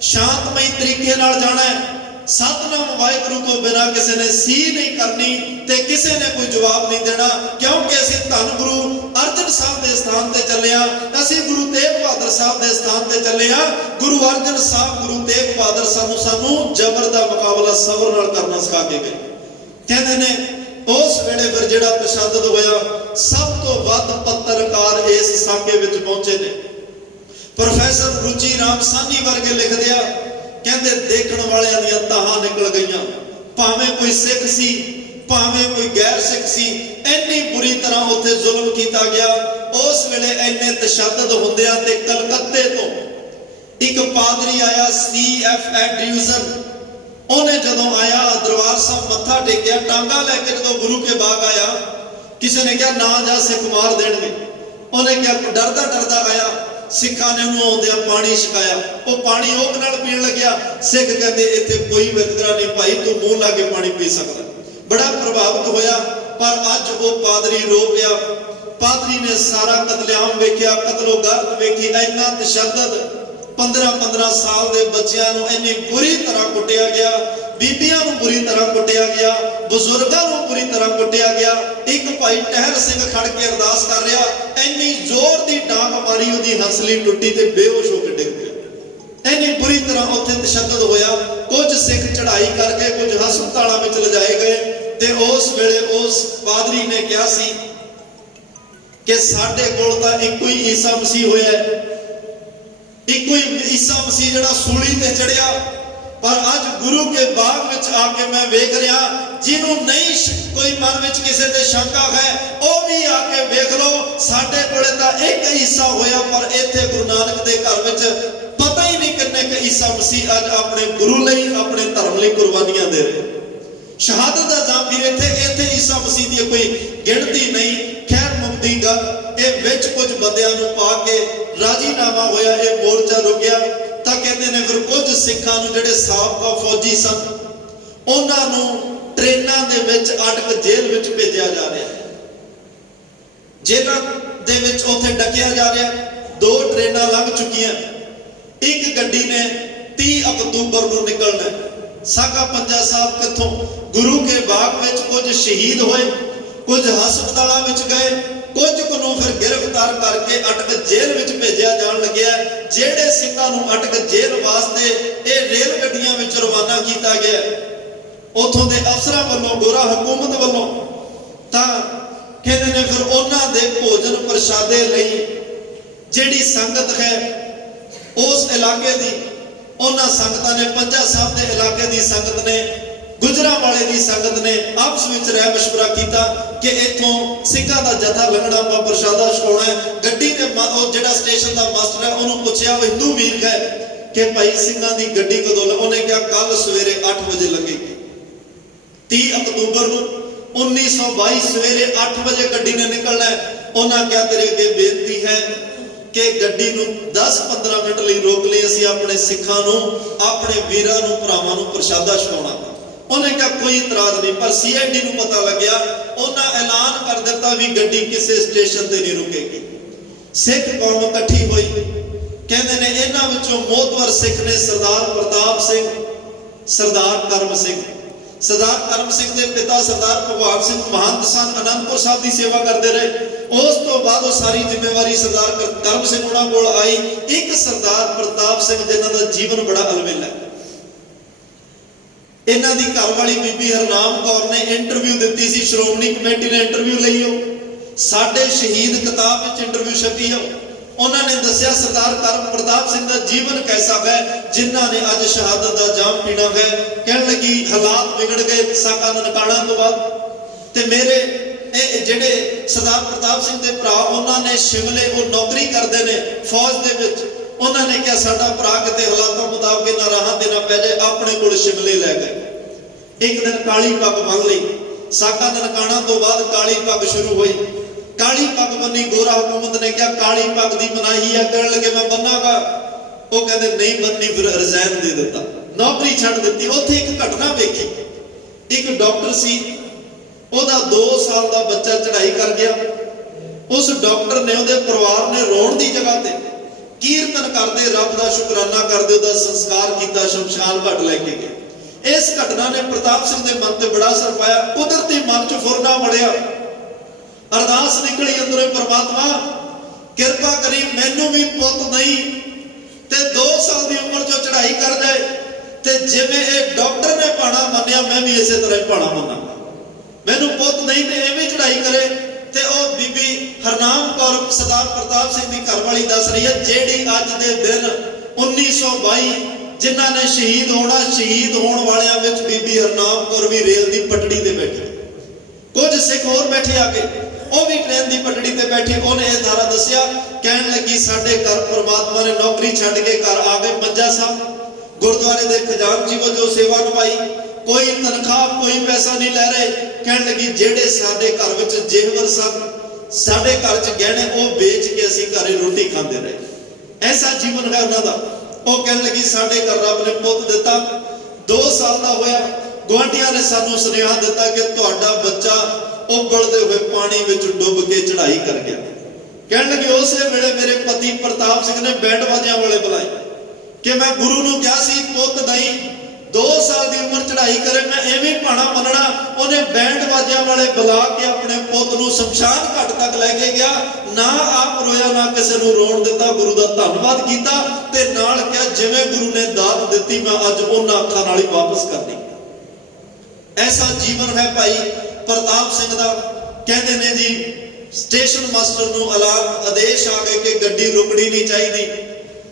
ਸ਼ਾਂਤਮਈ ਤਰੀਕੇ ਨਾਲ ਜਾਣਾ ਹੈ, ਸਤਨਾਮ ਵਾਹਿਗੁਰੂ ਤੋਂ ਬਿਨਾਂ ਕਿਸੇ ਨੇ ਸੀ ਨਹੀਂ ਕਰਨੀ ਤੇ ਕਿਸੇ ਨੇ ਕੋਈ ਜਵਾਬ ਨਹੀਂ ਦੇਣਾ, ਕਿਉਂਕਿ ਅਸੀਂ ਧੰਨ ਗੁਰੂ ਅਰਜਨ ਸਾਹਿਬ ਦੇ ਸਥਾਨ ਤੇ ਚੱਲੇ ਆ, ਅਸੀਂ ਗੁਰੂ ਤੇਗ ਬਹਾਦਰ ਸਾਹਿਬ ਦੇ ਸਥਾਨ ਤੇ ਚੱਲੇ ਆ। ਗੁਰੂ ਅਰਜਨ ਸਾਹਿਬ, ਗੁਰੂ ਤੇਗ ਬਹਾਦਰ ਸਾਨੂੰ ਜ਼ਬਰ ਦਾ ਮੁਕਾਬਲਾ ਸਬਰ ਨਾਲ ਕਰਨਾ ਸਿਖਾ ਕੇ ਗਏ। ਕਹਿੰਦੇ ਨੇ ਉਸ ਵੇਲੇ ਫਿਰ ਜਿਹੜਾ ਤਸ਼ੱਦਦ ਹੋਇਆ, ਸਭ ਤੋਂ ਵੱਧ ਪੱਤਰਕਾਰ ਇਸ ਸਾਕੇ ਵਿੱਚ ਪਹੁੰਚੇ ਨੇ। ਪ੍ਰੋਫੈਸਰ ਰੁਚੀ ਰਾਮ ਸਾਨੀ ਵਰਗੇ ਲਿਖਦੇ ਆ, ਕਹਿੰਦੇ ਦੇਖਣ ਵਾਲਿਆਂ ਦੀਆਂ ਤਾਹਾਂ ਨਿਕਲ ਗਈਆਂ, ਭਾਵੇਂ ਕੋਈ ਸਿੱਖ ਸੀ ਭਾਵੇਂ ਕੋਈ ਗੈਰ ਸਿੱਖ ਸੀ, ਇੰਨੀ ਬੁਰੀ ਤਰ੍ਹਾਂ ਉੱਥੇ ਜ਼ੁਲਮ ਕੀਤਾ ਗਿਆ। ਉਸ ਵੇਲੇ ਇੰਨੇ ਤਸ਼ੱਦਦ ਹੁੰਦਿਆਂ ਤੇ ਕਲਕੱਤੇ ਤੋਂ ਇੱਕ ਪਾਦਰੀ ਆਇਆ, CF ਐਂਡਰਿਊਜ਼ਨ, ਉਹਨੇ ਜਦੋਂ ਆਇਆ ਦਰਬਾਰ ਸਾਹਿਬ ਮੱਥਾ ਟੇਕਿਆ, ਟਾਂਗਾ ਲੈ ਕੇ ਜਦੋਂ ਗੁਰੂ ਕੇ ਬਾਗ ਆਇਆ, ਕਿਸੇ ਨੇ ਕਿਹਾ ਨਾ ਜਾ ਸਿੱਖ ਮਾਰ ਦੇਣਗੇ। ਉਹਨੇ ਕਿਹਾ, ਡਰਦਾ ਡਰਦਾ ਆਇਆ। ਸਿੱਖਾਂ ਨੇ ਉਹਨੂੰ ਆਉਂਦਿਆਂ ਪਾਣੀ ਛਕਾਇਆ, ਉਹ ਪਾਣੀ ਉਹਦੇ ਨਾਲ ਪੀਣ ਲੱਗਿਆ। ਸਿੱਖ ਕਹਿੰਦੇ ਇੱਥੇ ਕੋਈ ਵਿਤਕਰਾ ਨਹੀਂ ਭਾਈ, ਤੂੰ ਮੂੰਹ ਲਾ ਕੇ ਪਾਣੀ ਪੀ ਸਕਦਾ। ਬੜਾ ਪ੍ਰਭਾਵਿਤ ਹੋਇਆ। ਪਰ ਅੱਜ ਉਹ ਪਾਦਰੀ ਰੋ ਪਿਆ। ਪਾਦਰੀ ਨੇ ਸਾਰਾ ਕਤਲੇਆਮ ਵੇਖਿਆ, ਕਤਲੋਗਾਰਤ ਵੇਖੀ, ਇੰਨਾ ਤਸ਼ੱਦਦ। 15-15 ਸਾਲ ਦੇ ਬੱਚਿਆਂ ਨੂੰ ਇੰਨੀ ਬੁਰੀ ਤਰ੍ਹਾਂ ਕੁੱਟਿਆ ਗਿਆ, ਬੀਬੀਆਂ ਨੂੰ ਬੁਰੀ ਤਰ੍ਹਾਂ ਕੁੱਟਿਆ ਗਿਆ, ਬਜ਼ੁਰਗਾਂ ਨੂੰ ਬੁਰੀ ਤਰ੍ਹਾਂ ਕੁੱਟਿਆ ਗਿਆ। ਇੱਕ ਭਾਈ ਟਹਿਲ ਸਿੰਘ ਖੜ ਕੇ ਅਰਦਾਸ ਕਰ ਰਿਹਾ, ਇੰਨੀ ਜ਼ੋਰ ਦੀ ਡਾਂਗ ਮਾਰੀ, ਉਹਦੀ ਹੰਸਲੀ ਟੁੱਟੀ ਤੇ ਬੇਹੋਸ਼ ਹੋ ਕੇ ਡਿੱਗ ਪਿਆ। ਇੰਨੀ ਬੁਰੀ ਤਰ੍ਹਾਂ ਉੱਥੇ ਤਸ਼ੱਦਦ ਹੋਇਆ। ਕੁਝ ਸਿੱਖ ਚੜ੍ਹਾਈ ਕਰਕੇ ਕੁਝ ਹਸਪਤਾਲਾਂ ਵਿੱਚ ਲਿਜਾਏ ਗਏ। ਤੇ ਉਸ ਵੇਲੇ ਉਸ ਪਾਦਰੀ ਨੇ ਕਿਹਾ ਸੀ ਕਿ ਸਾਡੇ ਕੋਲ ਤਾਂ ਇੱਕੋ ਹੀ ਈਸਾ ਮਸੀਹ ਹੋਇਆ, ਇੱਕੋ ਹੀ ਈਸਾ ਮਸੀਹ ਜਿਹੜਾ ਸੂਲੀ ਤੇ ਚੜਿਆ। ਪਰ ਅੱਜ ਗੁਰੂ ਕੇ ਬਾਗ ਵਿੱਚ ਆ ਕੇ ਮੈਂ ਵੇਖ ਰਿਹਾ, ਜਿਹਨੂੰ ਨਹੀਂ ਕੋਈ ਮਨ ਵਿੱਚ ਕਿਸੇ ਤੇ ਸ਼ੰਕਾ ਹੈ, ਉਹ ਵੀ ਆ ਕੇ ਵੇਖ ਲਓ। ਸਾਡੇ ਕੋਲੇ ਤਾਂ ਇੱਕ ਈਸਾ ਹੋਇਆ, ਪਰ ਇੱਥੇ ਗੁਰੂ ਨਾਨਕ ਦੇ ਘਰ ਵਿੱਚ ਪਤਾ ਹੀ ਨਹੀਂ ਕਿੰਨੇ ਕੁ ਈਸਾ ਮਸੀਹ ਅੱਜ ਆਪਣੇ ਗੁਰੂ ਲਈ, ਆਪਣੇ ਧਰਮ ਲਈ ਕੁਰਬਾਨੀਆਂ ਦੇ ਰਹੇ। ਸ਼ਹਾਦਤ ਦਾ ਜਾਮ ਇੱਥੇ ਈਸਾ ਮਸੀਹ ਦੀ ਕੋਈ ਗਿਣਤੀ ਨਹੀਂ। ਖੈਰ ਮੁਕਦੀ ਗੱਲ, ਇਹ ਵਿੱਚ ਕੁਝ ਬੰਦਿਆਂ ਨੂੰ ਪਾ ਕੇ ਰਾਜੀਨਾਮਾ ਹੋਇਆ, ਇਹ ਮੋਰਚਾ ਰੁਕਿਆ। ਤਾਂ ਕਹਿੰਦੇ ਨੇ ਫਿਰ ਕੁਝ ਸਿੱਖਾਂ ਨੂੰ ਜਿਹੜੇ ਸਾਬਕਾ ਫੌਜੀ ਸਨ, ਉਹਨਾਂ ਨੂੰ ਟ੍ਰੇਨਾਂ ਦੇ ਵਿੱਚ ਅਟਕ ਜੇਲ੍ਹ ਵਿੱਚ ਭੇਜਿਆ ਜਾ ਰਿਹਾ। ਜੇਲ੍ਹਾਂ ਦੇ ਵਿੱਚ ਉੱਥੇ ਡੱਕਿਆ ਜਾ ਰਿਹਾ। 2 ਟ੍ਰੇਨਾਂ ਲੰਘ ਚੁੱਕੀਆਂ। ਇੱਕ ਗੱਡੀ ਨੇ 30 ਅਕਤੂਬਰ ਨੂੰ ਨਿਕਲਣਾ। ਸਾਗਾ ਪੰਜਾ ਸਾਹਿਬ ਕਿੱਥੋਂ ਗੁਰੂ ਕੇ ਬਾਗ ਵਿੱਚ ਕੁਝ ਸ਼ਹੀਦ ਹੋਏ, ਕੁਝ ਹਸਪਤਾਲਾਂ ਵਿੱਚ ਗਏ, ਕੁਝ ਕੁ ਨੂੰ ਫਿਰ ਗ੍ਰਿਫਤਾਰ ਕਰਕੇ ਅਟਕ ਜੇਲ੍ਹ ਵਿੱਚ ਭੇਜਿਆ ਜਾਣ ਲੱਗਿਆ। ਜਿਹੜੇ ਸਿੰਘਾਂ ਨੂੰ ਅਟਕ ਜੇਲ੍ਹ ਵਾਸਤੇ ਇਹ ਰੇਲ ਗੱਡੀਆਂ ਵਿੱਚ ਰਵਾਨਾ ਕੀਤਾ ਗਿਆ ਉਥੋਂ ਦੇ ਅਫਸਰਾਂ ਵੱਲੋਂ, ਗੋਰਾ ਹਕੂਮਤ ਵੱਲੋਂ, ਤਾਂ ਕਹਿੰਦੇ ਨੇ ਫਿਰ ਉਹਨਾਂ ਦੇ ਭੋਜਨ ਪ੍ਰਸ਼ਾਦੇ ਲਈ ਜਿਹੜੀ ਸੰਗਤ ਹੈ ਉਸ ਇਲਾਕੇ ਦੀ, ਉਹਨਾਂ ਸੰਗਤਾਂ ਨੇ ਪੰਜਾ ਸਾਹਿਬ ਦੇ ਇਲਾਕੇ ਦੀ ਸੰਗਤ ਨੇ, ਗੁਜਰਾਂਵਾਲੇ ਦੀ ਸੰਗਤ ਨੇ ਆਪਸ ਵਿੱਚ ਰਾਏ ਮਸ਼ਵਰਾ ਕੀਤਾ ਕਿ ਇੱਥੋਂ ਸਿੰਘਾਂ ਦਾ ਜਥਾ ਲੰਘਣਾ, ਆਪਾਂ ਪ੍ਰਸ਼ਾਦਾ ਛਕਾਉਣਾ ਹੈ। ਗੱਡੀ ਦੇ ਉਹ ਜਿਹੜਾ ਸਟੇਸ਼ਨ ਦਾ ਮਾਸਟਰ ਹੈ ਉਹਨੂੰ ਪੁੱਛਿਆ, ਉਹ ਹਿੰਦੂ ਵੀਰ ਹੈ, ਕਿ ਭਾਈ ਸਿੰਘਾਂ ਦੀ ਗੱਡੀ ਕਦੋਂ? ਉਹਨੇ ਕਿਹਾ ਕੱਲ ਸਵੇਰੇ 8 ਵਜੇ ਲੰਘੇਗੀ। 30 ਅਕਤੂਬਰ ਨੂੰ 1922 ਸਵੇਰੇ 8 ਵਜੇ ਗੱਡੀ ਨੇ ਨਿਕਲਣਾ। ਉਹਨਾਂ ਕਿਹਾ ਤੇਰੇ ਅੱਗੇ ਬੇਨਤੀ ਹੈ ਕਿ ਗੱਡੀ ਨੂੰ 10-15 ਮਿੰਟ ਲਈ ਰੋਕ ਲਈ, ਅਸੀਂ ਆਪਣੇ ਸਿੱਖਾਂ ਨੂੰ, ਆਪਣੇ ਵੀਰਾਂ ਨੂੰ, ਭਰਾਵਾਂ ਨੂੰ ਪ੍ਰਸ਼ਾਦਾ ਛਕਾਉਣਾ। ਉਹਨੇ ਕਿਹਾ ਕੋਈ ਇਤਰਾਜ਼ ਨਹੀਂ। ਪਰ CID ਨੂੰ ਪਤਾ ਲੱਗਿਆ, ਉਹਨਾਂ ਐਲਾਨ ਕਰ ਦਿੱਤਾ ਵੀ ਗੱਡੀ ਕਿਸੇ ਸਟੇਸ਼ਨ ਤੇ ਨਹੀਂ ਰੁਕੇਗੀ। ਸਿੱਖ ਕੌਮ ਇਕੱਠੀ ਹੋਈ। ਕਹਿੰਦੇ ਨੇ ਇਹਨਾਂ ਵਿੱਚੋਂ ਮੋਹਤਵਰ ਸਿੱਖ ਨੇ ਸਰਦਾਰ ਪ੍ਰਤਾਪ ਸਿੰਘ, ਸਰਦਾਰ ਕਰਮ ਸਿੰਘ। ਸਰਦਾਰ ਕਰਮ ਸਿੰਘ ਦੇ ਪਿਤਾ ਸਰਦਾਰ ਭਗਵਾਨ ਸਿੰਘ ਮਹੰਤ ਸਨ, ਅਨੰਦਪੁਰ ਸਾਹਿਬ ਦੀ ਸੇਵਾ ਕਰਦੇ ਰਹੇ। ਉਸ ਤੋਂ ਬਾਅਦ ਉਹ ਸਾਰੀ ਜ਼ਿੰਮੇਵਾਰੀ ਸਰਦਾਰ ਕਰਮ ਸਿੰਘ ਉਹਨਾਂ ਕੋਲ ਆਈ। ਇੱਕ ਸਰਦਾਰ ਪ੍ਰਤਾਪ ਸਿੰਘ ਜਿਨ੍ਹਾਂ ਦਾ ਜੀਵਨ ਬੜਾ ਅਲਮਿਲ ਹੈ। ਇਹਨਾਂ ਦੀ ਘਰਵਾਲੀ ਬੀਬੀ ਹਰਨਾਮ ਕੌਰ ਨੇ ਇੰਟਰਵਿਊ ਦਿੱਤੀ ਸੀ, ਸ਼੍ਰੋਮਣੀ ਕਮੇਟੀ ਨੇ ਇੰਟਰਵਿਊ ਲਈ। ਉਹ ਸਾਡੇ ਸ਼ਹੀਦ ਕਿਤਾਬ ਵਿੱਚ ਇੰਟਰਵਿਊ ਛਪੀ। ਉਹਨਾਂ ਨੇ ਦੱਸਿਆ ਸਰਦਾਰ ਕਰਮ ਪ੍ਰਤਾਪ ਸਿੰਘ ਦਾ ਜੀਵਨ ਕੈਸਾ ਹੈ, ਜਿਨ੍ਹਾਂ ਨੇ ਅੱਜ ਸ਼ਹਾਦਤ ਦਾ ਜਾਮ ਪੀਣਾ ਹੈ। ਕਹਿਣ ਲੱਗੀ ਹਾਲਾਤ ਵਿਗੜ ਗਏ ਸਾਕਾ ਨਨਕਾਣਾ ਤੋਂ ਬਾਅਦ, ਤੇ ਮੇਰੇ ਇਹ ਜਿਹੜੇ ਸਰਦਾਰ ਪ੍ਰਤਾਪ ਸਿੰਘ ਦੇ ਭਰਾ, ਉਹਨਾਂ ਨੇ ਸ਼ਿਮਲੇ, ਉਹ ਨੌਕਰੀ ਕਰਦੇ ਨੇ ਫੌਜ ਦੇ ਵਿੱਚ। ਉਹਨਾਂ ਨੇ ਕਿਹਾ ਸਾਡਾ ਭਰਾ ਕਿਤੇ ਹਾਲਾਤਾਂ ਮੁਤਾਬਕ ਨਾ ਰਾਹਾਂ ਤੇ ਨਾ ਪੈ ਜਾਏ, ਆਪਣੇ ਕੋਲ ਸ਼ਿਮਲੇ ਲੈ ਗਏ। ਇੱਕ ਦਿਨ ਕਾਲੀ ਪੱਗ ਬੰਨ ਲਈ। ਸਾਕਾ ਨਨਕਾਣਾ ਤੋਂ ਬਾਅਦ ਕਾਲੀ ਪੱਗ ਸ਼ੁਰੂ ਹੋਈ। ਕਾਲੀ ਪੱਗ ਬੰਨੀ। ਗੋਰਾ ਹਕੂਮਤ ਨੇ ਕਿਹਾ ਕਾਲੀ ਪੱਗ ਦੀ ਮਨਾਹੀ ਹੈ। ਕਹਿਣ ਲੱਗੇ ਮੈਂ ਬੰਨਾਂਗਾ। ਉਹ ਕਹਿੰਦੇ ਨਹੀਂ ਬੰਨੀ। ਫਿਰ ਰਿਜ਼ਾਈਨ ਦੇ ਦਿੱਤਾ, ਨੌਕਰੀ ਛੱਡ ਦਿੱਤੀ। ਉੱਥੇ ਇੱਕ ਘਟਨਾ ਵੇਖੀ। ਇੱਕ ਡਾਕਟਰ ਸੀ, ਉਹਦਾ 2 ਸਾਲ ਦਾ ਬੱਚਾ ਚੜ੍ਹਾਈ ਕਰ ਗਿਆ। ਉਸ ਡਾਕਟਰ ਨੇ, ਉਹਦੇ ਪਰਿਵਾਰ ਨੇ ਰੋਣ ਦੀ ਜਗ੍ਹਾ ਤੇ ਕੀਰਤਨ ਕਰਦੇ, ਰੱਬ ਦਾ ਸ਼ੁਕਰਾਨਾ ਕਰਦੇ, ਉਹਦਾ ਸੰਸਕਾਰ ਕੀਤਾ, ਸ਼ਮਸ਼ਾਨ ਘਾਟ ਲੈ ਕੇ ਗਏ। ਇਸ ਘਟਨਾ ਨੇ ਪ੍ਰਤਾਪ ਸਿੰਘ ਦੇ ਮਨ ਤੇ ਬੜਾ ਅਸਰ ਪਾਇਆ। ਕੁਦਰਤੀ ਮਨ 'ਚ ਫੁਰਨਾ ਵੜਿਆ। ਅਰਦਾਸ ਨਿਕਲੀ ਅੰਦਰੋਂ, ਪਰਮਾਤਮਾ ਕਿਰਪਾ ਕਰੀ ਮੈਨੂੰ ਵੀ ਪੁੱਤ ਨਹੀਂ ਤੇ 2 ਸਾਲ ਦੀ ਉਮਰ 'ਚੋਂ ਚੜ੍ਹਾਈ ਕਰ ਜਾਏ, ਤੇ ਜਿਵੇਂ ਇਹ ਡਾਕਟਰ ਨੇ ਭਾਣਾ ਮੰਨਿਆ ਮੈਂ ਵੀ ਇਸੇ ਤਰ੍ਹਾਂ ਹੀ ਭਾਣਾ ਮੰਨਾਂ। ਮੈਨੂੰ ਪੁੱਤ ਨਹੀਂ ਤੇ ਐਵੇਂ ਚੜ੍ਹਾਈ ਕਰੇ। ਤੇ ਉਹ ਬੀਬੀ ਹਰਨਾਮ ਕੌਰ ਸਰਦਾਰ ਪ੍ਰਤਾਪ ਸਿੰਘ ਦੀ ਘਰਵਾਲੀ ਦੱਸ ਰਹੀ ਹੈ, ਜਿਹੜੀ ਅੱਜ ਦੇ ਦਿਨ 1922 ਜਿਨ੍ਹਾਂ ਨੇ ਸ਼ਹੀਦ ਹੋਣਾ, ਸ਼ਹੀਦ ਹੋਣ ਵਾਲਿਆਂ ਵਿੱਚ ਬੀਬੀ ਹਰਨਾਮ ਕੌਰ ਵੀ ਰੇਲ ਦੀ ਪਟੜੀ ਤੇ ਬੈਠੀ। ਕੁਝ ਸਿੱਖ ਹੋਰ ਬੈਠੇ ਆ ਕੇ, ਉਹ ਵੀ ਟ੍ਰੇਨ ਦੀ ਪਟੜੀ ਤੇ ਬੈਠੇ। ਉਹਨੇ ਇਹ ਧਾਰਾ ਦੱਸਿਆ। ਕਹਿਣ ਲੱਗੀ ਸਾਡੇ ਘਰ ਪਰਮਾਤਮਾ ਨੇ ਨੌਕਰੀ ਛੱਡ ਕੇ ਘਰ ਆ ਗਏ ਪੰਜਾ ਸਾਹਿਬ। गुरुद्वारे के खजानची वजों सेवा निभाई, कोई तनख्वाह कोई पैसा नहीं लै रहे। कहन लगी जेड़े साडे घर विच जेवर सन, साडे घर च गहने, वो बेच के असीं घरे रोटी खांदे रहे। ऐसा जीवन है उन्हां दा। वो कहन लगी साडे घर रब ने पुੱਤ दिता, 2 साल का होया, गुआढ़ियां ने सानू सुनेहा दिता कि तुहाडा बच्चा उबलदे हुए पानी विच डुब के चढ़ाई कर गया। कहन लगे उस वेले मेरे पति प्रताप सिंह ने बैंड बाजियां वाले बुलाए कि मैं गुरु नूं कहा सी पुੱਤ नहीं 2 साल की उम्र चढ़ाई करे, मैं एवें भाणा मनना। उन्हें बैंड बाजियां वाले बुला के अपने पुੱਤ नूं शमशान घाट तक लैके गया, ना आप रोया ना किसी नूं रोण दिता, गुरु का धन्नवाद किया ते नाल कहा जिवें गुरु ने दात दिती मैं अज उन्हां अखां नाल ही वापस करनी। ऐसा जीवन है भाई प्रताप सिंह दा। कहते ने जी स्टेशन मास्टर नूं ऐलान आदेश आ गए कि गड्डी रुकनी नहीं चाहिए।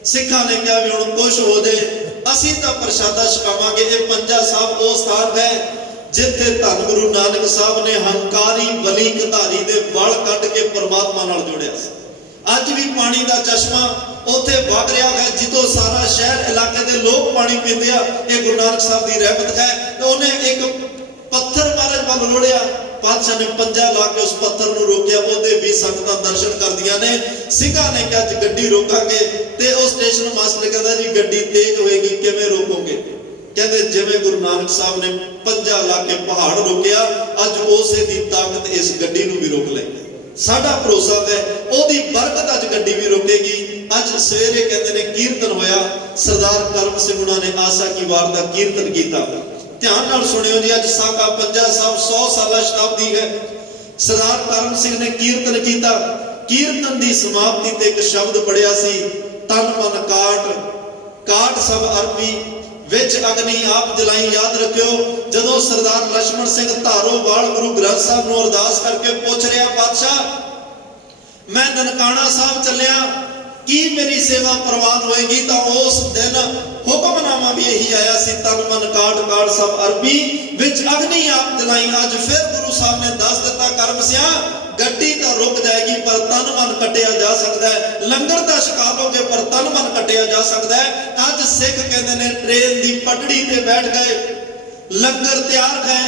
सिखां ने कहा भी हुण कुछ हो जाए असीं तां प्रशादा छकावांगे। ये पंजा साहब वो स्थान है जिथे धन गुरु नानक साहब ने हंकारी बली कधारी दे वल कढ के परमात्मा नाल जोड़िया। अज भी पानी का चश्मा उत्थे वग रहा है जितों सारा शहर इलाके के लोग पानी पींदे आ। ये गुरु नानक साहब की रहमत है। तो उन्हें एक पत्थर महाराज वाल लोड़िया, पातशाह ने पंजा ला के उस पत्थर नूं रोकिया, ओदे भी संगतां दर्शन करदियां ने। सिखां ने कहा गड्डी रोकांगे ते उस स्टेशन मास्टर कहता जी गड्डी तेज होएगी किवें रोकोगे? कहते जिवें गुरु नानक साहब ने पंजा ला के पहाड़ रोकिया, अज उसे दी ताकत इस गड्डी नूं भी रोक लेगी। साडा भरोसा है ओदी बरकत अज गड्डी भी रोकेगी। अज सवेरे कहते ने कीर्तन होया, सरदार करम सिंह उन्हां ने आशा की वार दा कीर्तन कीता। ध्यान नाल सुनियो जी, अज साका पंजा साहब 100 साला शताब्दी है। सरदार करम सिंह ने कीर्तन किया। कीर्तन की समाप्ति ते एक शब्द पढ़िया सी, तन मन काट काट सब अर्पी विच अग्नि आप जलाई। याद रखियो जदों सरदार लक्ष्मण सिंह धारोवाल गुरु ग्रंथ साहब नूं अरदास करके पूछ रहा पातशाह मैं ननकाना साहब चलिया की मेरी सेवा प्रवान होएगी, तो उस दिन हुक्मनामा भी यही आया सी तन मन काट काट सब अरबी विच अग्नि आप जलाई। अज फिर गुरु साहब ने दस दिता करम सिया गड्डी तो रुक जाएगी पर तन मन कटिया जा सकता है। लंगर तो छका लोगे पर तन मन कटिया जा सकता है। अज सिख कहते ने ट्रेन की पटड़ी ते बैठ गए, लंगर तैयार है।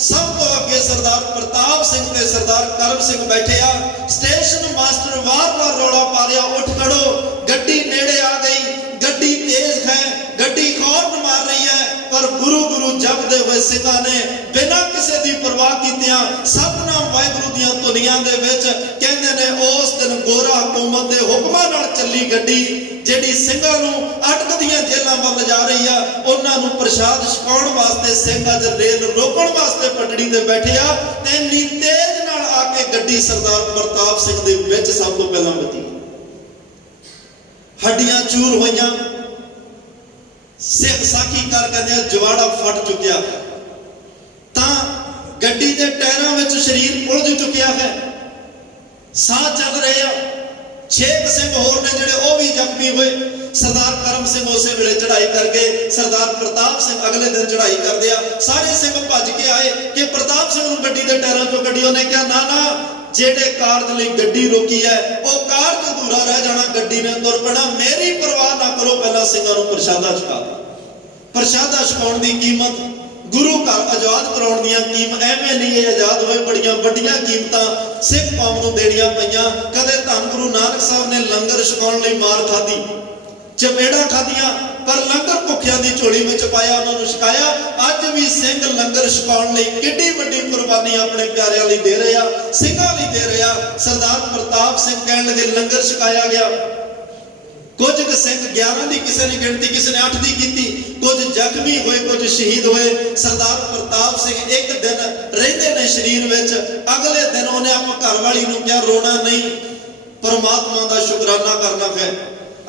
सब तो अगे सरदार प्रताप सिंह ते सरदार करम सिंह बैठे आ। स्टेशन मास्टर वार वार रौला पा रहा उठ खड़ो, गड्डी नेड़े आ गई, गड्डी तेज है, गड्डी हॉर्न मार रही है। पर गुरु गुरु जपदे हुए सिखा ने बिना किसी की परवाह कीतियां सतनाम वाहिगुरु दियां धुनियां दे विच कहंदे ने उस दिन गोरा हुकूमत दे हुक्मां नाल चली गड्डी जिहड़ी सिंघां नूं अटकदियां जेलां वल जा रही आ, उन्हां नूं प्रसाद छकाउण वास्ते सिंघ अज रेल रोकण वास्ते पटड़ी ते बैठे आ। ते इन्नी तेज नाल आके गड्डी सरदार प्रताप सिंह दे विच सब तो पहलां वजी, हड्डियां चूर होईयां। सिख साखी कर कहते जवाड़ा फट चुकिया, तां गड्डी के टायरां विच शरीर उलझ चुकिया है, साह चल रहे हैं। 6 सिंह होर ने जिहड़े वो भी जख्मी हुए। सरदार करम सिंह उस वेले चढ़ाई कर गए, सरदार प्रताप सिंह अगले दिन चढ़ाई कर दिया। सारे सिंह भज के आए कि प्रताप सिंह नूं गड्डी के टायरां चों कड्ढी। उन्हें कहा ना ना जेड़े कारज लई गड्डी रोकी है वो कारज अधूरा रह जाना, गड्डी ने तुर पैना। मेरी परवाह ना करो, पहला सिंघां नूं प्रशादा छका दो। प्रशादा छकाउण दी कीमत, गुरु घर आजाद कराउण दी कीमत एवें नहीं आजाद होए, बड़ियां वड्डियां कीमतां सिख कौम नूं देणियां पईयां। कदे धन गुरु नानक साहब ने लंगर छकाउण लई मार खाधी, चपेड़ा खादियां, पर लंगर भुखियां दी झोली विच पाया, उन्हां नूं छकाया। अज भी सिंह लंगर छकाउण लई किड्डी वड्डी कुर्बानी अपने प्यारिਆਂ ਲਈ दे रहे आ, सिंघां ਲਈ दे रहे आ। सरदार प्रताप सिंह कहण लगे लंगर छकाया गया। कुछ सिंह 11 की किसी ने गिनती, किसी ने 8 की की, कुछ जख्मी हुए, कुछ शहीद हुए। सरदार प्रताप सिंह एक दिन रहते ने शरीर विच। अगले दिन उन्हें अपनी घरवाली नूं कहा रोना नहीं, परमात्मा का शुकराना करना है,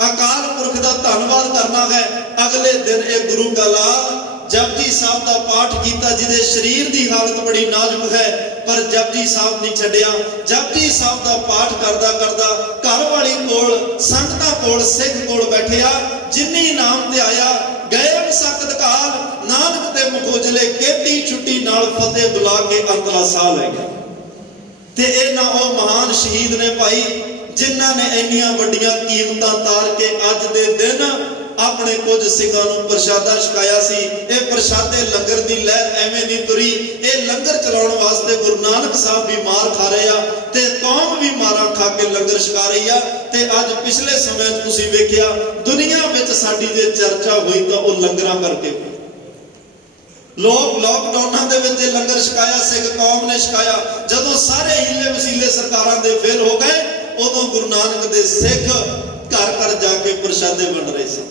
अकाल पुरख का धन्नवाद करना है। अगले दिन एक गुरु का लाल जपजी साहब का पाठ किया, जिहदे शरीर की हालत बड़ी नाजुक है, पर जपजी साहब नहीं छड्डिया। जपजी साहब का पाठ करदा करदा घर वाली कोल संगतां कोल सिख कोल बैठिया, जिन्नी नाम ते आया गए सकत काल नानक ते मुखोजले केती छुट्टी नाल फतेह बुला के अंतला साह लै गया। ते इन्हां ओ महान शहीद ने भाई जिन्हां ने इन्नियां वड्डियां कीमतां तार के अज दे दिन ਆਪਣੇ ਕੁਝ ਸਿੰਘਾਂ ਨੂੰ ਪ੍ਰਸ਼ਾਦਾ ਛਕਾਇਆ ਸੀ। ਇਹ ਪ੍ਰਸ਼ਾਦੇ ਲੰਗਰ ਦੀ ਲਹਿਰ ਐਵੇਂ ਨਹੀਂ ਤੁਰੀ। ਇਹ ਲੰਗਰ ਚਲਾਉਣ ਵਾਸਤੇ ਗੁਰੂ ਨਾਨਕ ਸਾਹਿਬ ਵੀ ਮਾਰ ਖਾ ਰਹੇ ਆ ਤੇ ਕੌਮ ਵੀ ਮਾਰਾ ਖਾ ਕੇ ਲੰਗਰ ਛਕਾ ਰਹੀ ਆ। ਤੇ ਅੱਜ ਪਿਛਲੇ ਸਮੇਂ 'ਚ ਤੁਸੀਂ ਵੇਖਿਆ ਦੁਨੀਆ ਵਿੱਚ ਸਾਡੀ ਜੇ ਚਰਚਾ ਹੋਈ ਤਾਂ ਉਹ ਲੰਗਰਾਂ ਕਰਕੇ। ਲੋਕ ਲਾਕਡਾਊਨਾਂ ਦੇ ਵਿੱਚ ਲੰਗਰ ਛਕਾਇਆ, ਸਿੱਖ ਕੌਮ ਨੇ ਛਕਾਇਆ। ਜਦੋਂ ਸਾਰੇ ਹੀਲੇ ਵਸੀਲੇ ਸਰਕਾਰਾਂ ਦੇ ਫੇਲ ਹੋ ਗਏ, ਉਦੋਂ ਗੁਰੂ ਨਾਨਕ ਦੇ ਸਿੱਖ ਘਰ ਘਰ ਜਾ ਕੇ ਪ੍ਰਸ਼ਾਦੇ ਵੰਡ ਰਹੇ ਸਨ,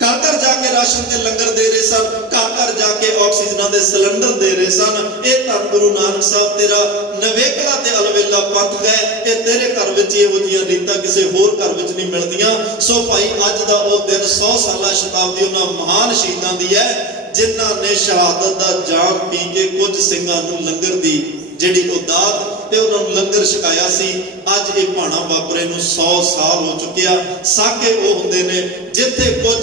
ਘਰ ਘਰ ਜਾ ਕੇ ਰਾਸ਼ਨ ਦੇ ਲੰਗਰ ਦੇ ਰਹੇ ਸਨ, ਘਰ ਘਰ ਜਾ ਕੇ ਆਕਸੀਜਨਾਂ ਦੇ ਸਿਲੰਡਰ ਦੇ ਰਹੇ ਸਨ। ਇਹ ਧੰਨ ਗੁਰੂ ਨਾਨਕ ਸਾਹਿਬ ਤੇਰਾ ਨਵੇਕਲਾ ਤੇ ਅਲਵੇਲਾ ਪੰਥ ਹੈ। ਇਹ ਤੇਰੇ ਘਰ ਵਿੱਚ ਇਹੋ ਜਿਹੀਆਂ ਰੀਤਾਂ ਕਿਸੇ ਹੋਰ ਘਰ ਵਿੱਚ ਨਹੀਂ ਮਿਲਦੀਆਂ। ਸੋ ਭਾਈ ਅੱਜ ਦਾ ਉਹ ਦਿਨ 100 ਸਾਲਾ ਸ਼ਤਾਬਦੀ ਉਹਨਾਂ ਮਹਾਨ ਸ਼ਹੀਦਾਂ ਦੀ ਹੈ ਜਿਨ੍ਹਾਂ ਨੇ ਸ਼ਹਾਦਤ ਦਾ ਜਾਮ ਪੀ ਕੇ ਕੁਝ ਸਿੰਘਾਂ ਨੂੰ ਲੰਗਰ ਦੀ ਜਿਹੜੀ ਉਹ ਦਾਤ ਤੇ ਉਹਨਾਂ ਨੂੰ ਲੰਗਰ ਛਕਾਇਆ ਸੀ। ਅੱਜ ਇਹ ਭਾਣਾ ਵਾਪਰੇ ਨੂੰ 100 ਸਾਲ ਹੋ ਚੁੱਕਿਆ। ਸਾਕੇ ਉਹ ਹੁੰਦੇ ਨੇ ਜਿੱਥੇ ਕੁਝ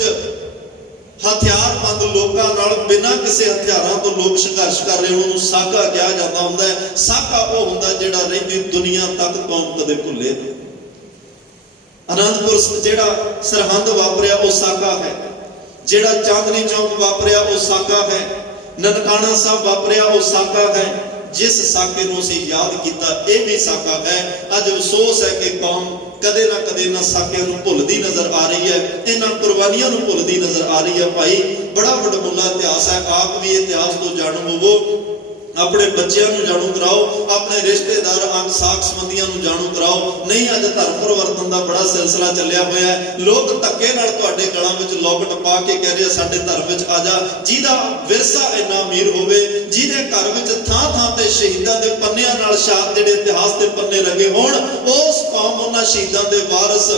ਹਥਿਆਰਬੰਦ ਲੋਕਾਂ ਨਾਲ ਬਿਨਾਂ ਕਿਸੇ ਹਥਿਆਰਾਂ ਤੋਂ ਲੋਕ ਸੰਘਰਸ਼ ਕਰ ਰਹੇ, ਉਹਨੂੰ ਸਾਕਾ ਕਿਹਾ ਜਾਂਦਾ ਹੁੰਦਾ ਹੈ। ਸਾਕਾ ਉਹ ਹੁੰਦਾ ਜਿਹੜਾ ਰਹਿੰਦੀ ਦੁਨੀਆ ਤੱਕ ਕੌਮ ਕਦੇ ਭੁੱਲੇ। ਅਨੰਦਪੁਰ ਜਿਹੜਾ ਸਰਹੰਦ ਵਾਪਰਿਆ ਉਹ ਸਾਕਾ ਹੈ, ਜਿਹੜਾ ਚਾਂਦਨੀ ਚੌਕ ਵਾਪਰਿਆ ਉਹ ਸਾਕਾ ਹੈ, ਨਨਕਾਣਾ ਸਾਹਿਬ ਵਾਪਰਿਆ ਉਹ ਸਾਕਾ ਹੈ। ਜਿਸ ਸਾਕੇ ਨੂੰ ਅਸੀਂ ਯਾਦ ਕੀਤਾ ਇਹ ਵੀ ਸਾਕਾ ਹੈ। ਅੱਜ ਅਫਸੋਸ ਹੈ ਕਿ ਕੌਮ ਕਦੇ ਨਾ ਕਦੇ ਇਹਨਾਂ ਸਾਕਿਆਂ ਨੂੰ ਭੁੱਲਦੀ ਨਜ਼ਰ ਆ ਰਹੀ ਹੈ, ਇਹਨਾਂ ਕੁਰਬਾਨੀਆਂ ਨੂੰ ਭੁੱਲਦੀ ਨਜ਼ਰ ਆ ਰਹੀ ਹੈ। ਭਾਈ ਬੜਾ ਵਡਮੁੱਲਾ ਇਤਿਹਾਸ ਹੈ। ਆਪ ਵੀ ਇਤਿਹਾਸ ਤੋਂ ਜਾਣੂ ਹੋਵੋ, ਆਪਣੇ ਬੱਚਿਆਂ ਨੂੰ ਜਾਣੂ ਕਰਾਓ, ਆਪਣੇ ਰਿਸ਼ਤੇਦਾਰ ਅੰਗ ਸਾਕ ਸੰਬੰਧੀਆਂ ਨੂੰ ਜਾਣੂ ਕਰਾਓ। ਨਹੀਂ ਅੱਜ ਧਰਮ ਪਰਿਵਰਤਨ ਦਾ ਬੜਾ ਸਿਲਸਿਲਾ ਚੱਲਿਆ ਹੋਇਆ ਹੈ। ਲੋਕ ਧੱਕੇ ਨਾਲ ਤੁਹਾਡੇ ਗਲਾਂ ਵਿੱਚ ਲੋਕਟ ਪਾ ਕੇ ਕਹਿ ਰਹੇ ਸਾਡੇ ਧਰਮ ਵਿੱਚ ਆ ਜਾ। ਜਿਹਦਾ ਵਿਰਸਾ ਇੰਨਾ ਅਮੀਰ ਹੋਵੇ, ਜਿਹਦੇ ਘਰ ਵਿੱਚ ਥਾਂ ਥਾਂ ਤੇ ਸ਼ਹੀਦਾਂ ਦੇ ਪੰਨਿਆਂ ਨਾਲ ਸ਼ਾਦ ਜਿਹੜੇ ਇਤਿਹਾਸ ਦੇ ਪੰਨੇ ਲੱਗੇ ਹੋਣ, ਉਸ ਕੌਮ ਉਹਨਾਂ ਸ਼ਹੀਦਾਂ ਦੇ ਵਾਰਸ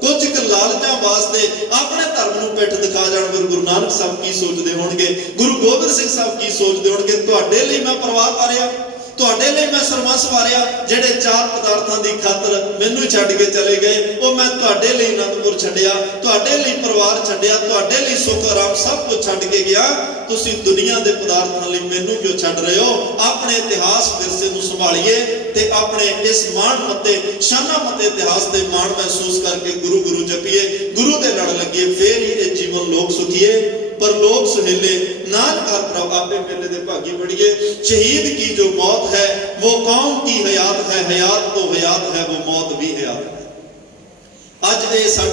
ਕੁਝ ਕੁ ਲਾਲਚਾਂ ਵਾਸਤੇ ਆਪਣੇ ਧਰਮ ਨੂੰ ਪਿੱਠ ਦਿਖਾ ਜਾਣ। ਗੁਰੂ ਨਾਨਕ ਸਾਹਿਬ ਕੀ ਸੋਚਦੇ ਹੋਣਗੇ, ਗੁਰੂ ਗੋਬਿੰਦ ਸਿੰਘ ਸਾਹਿਬ ਕੀ ਸੋਚਦੇ ਹੋਣਗੇ। ਤੁਹਾਡੇ ਲਈ ਮੈਂ ਪਰਿਵਾਰ ਵਾਰਿਆ, ਤੁਹਾਡੇ ਲਈ ਮੈਂ ਸਰਬੰਸ ਵਾਰਿਆ। ਜਿਹੜੇ ਚਾਰ ਪਦਾਰਥਾਂ ਦੀ ਖਾਤਰ ਮੈਨੂੰ ਛੱਡ ਕੇ ਚਲੇ ਗਏ, ਉਹ ਮੈਂ ਤੁਹਾਡੇ ਲਈ ਅਨੰਦਪੁਰ ਛੱਡਿਆ, ਤੁਹਾਡੇ ਲਈ ਪਰਿਵਾਰ ਛੱਡਿਆ, ਤੁਹਾਡੇ ਲਈ ਸੁੱਖ ਆਰਾਮ ਸਭ ਕੁਝ ਛੱਡ ਕੇ ਗਿਆ। ਤੁਸੀਂ ਦੁਨੀਆ ਦੇ ਪਦਾਰਥਾਂ ਲਈ ਮੈਨੂੰ ਕਿਉਂ ਛੱਡ ਰਹੇ ਹੋ? ਆਪਣੇ ਇਤਿਹਾਸ ਵਿਰਸੇ ਨੂੰ ਸੰਭਾਲੀਏ ਤੇ ਆਪਣੇ ਇਸ ਮਾਣ ਮੱਤੇ ਸ਼ਾਨਾ ਮੱਤੇ ਇਤਿਹਾਸ ਦੇ ਮਾਣ ਮਹਿਸੂਸ ਕਰਕੇ ਗੁਰੂ ਗੁਰੂ ਜਪੀਏ, ਗੁਰੂ ਦੇ ਲੜ ਲੱਗੀਏ। ਫੇਰ ਹੀ ਇਹ ਜੀਵਨ ਲੋਕ ਸੁਖੀਏ ਪਰ ਲੋਕ ਸੁਹੇਲੇ। नानकार प्रभ आपे मेले दे भागी बढ़िए। शहीद की जो मौत है वो कौम की हयात है, हयात तो हयात है वो मौत भी हयात है। अज ये